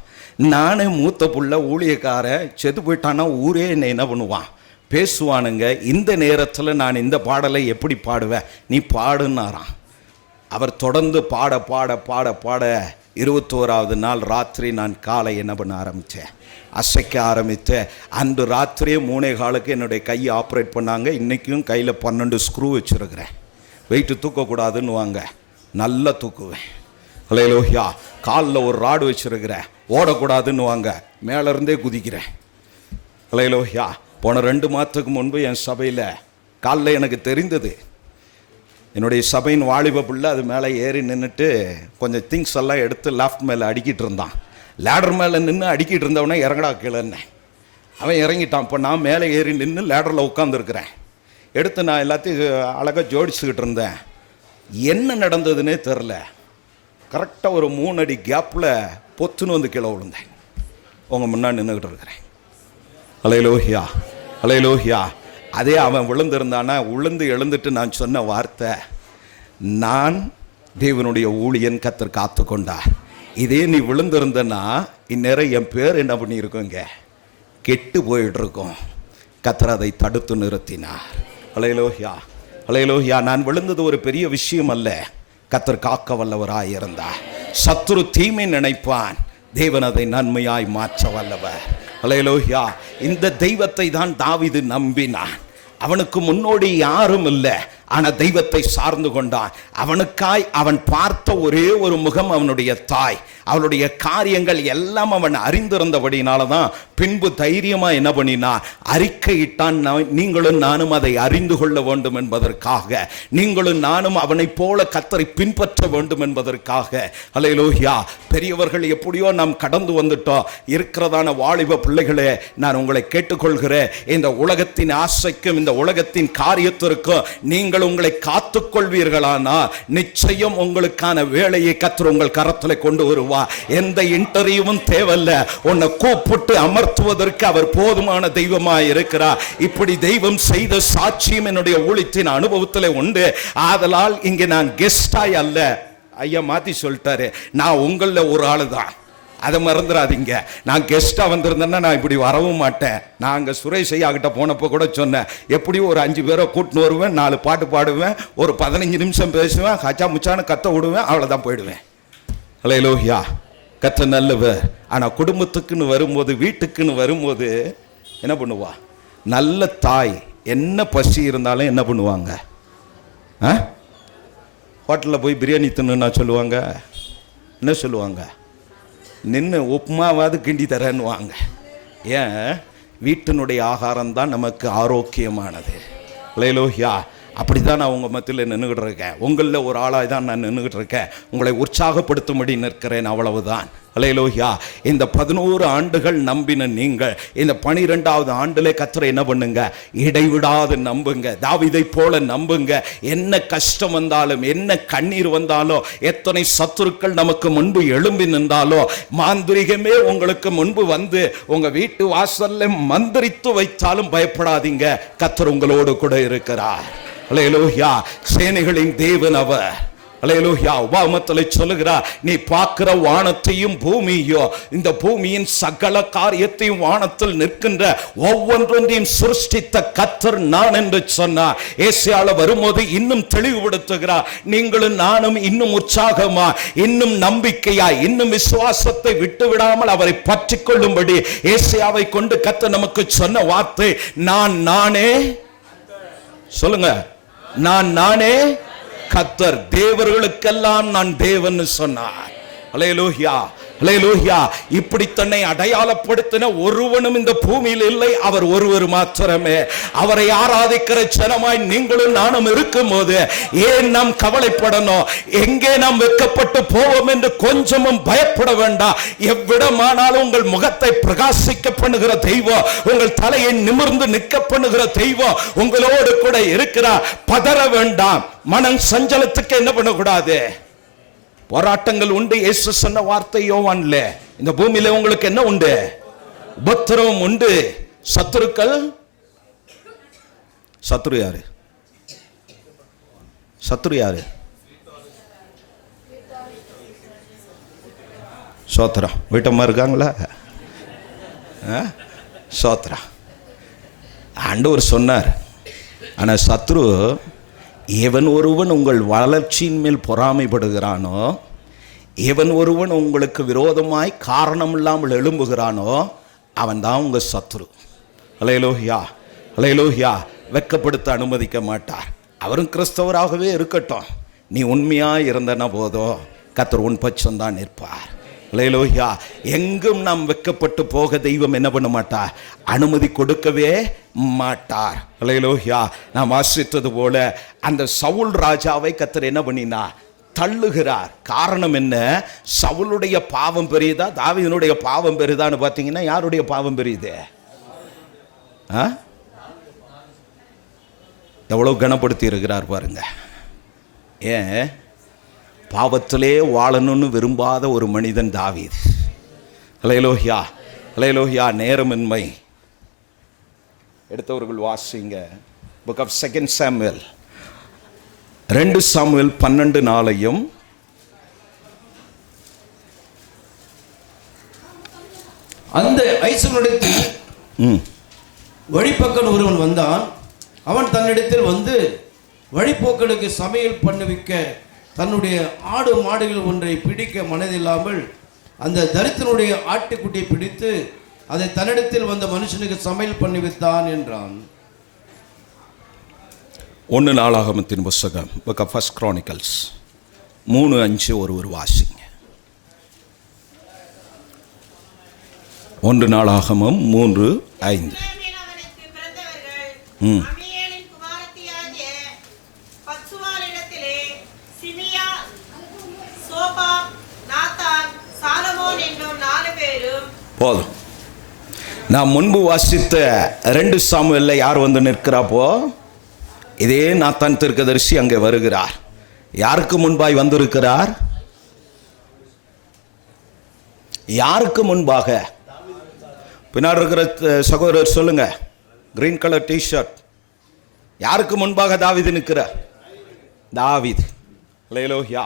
நானே மூத்த புள்ள ஊழியக்காரன், செத்து போயிட்டானா ஊரே என்னை என்ன பண்ணுவான், பேசுவானுங்க. இந்த நேரத்தில் நான் இந்த பாடலை எப்படி பாடுவேன், நீ பாடுன்னாரான். அவர் தொடர்ந்து பாட பாட பாட பாட 21வது நாள் ராத்திரி நான் காலை என்ன பண்ண ஆரம்பித்தேன், அசைக்க ஆரம்பித்தேன். அன்று ராத்திரியே 3:15 என்னுடைய கையை ஆப்ரேட் பண்ணாங்க. இன்றைக்கும் கையில் 12 ஸ்க்ரூ வச்சுருக்கிறேன். வெயிட்டு தூக்கக்கூடாதுன்னு வாங்க, நல்லா தூக்குவேன். ஹல்லேலூயா. காலில் ஒரு ராடு வச்சுருக்கிறேன், ஓடக்கூடாதுன்னு வாங்க, மேலேருந்தே குதிக்கிறேன். ஹல்லேலூயா. போன 2 மாதத்துக்கு முன்பு என் சபையில் காலில் எனக்கு தெரிந்தது, என்னுடைய சபையின் வாலிப பிள்ளை அது மேலே ஏறி நின்றுட்டு கொஞ்சம் திங்ஸ் எல்லாம் எடுத்து லாஃப்ட் மேலே அடிக்கிட்டு இருந்தான். லேடர் மேலே நின்று அடிக்கிட்டு இருந்தவனே இறங்கடா கீழேன்னு அவன் இறங்கிட்டான். இப்போ நான் மேலே ஏறி நின்று லேடரில் உட்காந்துருக்கிறேன். எடுத்து நான் எல்லாத்தையும் அழகாக ஜோடிச்சுக்கிட்டு இருந்தேன். என்ன நடந்ததுன்னே தெரில. கரெக்டாக ஒரு 3 அடி கேப்பில் பொத்துன்னு வந்து கீழே விழுந்தேன். உங்கள் முன்னாடி நின்றுக்கிட்டு இருக்கிறேன். ஹல்லேலூயா. ஹல்லேலூயா. அதே அவன் விழுந்திருந்தானா, விழுந்து எழுந்துட்டு நான் சொன்ன வார்த்தை, நான் தேவனுடைய ஊழியன், கர்த்தர் காத்து கொண்டார். இதே நீ விழுந்திருந்தனா இந்நேரம் என் பேர் என்ன பண்ணியிருக்கோங்க, கெட்டு போயிட்டுருக்கோம். கர்த்தர் அதை தடுத்து நிறுத்தினார். ஹல்லேலூயா. ஹல்லேலூயா. நான் விழுந்தது ஒரு பெரிய விஷயம் அல்ல, கர்த்தர் காக்க வல்லவராய் இருந்தார். சத்துரு தீமை நினைப்பான், தேவன் அதை நன்மையாய் மாற்ற வல்லவர். ஹல்லேலூயா. இந்த தெய்வத்தை தான் தாவீது நம்பினான். அவனுக்கு முன்னோடி யாரும் இல்லை, ஆனால் தெய்வத்தை சார்ந்து கொண்டான். அவனுக்காய் அவன் பார்த்த ஒரே ஒரு முகம் அவனுடைய தாய். அவளுடைய காரியங்கள் எல்லாம் அவன் அறிந்திருந்தபடினால தான் பின்பு தைரியமாக என்ன பண்ணினான், அறிக்கையிட்டான், நீங்களும் நானும் அதை அறிந்து கொள்ள வேண்டும் என்பதற்காக, நீங்களும் நானும் அவனைப் போல கர்த்தரை பின்பற்ற வேண்டும் என்பதற்காக. ஹல்லேலூயா. பெரியவர்கள் எப்படியோ நாம் கடந்து வந்துட்டோம். இருக்கிறதான வாலிப பிள்ளைகளே, நான் உங்களை கேட்டுக்கொள்கிறேன், இந்த உலகத்தின் ஆசைக்கும் இந்த உலகத்தின் காரியத்திற்கும் நீங்கள் உங்களை காத்துக்கொள்வீர்களானால் நிச்சயம் உங்களுக்கான வேலையை கர்த்தர் உங்கள் கரத்தில் கொண்டு வருவார். எந்த இன்டர்வியூவும் தேவையில்ல, உன்னை கூப்பிட்டு அமர்த்துவதற்கு அவர் போதுமான தெய்வமாய் இருக்கிறார். இப்படி தெய்வம் செய்த சாட்சியம் என்னுடைய ஊழியத்தின் அனுபவத்தில் உண்டு. ஆதலால் இங்கே நான் கெஸ்டாய் அல்ல, ஐயா மாத்தி சொல்லிட்டாரு, நான் உங்களில் ஒரு ஆளு தான், அதை மறந்துடாதீங்க. நான் கெஸ்ட்டாக வந்திருந்தேன்னா நான் இப்படி வரவும் மாட்டேன். நான் அங்கே சுரேஷ் ஐயா கிட்ட போனப்போ கூட சொன்னேன், எப்படியும் ஒரு 5 பேரை கூட்டின்னு வருவேன், 4 பாட்டு பாடுவேன், ஒரு 15 நிமிஷம் பேசுவேன், கச்சா முச்சான்னு கத்த விடுவேன், அவ்வளோதான் போயிடுவேன். ஹல்லேலூயா. கத்த நல்லவர். ஆனால் குடும்பத்துக்குன்னு வரும்போது, வீட்டுக்குன்னு வரும்போது என்ன பண்ணுவா, நல்ல தாய் என்ன பசி இருந்தாலும் என்ன பண்ணுவாங்க, ஹோட்டலில் போய் பிரியாணி தின்னுன்னா சொல்லுவாங்க, என்ன சொல்லுவாங்க? நின்று உப்புமாவாவது கிண்டி தரேன்னுவாங்க. ஏன்? வீட்டினுடைய ஆகாரம் தான் நமக்கு ஆரோக்கியமானது. அல்லேலூயா. அப்படி தான் நான் உங்கள் மத்தியில் நின்றுக்கிட்டு இருக்கேன். உங்களில் ஒரு ஆளாக தான் நான் நின்றுக்கிட்டு இருக்கேன். உங்களை உற்சாகப்படுத்தும்படி நிற்கிறேன், அவ்வளவுதான். அல்லேலூயா. இந்த 11 ஆண்டுகள் நம்பின நீங்கள் இந்த 12வது ஆண்டிலே கர்த்தரை என்ன பண்ணுங்க? இடைவிடாது நம்புங்க. தாவீதை போல நம்புங்க. என்ன கஷ்டம் வந்தாலும், என்ன கண்ணீர் வந்தாலும், எத்தனை சத்துருக்கள் நமக்கு முன்பு எழும்பி நின்றாலோ, மாந்திரிகமே உங்களுக்கு முன்பு வந்து உங்க வீட்டு வாசல்ல மந்திரித்து வைத்தாலும் பயப்படாதீங்க. கர்த்தர் உங்களோடு கூட இருக்கிறார். அல்லேலூயா. சேனைகளின் தேவன் அவர். அல்லேலூயா. உபாகமத்திலே சொல்லுகிறார், நீ பார்க்கிற வானத்தையும் பூமியோ, இந்த பூமியின் சகல காரியத்தையும் வானத்தில் நிற்கின்ற ஒவ்வொன்றையும் சிருஷ்டித்த கர்த்தர் நான் என்று சொன்னார். ஏசாயால வரும்போது இன்னும் தெளிவுபடுத்துகிறார். நீங்களும் நானும் இன்னும் உற்சாகமா, இன்னும் நம்பிக்கையா, இன்னும் விசுவாசத்தை விட்டு விடாமல் அவரை பற்றி கொள்ளும்படி ஏசாயாவை கொண்டு கர்த்தர் நமக்கு சொன்ன வார்த்தை, நான் நானே. சொல்லுங்க, நான் நானே கர்த்தர், தேவர்களுக்கெல்லாம் நான் தேவன் சொன்னார். அல்லேலூயா. அல்லேலூயா. இப்படி தன்னை அடையாளப்படுத்தின ஒருவனும் இந்த பூமியில் இல்லை, அவர் ஒருவர் மாத்திரமே. அவரை ஆராதிக்கிற ஜனமாய் நீங்களும் நானும் இருக்கும் போது ஏன் நாம் கவலைப்படணும்? எங்கே நாம் வெட்கப்பட்டு போவோம் என்று கொஞ்சமும் பயப்பட வேண்டாம். எவ்விடமானாலும் உங்கள் முகத்தை பிரகாசிக்க பண்ணுகிற தெய்வம், உங்கள் தலையை நிமிர்ந்து நிற்க பண்ணுகிற தெய்வம் உங்களோடு கூட இருக்கிறார். பதற வேண்டாம். மனம் சஞ்சலத்துக்கு என்ன பண்ணக்கூடாது? போராட்டங்கள் உண்டு. இயேசு சொன்ன வார்த்தை யோவான்ல, இந்த பூமியில உங்களுக்கு என்ன உண்டு? உபத்திரவம் உண்டு. சத்துருக்கள். சத்துரு யாரு? சத்துரு யாரு? சோத்ரா. வீட்டம்மா இருக்காங்களா? சோத்ரா. ஆண்டவர் சொன்னார், ஆனா சத்ரு, எவன் ஒருவன் உங்கள் வளர்ச்சியின் மேல் பொறாமைப்படுகிறானோ, எவன் ஒருவன் உங்களுக்கு விரோதமாய் காரணம் இல்லாமல் எழும்புகிறானோ, அவன் தான் உங்க சத்ரு. அல்லேலூயா. அல்லேலூயா. வெட்கப்படுத்த அனுமதிக்க மாட்டார். அவரும் கிறிஸ்தவராகவே இருக்கட்டும், நீ உண்மையா இருந்தனா போதும், கர்த்தர் உன் பட்சம்தான் நிற்பார். அல்லேலூயா. எங்கும் நாம் வெட்கப்பட்டு போக தெய்வம் என்ன பண்ண மாட்டார்? அனுமதி கொடுக்கவே மாட்டார். அல்லேலூயா. நாம் வாசித்தது போல அந்த சவுல் ராஜாவை கர்த்தர் என்ன பண்ணினார்? தள்ளுகிறார். காரணம் என்ன? சவுலுடைய பாவம் பெரியதா, தாவீதுனுடைய பாவம் பெரியதான்னு பார்த்தீங்கன்னா யாருடைய பாவம் பெரியது? எவ்வளவு கனப்படுத்தி இருக்கிறார் பாருங்க. ஏன்? பாவத்திலே வாழணும்னு விரும்பாத ஒரு மனிதன் தாவீது. அல்லேலூயா. அல்லேலூயா. நேரமின்மை. எடுத்தவர்கள் வாசிங்க. புக் ஆஃப் 2 சாமுவேல், 2 சாமுவேல் 12:4 அந்த ஐசுவனிடத்தில் வழிப்பக்கன் ஒருவன் வந்தான். அவன் தன்னிடத்தில் வந்து வழிப்போக்கனுக்கு சமையல் பண்ணுவிக்க தன்னுடைய ஆடு மாடுகள் ஒன்றை பிடிக்க மனதில்லாமல் அந்த தரித்திரனுடைய ஆட்டுக்குட்டியை பிடித்து அதை தன்னிடத்தில் வந்த மனுஷனுக்கு சமையல் பண்ணிவித்தான் என்றான். 1 நாளாகமத்தின் புஸ்தகம், புக் ஆஃப் 1 Chronicles 3:5 ஒரு வாசிங்க. 1 நாளாகமம் 3:5. போதும். நான் முன்பு வாசித்த 2 சாமுவேல்ல யார் வந்து நிற்கிறாப்போ, இதே நாத்தான் தீர்க்கதரிசி அங்கே வருகிறார். யாருக்கு முன்பாய் வந்திருக்கிறார்? யாருக்கு முன்பாக? பின்னாடி இருக்கிற சகோதரர் சொல்லுங்க. Green colour T-shirt. யாருக்கு முன்பாக தாவீது நிற்கிறார்? தாவீது. அல்லேலூயா.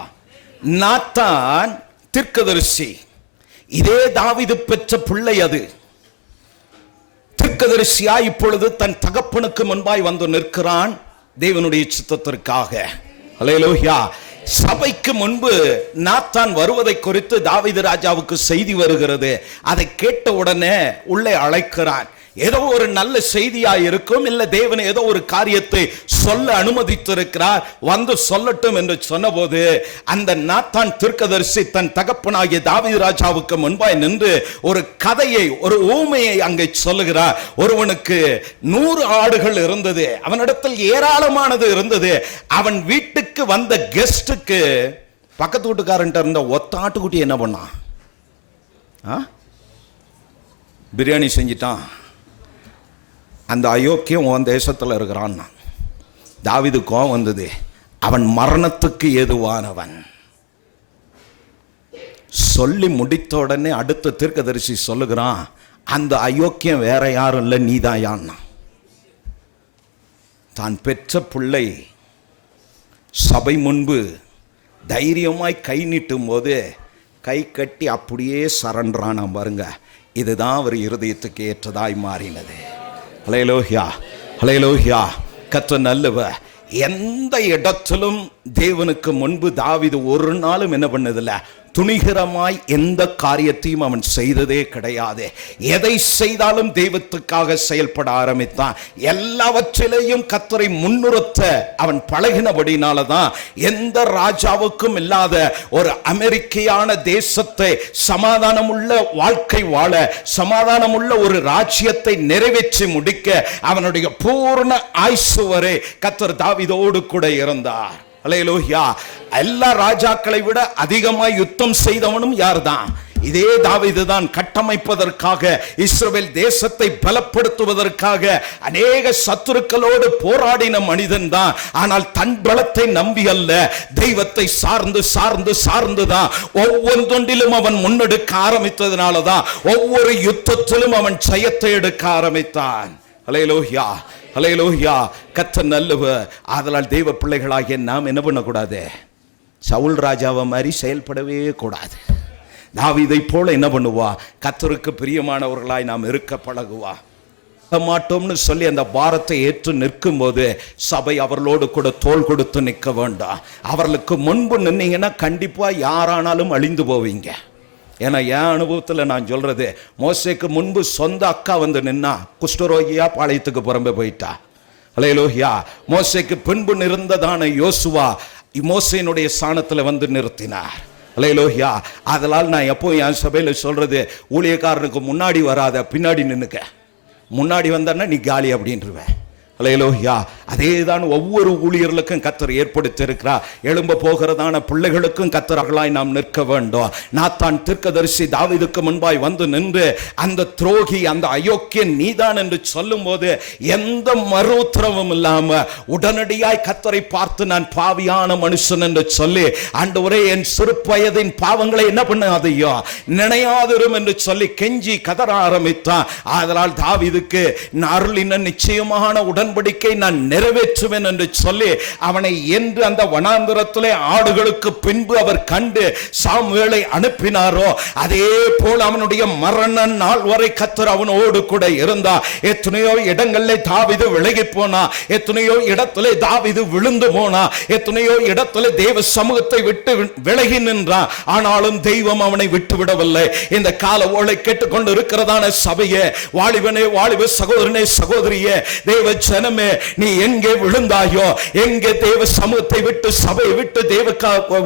நாத்தான் தீர்க்கதரிசி. இதே தாவீது பெற்ற பிள்ளை. அது தீர்க்கதரிசியா இப்பொழுது தன் தகப்பனுக்கு முன்பாய் வந்து நிற்கிறான் தேவனுடைய சித்தத்திற்காக. அல்லேலூயா. சபைக்கு முன்பு நாத்தான் வருவதை குறித்து தாவீது ராஜாவுக்கு செய்தி வருகிறது. அதை கேட்ட உடனே உள்ளே அழைக்கிறான். ஏதோ ஒரு நல்ல செய்தியா இருக்கும், இல்ல தேவன் ஏதோ ஒரு காரியத்தை சொல்ல அனுமதித்திருக்கிறார், வந்து சொல்லட்டும் என்று சொன்னபோது அந்த நாத்தான் தீர்க்கதரிசி தன் தகப்பனாகிய தாவீது ராஜாவுக்கு முன்பாய் நின்று ஒரு கதையை, ஒரு ஊமையை அங்கே சொல்லுகிறார். ஒருவனுக்கு 100 ஆடுகள் இருந்தது, அவனிடத்தில் ஏராளமானது இருந்தது. அவன் வீட்டுக்கு வந்த கெஸ்டுக்கு பக்கத்து வீட்டுக்காரன்ட்ட இருந்த ஒத்த ஆட்டுக்குட்டி என்ன பண்ணான்? பிரியாணி செஞ்சிட்டான். அந்த அயோக்கியம் உன் தேசத்தில் இருக்கிறான். தாவீது கோபம் வந்தது. அவன் மரணத்துக்கு ஏதுவானவன். சொல்லி முடித்த உடனே அடுத்த தீர்க்கதரிசி சொல்லுகிறான், அந்த அயோக்கியம் வேற யாரும் இல்லை, நீதான் யான்னா. தான் பெற்ற பிள்ளை சபை முன்பு தைரியமாய் கை நீட்டும் போது கை கட்டி அப்படியே சரண்டரான பாருங்க. இதுதான் அவர் இருதயத்துக்கு ஏற்றதாய் மாறினது. ஹல்லேலூயா, ஹல்லேலூயா. கர்த்தர் நல்லவர். எந்த இடத்திலும் தேவனுக்கு முன்பு தாவீது ஒரு நாளும் என்ன பண்ணதில்லை, துணிகரமாய் எந்த காரியத்தையும் அவன் செய்ததே கிடையாது. எதை செய்தாலும் தெய்வத்துக்காக செயல்பட ஆரம்பித்தான். எல்லாவற்றிலேயும் கர்த்தரை முன்னிறுத்த அவன் பழகினபடினாலதான் எந்த ராஜாவுக்கும் இல்லாத ஒரு அமெரிக்கையான தேசத்தை, சமாதானமுள்ள வாழ்க்கை வாழ, சமாதானமுள்ள ஒரு ராஜ்யத்தை நிறைவேற்றி முடிக்க அவனுடைய பூர்ண ஆயுசு வரை கர்த்தர் தாவீதோடு கூட இருந்தார். அல்லேலூயா. எல்லா ராஜாக்களை விட அதிகமாய் யுத்தம் செய்தவனும் யார்தான்? இதே தாவீது தான். கட்டமைப்பதற்காக, இஸ்ரவேல் தேசத்தை பலப்படுத்துவதற்காக அநேக சத்துருக்களோடு போராடின மனிதன் தான். ஆனால் தன் பலத்தை நம்பி அல்ல, தெய்வத்தை சார்ந்து சார்ந்து சார்ந்துதான் ஒவ்வொன்றிலும் அவன் முன்னெடுக்க ஆரம்பித்ததுனாலதான் ஒவ்வொரு யுத்தத்திலும் அவன் ஜெயத்தை எடுக்க ஆரம்பித்தான். அல்லேலூயா, அல்லேலூயா. கர்த்தர் நல்லவர். ஆதலால் தெய்வ பிள்ளைகளாகிய நாம் என்ன பண்ணக்கூடாது? சவுல் ராஜாவை மாதிரி செயல்படவே கூடாது. தாவீதை போல என்ன பண்ணுவா? கர்த்தருக்கு பிரியமானவர்களாய் நாம் இருக்க பழகுவா. மாட்டோம்னு சொல்லி அந்த பாரத்தை ஏற்று நிற்கும் போது சபை அவர்களோடு கூட தோள் கொடுத்து நிற்க வேண்டாம். அவர்களுக்கு முன்பு நின்னீங்கன்னா கண்டிப்பா யாரானாலும் அழிந்து போவீங்க. ஏன்னா என் அனுபவத்தில் நான் சொல்றது, மோசேக்கு முன்பு சொந்த அக்கா வந்து நின்னா குஷ்டரோகியா பாளையத்துக்கு புறம்பே போயிட்டா. அல்லேலூயா. மோசேக்கு பின்பு நிறந்ததான யோசுவா மோசேனுடைய ஸ்தானத்தில் வந்து நிறுத்தினார். அல்லேலூயா. அதனால் நான் எப்போ என் சபையில் சொல்றது, ஊழியக்காரனுக்கு முன்னாடி வராத, பின்னாடி நின்னுக்க. முன்னாடி வந்தான்னா நீ காலி அப்படின்றுவேன். அல்லேலூயா. அதேதான் ஒவ்வொரு ஊழியர்களுக்கும் கர்த்தர் ஏற்படுத்தி இருக்கிறார். எழும்ப போகிறதான பிள்ளைகளுக்கும் கர்த்தர்களாய் நாம் நிற்க வேண்டும். நாத்தான் தீர்க்கதரிசி தாவீதுக்கு முன்பாய் வந்து நின்று அந்த துரோகி, அந்த அயோக்கியன் நீதான் என்று சொல்லும் போது எந்த மறு உத்தரவும் இல்லாம உடனடியாய் கர்த்தரை பார்த்து, நான் பாவியான மனுஷன் என்று சொல்லி, ஆண்டவரே என் சிறு வயதின் பாவங்களை என்ன பண்ணாதையோ நினையாதிரும் என்று சொல்லி கெஞ்சி கதற ஆரம்பித்தான். அதனால் தாவீதுக்கு அருளின நிச்சயமான உடன்படிக்கை நான் நிறைவேற்றுவேன் என்று சொல்லி அவனை என்று அந்த வனாந்திரத்திலே ஆடுகளுக்கு பின்பு அவர் கண்டு சாமுவேலை அனுப்பினாரோ அதே போல் அவனுடைய மரண நாள் வரை கர்த்தர் அவனோடு கூட இருந்தார். எத்தனையோ இடங்களிலே தாவீது விலகி போனா, எத்தனையோ இடத்திலே தாவீது விழுந்து போனா, எத்தனையோ இடத்திலே தேவ சமூகத்தை விட்டு விலகி நின்றான். ஆனாலும் தெய்வம் அவனை விட்டு விடவில்லை. இந்த கால ஓலை கேட்டுக்கொண்டு இருக்கிறதான சபையே, வாலிபனே, வாலிப சகோதரனே, சகோதரியே, தேவ ஜனமே, நீ எங்கே விழுந்தாயோ, எங்கே தேவ சமூகத்தை விட்டு, சபையை விட்டு, தேவ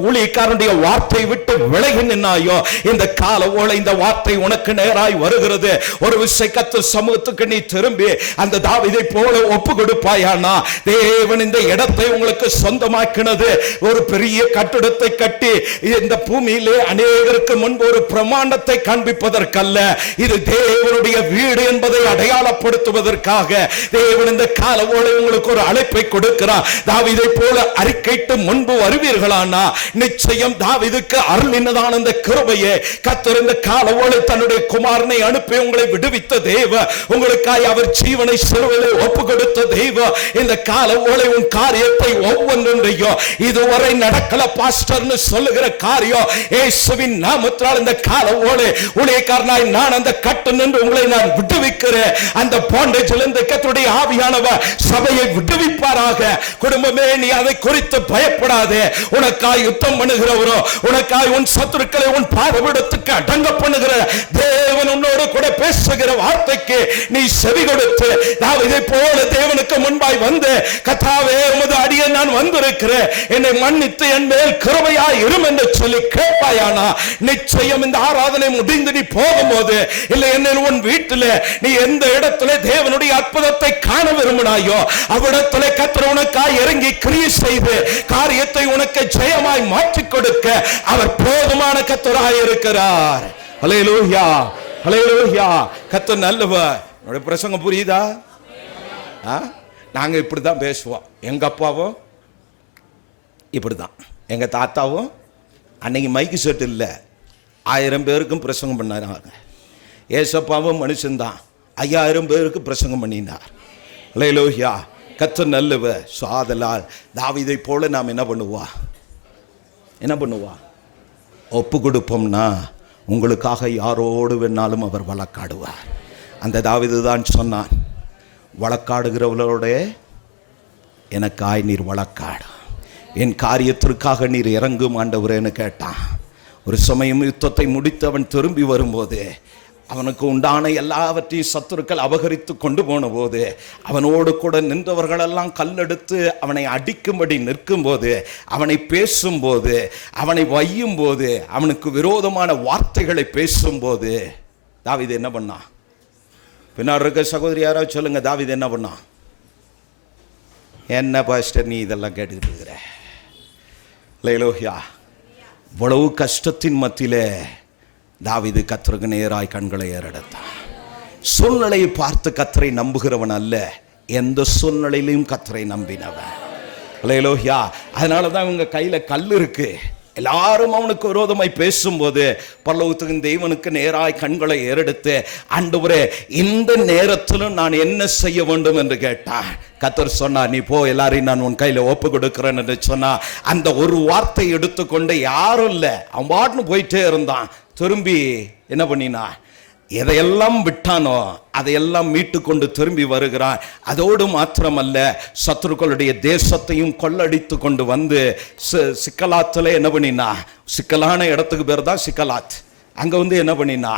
ஊழியக்காரனுடைய வார்த்தை விட்டு விலகி நின்னாயோ, இந்த கால ஓலை இந்த வார்த்தை உனக்கு நேராய் வருகிறது. ஒரு விஷயம் கர்த்தர் சமூகத்துக்கு நீ திரும்பி அந்த தாவீதை போல ஒப்பு கொடுப்பாயானா, தேவன் இந்த இடத்தை உங்களுக்கு சொந்தமாக்கினது ஒரு பெரிய கட்டிடத்தை கட்டி இந்த பூமியிலே அநேகருக்கு முன்பு ஒரு பிரமாண்டத்தை காண்பிப்பதற்கல்ல, இது தேவனுடைய வீடு என்பதை அடையாளப்படுத்துவதற்காக தேவன் இந்த கால ஓலை உங்களுக்கு ஒரு அழைப்பை கொடுக்கிறார். தாவீதை போல அறிக்கையிட்டு முன்பு வருவீர்களானா நிச்சயம் தாவீதுக்கு அருளினதான இந்த கிருபையை கர்த்தர் இந்த கால ஓலை தன்னுடைய குமாரனை அனுப்பி உங்களை விடுவித்த தேவ, உங்களுக்காய் அவர் ஜீவனை சிலுவையிலே ஒப்பு கொடுத்த தெய்வ, இந்த கால ஓலை உன் காரியத்தை ஒவ்வொன்றையும் இதுவரை நடக்கல பாஸ்டர்னு சொல்லுகிற காரியம் இயேசுவின் நாமத்தால் இந்த கால ஓலை ஊழியக்காரனாய் நான் அந்த கட்டு நின்று உங்களை நான் விடுவிக்கிறேன். அந்த பாண்டேஜிலிருந்து கர்த்தருடைய ஆவியானவர் ஆண்டவர் சபையை விடுவிப்பாராக. குடும்பமே, நீ அதை குறித்து பயப்படாதே. உனக்காய் யுத்தம் பண்ணுகிறவரோ, உனக்காய் உன் சத்துருக்களை உன் பாதபீடத்துக்கு அடங்க பண்ணுகிற தேவன் உன்னோடு கூட பேசுகிற வார்த்தைக்கு நீ செவி கொடுத்து, தாவீதை போல தேவனுக்கு முன்பாய் வந்து, கர்த்தாவே உமது அடியே நான் வந்திருக்கிறேன், என்னை மன்னித்து என் மேல் கிருபையாய் இரும் என்று சொல்லி கேட்பாயானா, நிச்சயம் இந்த ஆராதனை முடிந்து நீ போகும்போது, இல்லை என்னில் உன் வீட்டில் நீ எந்த இடத்துல தேவனுடைய அற்புதத்தை காண விரும்பினாயோ அவ்விடத்திலே கர்த்தர் உனக்காய் இறங்கி கிரியை செய்து காரியத்தை உனக்கு ஜெயமாய் மாற்றிக் கொடுக்க அவர் போதுமான கர்த்தராய் இருக்கிறார். ஹல்லேலூயா, ஹல்லேலூயா. கர்த்தர் நல்லவர். என்னோட பிரசங்கம் புரியுதா? நாங்க இப்படிதான் பேசுவோம். எங்க அப்பாவும் இப்படிதான், எங்க தாத்தாவும் அன்னைக்கு மைக்கு செட் இல்லை, 1000 பேருக்கும் பிரசங்கம் பண்ணாங்க. ஏசப்பாவும் மனுஷன்தான், 5000 பேருக்கு பிரசங்கம் பண்ணினார். ஹல்லேலூயா. கர்த்தர் நல்லவர். ஆதலால் தாவீதை போல நாம் என்ன பண்ணுவா ஒப்பு கொடுப்போம்னா உங்களுக்காக யாரோடு வேணாலும் அவர் வழக்காடுவார். அந்த தாவீது தான் சொன்னான், வழக்காடுகிறவர்களோட எனக்காய் நீர் வழக்காடு, என் காரியத்திற்காக நீர் இறங்கும் ஆண்டவரேன்னு கேட்டான். ஒரு சமயம் யுத்தத்தை முடித்து அவன் திரும்பி வரும்போது அவனுக்கு உண்டான எல்லாவற்றையும் சத்துருக்கள் அபகரித்து கொண்டு போன போது, அவனோடு கூட நின்றவர்களெல்லாம் கல்லெடுத்து அவனை அடிக்கும்படி நிற்கும்போது, அவனை பேசும்போது, அவனை வையும் போது, அவனுக்கு விரோதமான வார்த்தைகளை பேசும்போது தாவீது என்ன பண்ணான்? பின்னாடி இருக்க சகோதரி யாராவது சொல்லுங்க, தாவீது என்ன பண்ணான்? என்ன பாஸ்டர் நீ இதெல்லாம் கேட்டுக்கிட்டு இருக்கிற? ஹல்லேலூயா. இவ்வளவு கஷ்டத்தின் மத்தியிலே தாவீது கர்த்தருக்கு நேராய் கண்களை ஏறெடுத்தான். சூழ்நிலையை பார்த்து கர்த்தரை நம்புகிறவன் அல்ல, எந்த சூழ்நிலையிலும் கர்த்தரை நம்பினவன். ஹல்லேலூயா. அதனால தான் இவங்க கையில கல் இருக்கு. எல்லாரும் அவனுக்கு விரோதமாய் பேசும்போது பரலோகத்தின் தேவனுக்கு நேராய் கண்களை ஏறெடுத்து, ஆண்டவரே இந்த நேரத்திலும் நான் என்ன செய்ய வேண்டும் என்று கேட்டான். கர்த்தர் சொன்னார், நீ போ, எல்லாரையும் நான் உன் கையில ஒப்பு கொடுக்கிறேன் என்று சொன்னா, அந்த ஒரு வார்த்தை எடுத்துக்கொண்டு யாரும் இல்லை, அவன் பாட்டுன்னு போயிட்டே இருந்தான். திரும்பி என்ன பண்ணினா, எதையெல்லாம் விட்டானோ அதையெல்லாம் மீட்டு கொண்டு திரும்பி வருகிறான். அதோடு மாத்திரமல்ல, சத்துருக்களுடைய தேசத்தையும் கொள்ளடித்து கொண்டு வந்து சிக்கலாத்துல என்ன பண்ணினா, சிக்கலான இடத்துக்கு பேர் தான் சிக்கலாத். அங்க வந்து என்ன பண்ணினா,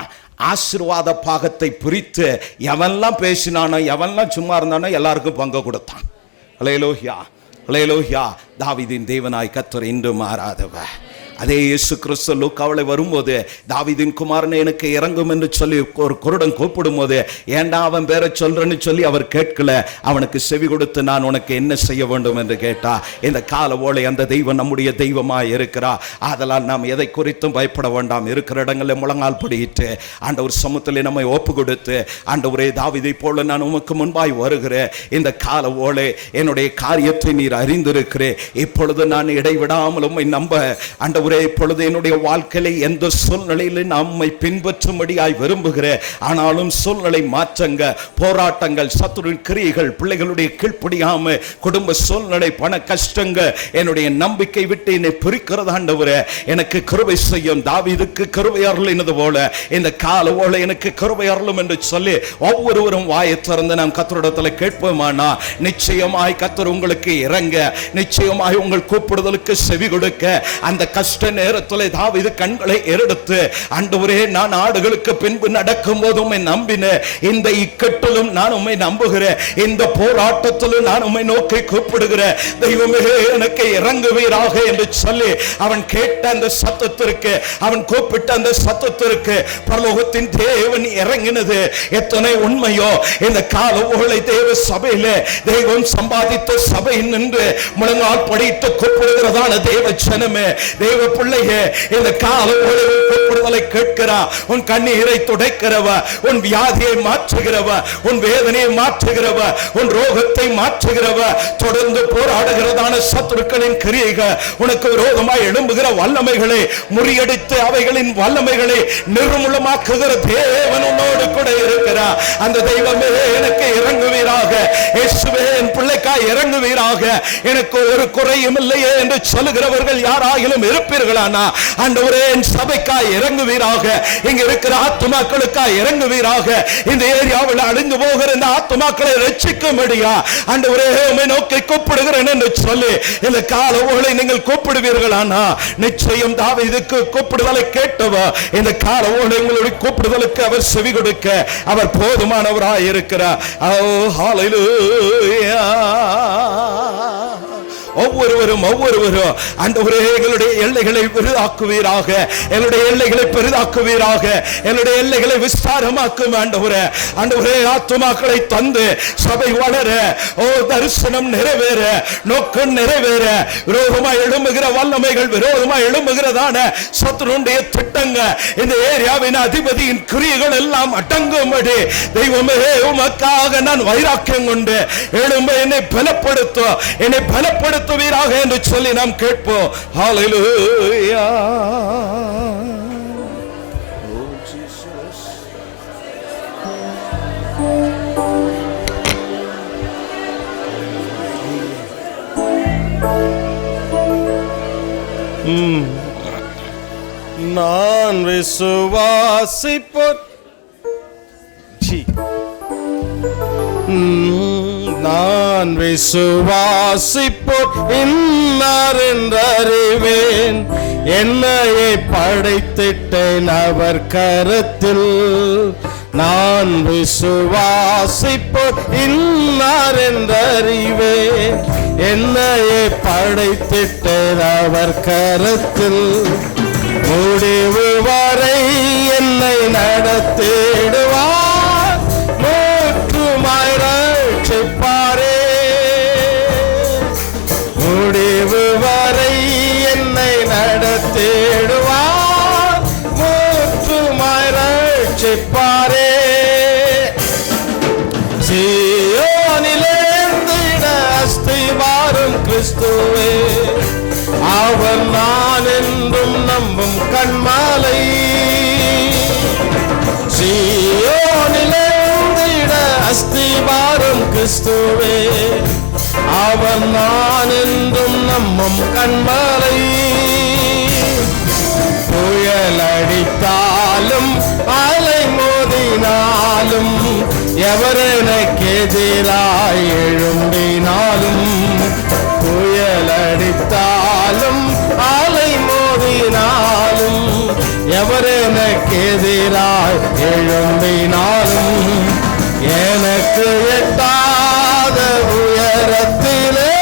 ஆசீர்வாத பாகத்தை பிரித்து எவன்லாம் பேசினானோ எவன்லாம் சும்மா இருந்தானோ எல்லாருக்கும் பங்கு கொடுத்தான். ஹல்லேலூயா, ஹல்லேலூயா. தாவீதின் தேவனாய் கர்த்தர் இன்றும் மாறாதவர். அதே இயேசு கிறிஸ்து லூக்காவிலே வரும்போது, தாவீதின் குமாரனை எனக்கு இறங்கும் என்று சொல்லி ஒரு குருடன் கூப்பிடும் போது, ஏண்டா அவன் பேரை சொல்றேன்னு சொல்லி அவர் கேட்கல, அவனுக்கு செவி கொடுத்து நான் உனக்கு என்ன செய்ய வேண்டும் என்று கேட்டா. இந்த கால ஓலை அந்த தெய்வம் நம்முடைய தெய்வமாய் இருக்கிறா. ஆதலால் நாம் எதை குறித்தும் பயப்பட வேண்டாம். இருக்கிற இடங்களில் முழங்கால் படியிட்டு ஆண்டவர் சமூகத்திலே நம்மை ஒப்பு கொடுத்து, ஆண்டவரே தாவீதை போல நான் உமக்கு முன்பாய் வருகிறேன், இந்த கால ஓலை என்னுடைய காரியத்தை நீர் அறிந்திருக்கிறேன், இப்பொழுது நான் இடைவிடாமல் உம்மை நம்ப ஆண்டவர் இப்பொழுது என்னுடைய வாழ்க்கையில எந்த சூழ்நிலையில நம்மை பின்பற்றும்படியாய் விரும்புகிறேன். ஆனாலும் சூழ்நிலை மாற்றங்க, போராட்டங்கள், சத்துருவின் கிரியைகள், பிள்ளைகளுடைய கீழ்ப்படியாம குடும்ப சூழ்நிலை, பண கஷ்டங்க என்னுடைய நம்பிக்கை விட்டு என்னை பிரிக்கிறது. ஆண்டவரே எனக்கு கிருபை செய்யும். தாவீதுக்கு கிருபை அருளினது போல இந்த கால ஓலை எனக்கு கிருபை அருளும் என்று சொல்லி ஒவ்வொருவரும் வாயை திறந்து நாம் கர்த்தரிடத்தில் கேட்போமானா, நிச்சயமாய் கர்த்தர் உங்களுக்கு இறங்க, நிச்சயமாய் உங்கள் கூப்பிடுதலுக்கு செவி கொடுக்க, அந்த கஷ்ட நேரத்தில் தாவீது கண்களை ஏறெடுத்து, ஆண்டவரே நான் ஆடுகளுக்கு பின்பு நடக்கும் போது உம்மை நம்பினேன், இந்த இக்கட்டிலும் நான் உம்மை நம்புகிறேன், இந்த போராட்டத்திலும் நான் உம்மை நோக்கி கூப்பிடுகிறேன், தெய்வமே எனக்கு இறங்குவீராக என்று சொல்லி அவன் கேட்ட அந்த சத்தத்திற்கு, அவன் கூப்பிட்ட அந்த சத்தத்திற்கு பரலோகத்தின் தேவன் இறங்கினது எத்தனை உண்மையோ. இந்த கால ஓலை தேவ சபையிலே தெய்வம் சம்பாதித்த சபை நின்று முழங்கால் படித்து கூப்பிடுகிறதான தேவ ஜனமே, தேவ பிள்ளையே, இந்த கால ஓலை கூப்பிடுதலை கேட்கிறா. உன் கண்ணீரை துடைக்கிறவ, உன் வியாதியை மாற்றுகிறவ, உன் வேதனையை மாற்றுகிறவ, உன் ரோகத்தை மாற்றுகிறவ, தொடர்ந்து போராடுகிறதான சத்துருக்களின் கிரியைகள், உனக்கு விரோதமாய் எழும்புகிற வல்லமைகளை முறியடித்து அவைகளின் வல்லமைகளை நிர்மூலமாக்குகிற தேவன் உன்னோடு கூட இருக்கிறார். அந்த தெய்வமே எனக்கு இறங்குவீராக, இயேசுவே என் பிள்ளைக்காய் இறங்குவீராக, எனக்கு ஒரு குறையும் இல்லையே என்று சொல்லுகிறவர்கள் யாராயிலும் இருப்பீர்கள் செய்வீர்களானா ஆண்டவரே என் சபைக்காய் இறங்குவீராக, இங்க இருக்கிற ஆத்துமாக்களுக்காய் இறங்குவீராக, இந்த ஏரியாவில் அழிந்து போகிற இந்த ஆத்துமாக்களை ரட்சிக்கும்படியா ஆண்டவரே உம்மை நோக்கி கூப்பிடுகிறேன் என்று சொல்லி இந்த கால வேளை நீங்கள் கூப்பிடுவீர்களானா நிச்சயம் தாவீதுக்கு கூப்பிடுதலை கேட்டவர் இந்த கால வேளை உங்களுடைய கூப்பிடுதலுக்கு அவர் செவி கொடுக்க அவர் போதுமானவராய் இருக்கிறார். ஓ ஹல்லேலூயா. ஒவ்வொருவரும் ஆண்டவரே எங்களுடைய எல்லைகளை பெரிதாக்குவீராக, எங்களுடைய எல்லைகளை பெரிதாக்குவீராக, எங்களுடைய எல்லைகளை விஸ்தாரமாக்கும் ஆண்டவரே. ஆண்டவரே ஆத்துமாக்களை தந்து சபை வளர, ஓ தரிசனம் நிறைவேற, நோக்கம் நிறைவேற, விரோதமாய் எழும்புகிற வல்லமைகள், விரோதமாய் எழும்புகிறதான சத்துருடைய திட்டங்கள், இந்த ஏரியாவின் அதிபதியின் கிரியைகள் எல்லாம் அடங்கும்படி தெய்வமே உமக்காக நான் வைராக்கியம் கொண்டு எழும்ப என்னை பலப்படுத்துவீராக என்று சொல்லி நாம் கேட்போம். ஹல்லேலூயா. நான் விசுவாசிப்போர் நான் விசுவாசிப்போர் இன்னார் என்றறிவேன், என்னையை படைத்திட்டேன் அவர் கரத்தில். நான் விசுவாசிப்போர் இன்னார் என்றறிவேன், என்னையை படைத்திட்டேன் அவர் கரத்தில். முடிவு வரை என்னை நடத்திடுவார், மூற்றுமாய் ரட்சிப்பாரே. முடிவு வரை என்னை நடத்திடுவார், மூற்றுமாய் ரட்சிப்பாரே. சீயோனிலிருந்திட அஸ்திவாரம் கிறிஸ்துவே, அவர் நான் என்றும் நம்பும் கண்மாலை. சீயோனிலிருந்திட அஸ்திவாரம் கிறிஸ்துவே, அவர் நான் என்றும் நம்பும் கண்மாலை. புயல் அடித்தாலும் அலை மோதினாலும், எவர் எனக்கு எதிராய் எழும்பினாலும், புயல் அடித்தாலும் அலை மோதினாலும், எவர் எனக்கு எதிராய் எழும்பினாலும், எனக்கு எட்டாத உயரத்திலே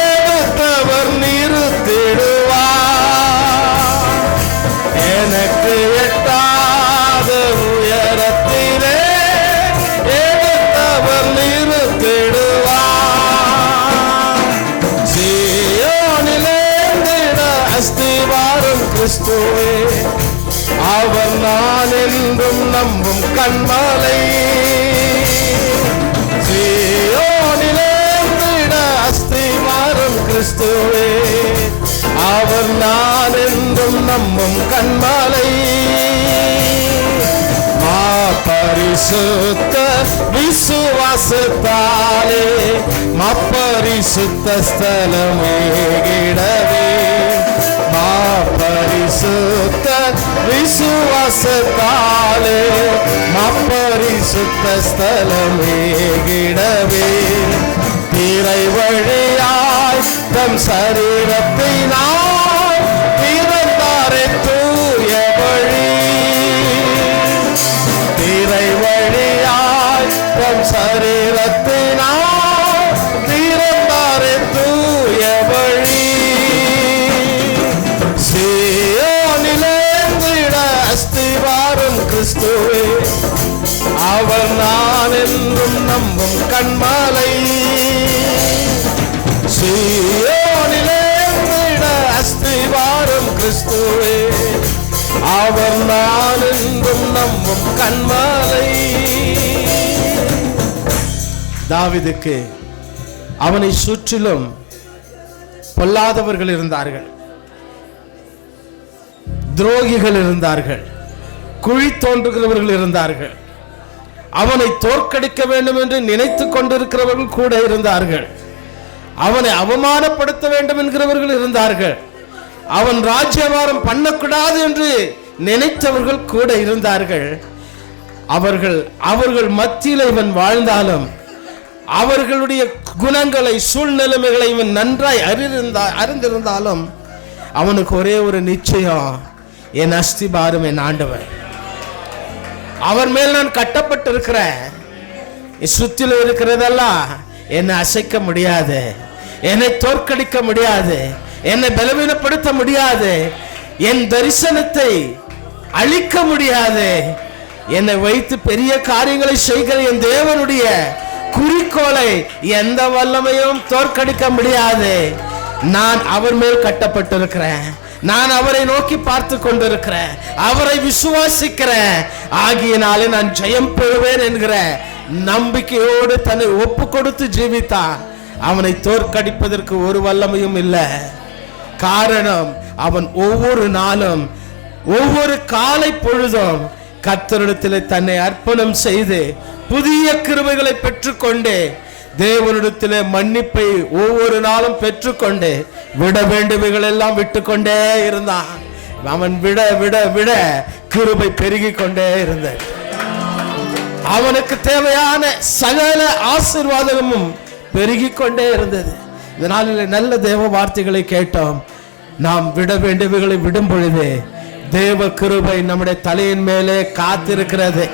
எடுத்தவர் நிறுத்திடுவார். எனக்கு எட்டாத உயரத்திலே எடுத்தவர் நிறுத்திடுவார். சீயோனிலிருந்திட அஸ்திவாரம் கிறிஸ்துவே, அவர் நான் என்றும் நம்பும் கண்மலை. சீயோனிலிருந்திட அஸ்திவாரம் கிறிஸ்துவே, அவர் நான் என்றும் நம்பும் கண்மலை. பரிசுத்த விசுவாசத்தாலே பரிசுத்த ஸ்தலமேகிடவே. பரிசுத்த விசுவாசத்தாலே பரிசுத்த ஸ்தலமேகிடவே. திரை வழியாய் தம் சரீரத்தினால் பிறந்தாரே தூய வழி. திரை வழியாய் தம் சரீரத்தினால் பிறந்தாரே தூய வழி. சீயோனிலிருந்திட அஸ்திவாரம் கிறிஸ்துவே, அவர் நான் என்றும் நம்பும் கண்மாலை. சீயோனிலிருந்திட அஸ்திவாரம் கிறிஸ்துவே, அவர் நான் என்றும் நம்பும் கண்மாலை. தாவீதுக்கு அவனை சுற்றிலும் பொல்லாதவர்கள் இருந்தார்கள், துரோகிகள் இருந்தார்கள், குழி தோன்றுகிறவர்கள் இருந்தார்கள், அவனை தோற்கடிக்க வேண்டும் என்று நினைத்துக் கொண்டிருக்கிறவர்கள் கூட இருந்தார்கள், அவனை அவமானப்படுத்த வேண்டும் என்கிறவர்கள் இருந்தார்கள். அவன் ராஜ்யபாரம் பண்ணக்கூடாது என்று நினைத்தவர்கள் கூட இருந்தார்கள். அவர்கள் மத்தியில் இவன் வாழ்ந்தாலும் அவர்களுடைய குணங்களை சூழ்நிலைமைகளை இவன் நன்றாய் அறிந்திருந்தாலும் அவனுக்கு ஒரே ஒரு நிச்சயம், என் அஸ்திபாரம் என் ஆண்டவர், அவர் மேல் நான் கட்டப்பட்டிருக்கிறேன். சுற்றில இருக்கிறதெல்லாம் என்னை அசைக்க முடியாது, என்னை தோற்கடிக்க முடியாது, என்னை பலவீனப்படுத்த முடியாது, என் தரிசனத்தை அழிக்க முடியாது. என்னை வைத்து பெரிய காரியங்களை செய்கிற என் தேவனுடைய குறிக்கோளை எந்த வல்லமையும் தோற்கடிக்க முடியாது. நான் அவர் மேல் கட்டப்பட்டிருக்கிறேன், நான் அவரை நோக்கி பார்த்து கொண்டிருக்கிறேன், அவரை விசுவாசிக்கிறேன், ஆகியனாலே நான் ஜெயம் பெறுவேன் என்கிற நம்பிக்கையோடு தன்னை ஒப்பு கொடுத்து ஜீவித்தான். அவனை தோற்கடிப்பதற்கு ஒரு வல்லமையும் இல்லை. காரணம், அவன் ஒவ்வொரு நாளும் ஒவ்வொரு காலை பொழுதும் கர்த்தரிடத்தில் தன்னை அர்ப்பணம் செய்து புதிய கிருபைகளை பெற்றுக்கொண்டு தேவனிடத்திலே மன்னிப்பை ஒவ்வொரு நாளும் பெற்றுக்கொண்டு விட வேண்டுமைகள் எல்லாம் விட்டுக்கொண்டே இருந்தான். அவன் விட விட விட கிருபை பெருகி கொண்டே இருந்தது. அவனுக்கு தேவையான சகல ஆசீர்வாதமும் பெருகி கொண்டே இருந்தது. இதனால் நல்ல தேவ வார்த்தைகளை கேட்டோம். நாம் விட வேண்டியவைகளை விடும் பொழுது தேவ கிருபை நம்முடைய தலையின் மேலே காத்திருக்கிறது.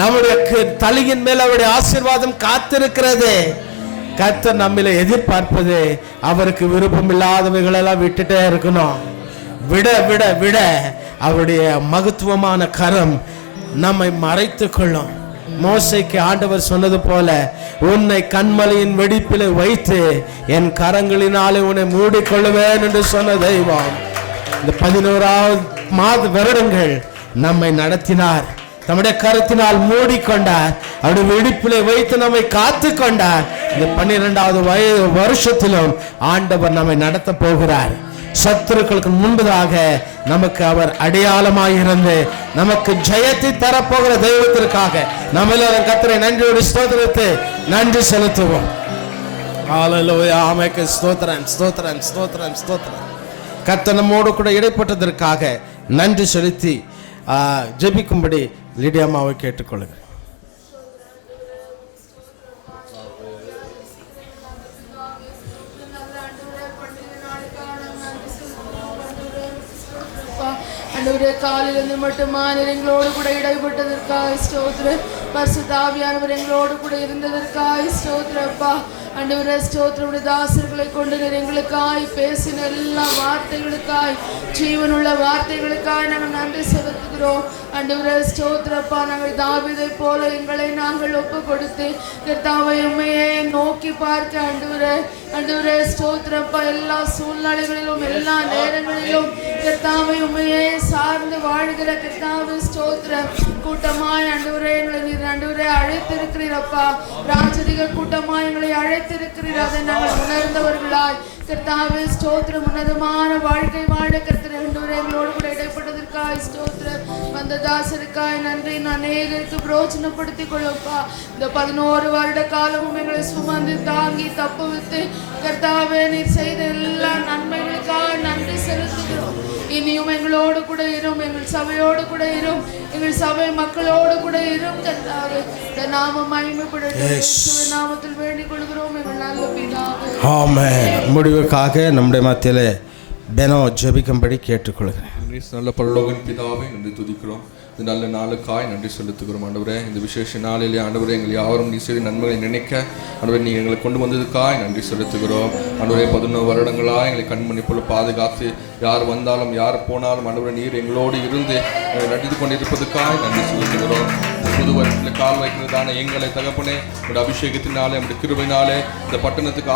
நம்முடைய தலையின் மேல் அவருடைய ஆசீர்வாதம் காத்திருக்கிறது. கர்த்தர் நம்மளை எதிர்பார்ப்பது அவருக்கு விருப்பம் இல்லாதவைகள் எல்லாம் விட்டுட்டே இருக்கணும். விட விட விட அவருடைய மகத்துவமான கரம் நம்மை மறைத்து கொள்ளும். மோசேக்கு ஆண்டவர் சொன்னது போல, உன்னை கண்மலையின் வெடிப்பில் வைத்து என் கரங்களினாலே உன்னை மூடிக்கொள்ளுவேன் என்று சொன்ன தெய்வம் இந்த 11வது வருடங்கள் நம்மை நடத்தினார். நம்முடைய கருத்தினால் மூடிக்கொண்டார். அவருடைய வெடிப்பிலே வைத்து நம்மை காத்து கொண்டார். இந்த 12வது வருஷத்திலும் ஆண்டவர் நம்மை நடத்த போகிறார். சத்துருக்களுக்கு முன்பதாக நமக்கு அவர் அடையாளமாயிருந்து நமக்கு ஜெயத்தை தரப்போகிற தெய்வத்திற்காக நம்ம எல்லாரும் கர்த்தரை நன்றியோடு ஸ்தோத்திரித்து நன்றி செலுத்துவோம். ஹல்லேலூயா, ஆமென். ஸ்தோத்திரம் ஸ்தோத்திரம் ஸ்தோத்திரம் ஸ்தோத்திரம். கர்த்தர் நம்மோடு கூட இடைப்பட்டதற்காக நன்றி செலுத்தி ஜெபிக்கும்படி லிடியாமாவை கேட்டுக்கொள்கிறேன். ஆண்டவரே, காலையிலிருந்து மட்டுமான எங்களோடு கூட இடைப்பட்டதற்காக ஸ்தோத்திரம். பரிசுத்த ஆவியானவர் எங்களோடு கூட இருந்ததற்காக ஸ்தோத்திரப்பா. ஆண்டவரே ஸ்தோத்திரம். தாசர்களை கொண்டு எங்களுக்காய் பேசின எல்லா வார்த்தைகளுக்காய், ஜீவனுள்ள வார்த்தைகளுக்காய் நாங்கள் நன்றி செலுத்துகிறோம். ஆண்டவரே ஸ்தோத்திரப்பா. நாங்கள் தாவீதை போல எங்களை நாங்கள் ஒப்பு கொடுத்து கர்த்தாவை உம்மையே நோக்கி பார்க்க ஆண்டவரே ஸ்தோத்திரப்பா. எல்லா சூழ்நிலைகளிலும் எல்லா நேரங்களிலும் கர்த்தாவை உம்மையே சார்ந்து வாழ்கிற கர்த்தாவை ஸ்தோத்திரம். கூட்டமாய் ஆண்டவரே எங்களை நீர் ஆண்டவரே அழைத்திருக்கிறீரப்பா. ராஜதிக கூட்டமாய் எங்களை அழைத்திருக்கிறீர். அதை நாங்கள் உணர்ந்தவர்களாய் கர்த்தாவே ஸ்தோத்திரம். உன்னதமான வாழ்க்கை வாழ கர்த்தர் ஆண்டவரே எங்களோடு கூட இடைப்பட்டதற்காய் ஸ்தோத்திரம். வந்த தாசருக்காய் நன்றி. அநேகருக்கு பிரோஜனப்படுத்திக் கொள்ளப்பா. இந்த 11 வருட காலமும் எங்களை சுமந்து தாங்கி தப்புவித்து கர்த்தாவே நீர் செய்த எல்லா நன்மைகளுக்காக நன்றி செலுத்துகிறோம். இனியும் எங்களோடு கூட இரும், எங்கள் சபையோடு கூட இரும், எங்கள் சபை மக்களோடு கூட இரும் கர்த்தாவே. இந்த நாமம் மகிமைப்படட்டும். நாமத்தில் வேண்டிக் கொள்கிறோம் எங்கள் நல்ல பிதாவே. ஆமென். முடிவுக்காக நம்முடைய மத்தியிலே பெனோ ஜெபிக்கும்படி கேட்டுக்கொள்கிறேன். நல்ல பரலோகின் பிதாவே, நன்றி துதிக்கிறோம். இந்த நல்ல நாளுக்காய் நன்றி செலுத்துகிறோம் ஆண்டவரே. இந்த விசேஷ நாளிலே ஆண்டவரே எங்கள் யாவரும் நீ செய்த நன்மைகளை நினைக்க ஆண்டவரே நீ எங்களை கொண்டு வந்ததுக்காய் நன்றி செலுத்துகிறோம் ஆண்டவரே. 11 வருடங்களாக எங்களை கண்மணி போல பாதுகாத்து யார் வந்தாலும் யார் போனாலும் ஆண்டவரே நீர் எங்களோடு இருந்து நடித்து கொண்டிருப்பதுக்காய் நன்றி செலுத்துகிறோம். புது வருஷத்தில் கால் வைக்கிறதான எங்களை தகப்பனே உடைய அபிஷேகத்தினாலே நம்முடைய கிருபையினாலே இந்த பட்டணத்துக்கு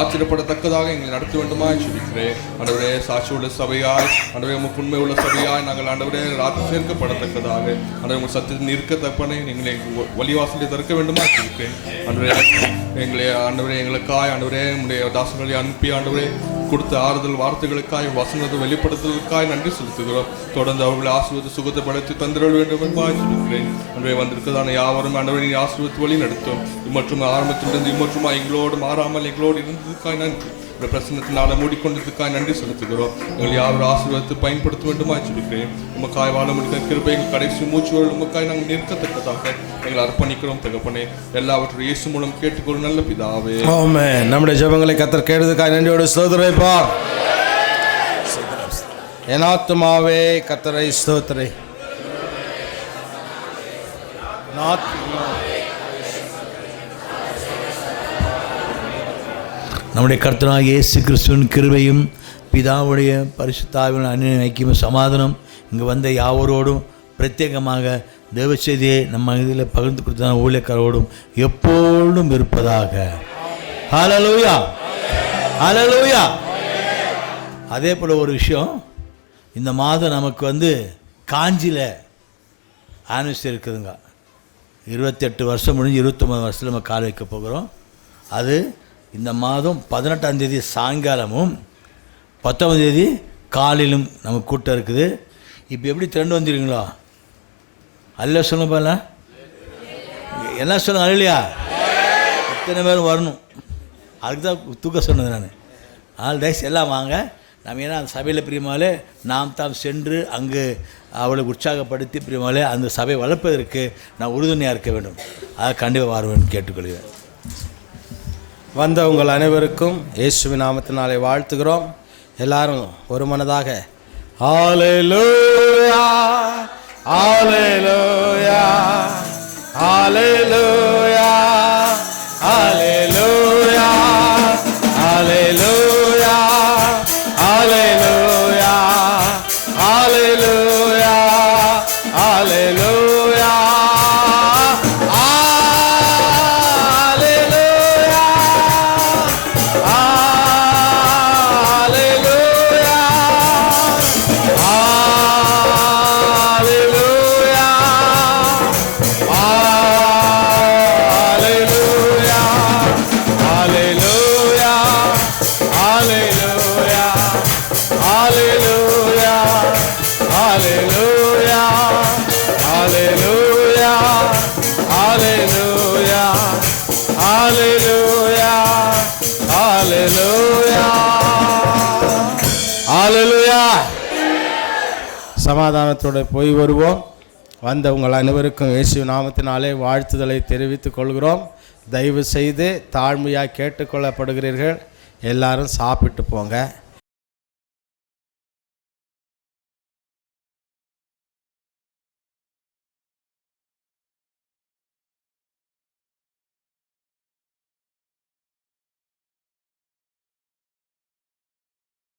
ஆச்சரியப்படத்தக்கதாக எங்களை நடத்த வேண்டுமா சொல்லிக்கிறேன் ஆண்டவரே. சாட்சி உள்ள சபையாய் ஆண்டவரே உமக்கு உண்மை உள்ள சபையாய் நாங்கள் ஆண்டவரே சேர்க்கப்படத்தக்கதாக ஆண்டவரே உங்கள் சத்தியத்தில் இருக்க தப்பனே எங்களை வழிவாசலை திறக்க வேண்டுமா சொல்லிக்கிறேன் ஆண்டவரே. எங்களுக்காய் ஆண்டவரே உடைய தாசங்களை அனுப்பி ஆண்டவரே கொடுத்த ஆறுதல் வார்த்தைகளுக்காய் வசனத்தை வெளிப்படுத்துவதற்காய் நன்றி செலுத்துகிறோம். தொடர்ந்து அவர்களை ஆசீர்வாத சுகத்தை படைத்து தந்திர வேண்டும் என்பதாய் சொல்லிக்கிறேன் ஆண்டவரே. வந்திருக்கதான யாவரும் ஆண்டவரே நீ ஆசீர்வாதத்து வழி நடத்தும். மற்றும் ஆரம்பத்திலிருந்து இம்மற்றுமா எங்களோடு மாறாமல் எங்களோடு இருந்ததுக்காய் நன்றி. இந்த பிரசன்னத்தினால மூடிக்கொண்டதுக்காக நன்றி செலுத்துகிறோம். எங்கள் யாரும் ஆசீர்வாதத்தை பயன்படுத்த வேண்டுமா சொல்லிக்கிறேன். உமக்காய் வாழ முடிக்கிற கிருபை எங்கள் கடைசி மூச்சுகள் உமக்காய் நாங்கள் நிற்கத்தக்கதாக எங்களை அர்ப்பணிக்கிறோம் தகப்பனே. எல்லாவற்றையும் இயேசு மூலம் கேட்டுக்கொள்ளும் நல்ல பிதாவே. ஆமென். நம்முடைய ஜெபங்களை கர்த்தர் கேட்டதுக்காக நன்றியோடு ஸ்தோத்திரிப்பார். என் ஆத்துமாவே கர்த்தரை ஸ்தோத்திரி. நம்முடைய கர்த்தராகிய இயேசு கிறிஸ்துவின் கிருபையும் பிதாவுடைய பரிசுத்தாவின் அன்பின் ஐக்கியமும் சமாதானம் இங்கு வந்த யாவரோடும் பிரத்யேகமாக தேவ செய்தியை நம்ம இதில் பகிர்ந்து கொடுத்த ஊழியக்காரோடும் எப்பொழுதும் இருப்பதாக. ஹல்லேலூயா, ஹல்லேலூயா. அதே போல் ஒரு விஷயம், இந்த மாதம் நமக்கு காஞ்சியில் ஆனிவர்சரி இருக்குதுங்க. 28 வருஷம் முடிஞ்சு 29 வருஷத்தில் நம்ம கால் வைக்க போகிறோம். அது இந்த மாதம் 18ஆம் தேதி சாயங்காலமும் 19ஆம் தேதி காலையிலும் நமக்கு கூட்டம் இருக்குது. இப்போ எப்படி திரண்டு வந்துடுவீங்களோ? அல்ல சொல்லுங்க பால, என்ன சொல்லுங்க அல்லையா? எத்தனை பேரும் வரணும், அதுக்கு தான் தூக்க சொன்னது நான். ஆல் டேஸ் எல்லாம் வாங்க. நம்ம ஏன்னா அந்த சபையில் பிரியமாலே நாம் தாம் சென்று அங்கு அவளை உற்சாகப்படுத்தி பிரியமாலே அந்த சபையை வளர்ப்பதற்கு நான் உறுதுணையாக இருக்க வேண்டும். அதை கண்டிப்பாக வர வேண்டும் கேட்டுக்கொள்கிறேன். வந்த உங்கள் அனைவருக்கும் இயேசுவின் நாமத்தினாலே வாழ்த்துகிறோம். எல்லாரும் ஒரு மனதாக ஹல்லேலூயா, ஹல்லேலூயா, ஹல்லேலூயா, ஹல்லேலூயா, ஹல்லேலூயா, ஹல்லேலூயா, ஹல்லேலூயா, ஹல்லேலூயா, சமாதானத்தோடு போய் வருவோம். வந்த உங்கள் அனைவருக்கும் இயேசு நாமத்தினாலே வாழ்த்துதலை தெரிவித்துக் கொள்கிறோம். தயவு செய்து தாழ்மையாக கேட்டுக்கொள்ளப்படுகிறீர்கள். எல்லாரும் சாப்பிட்டு போங்க.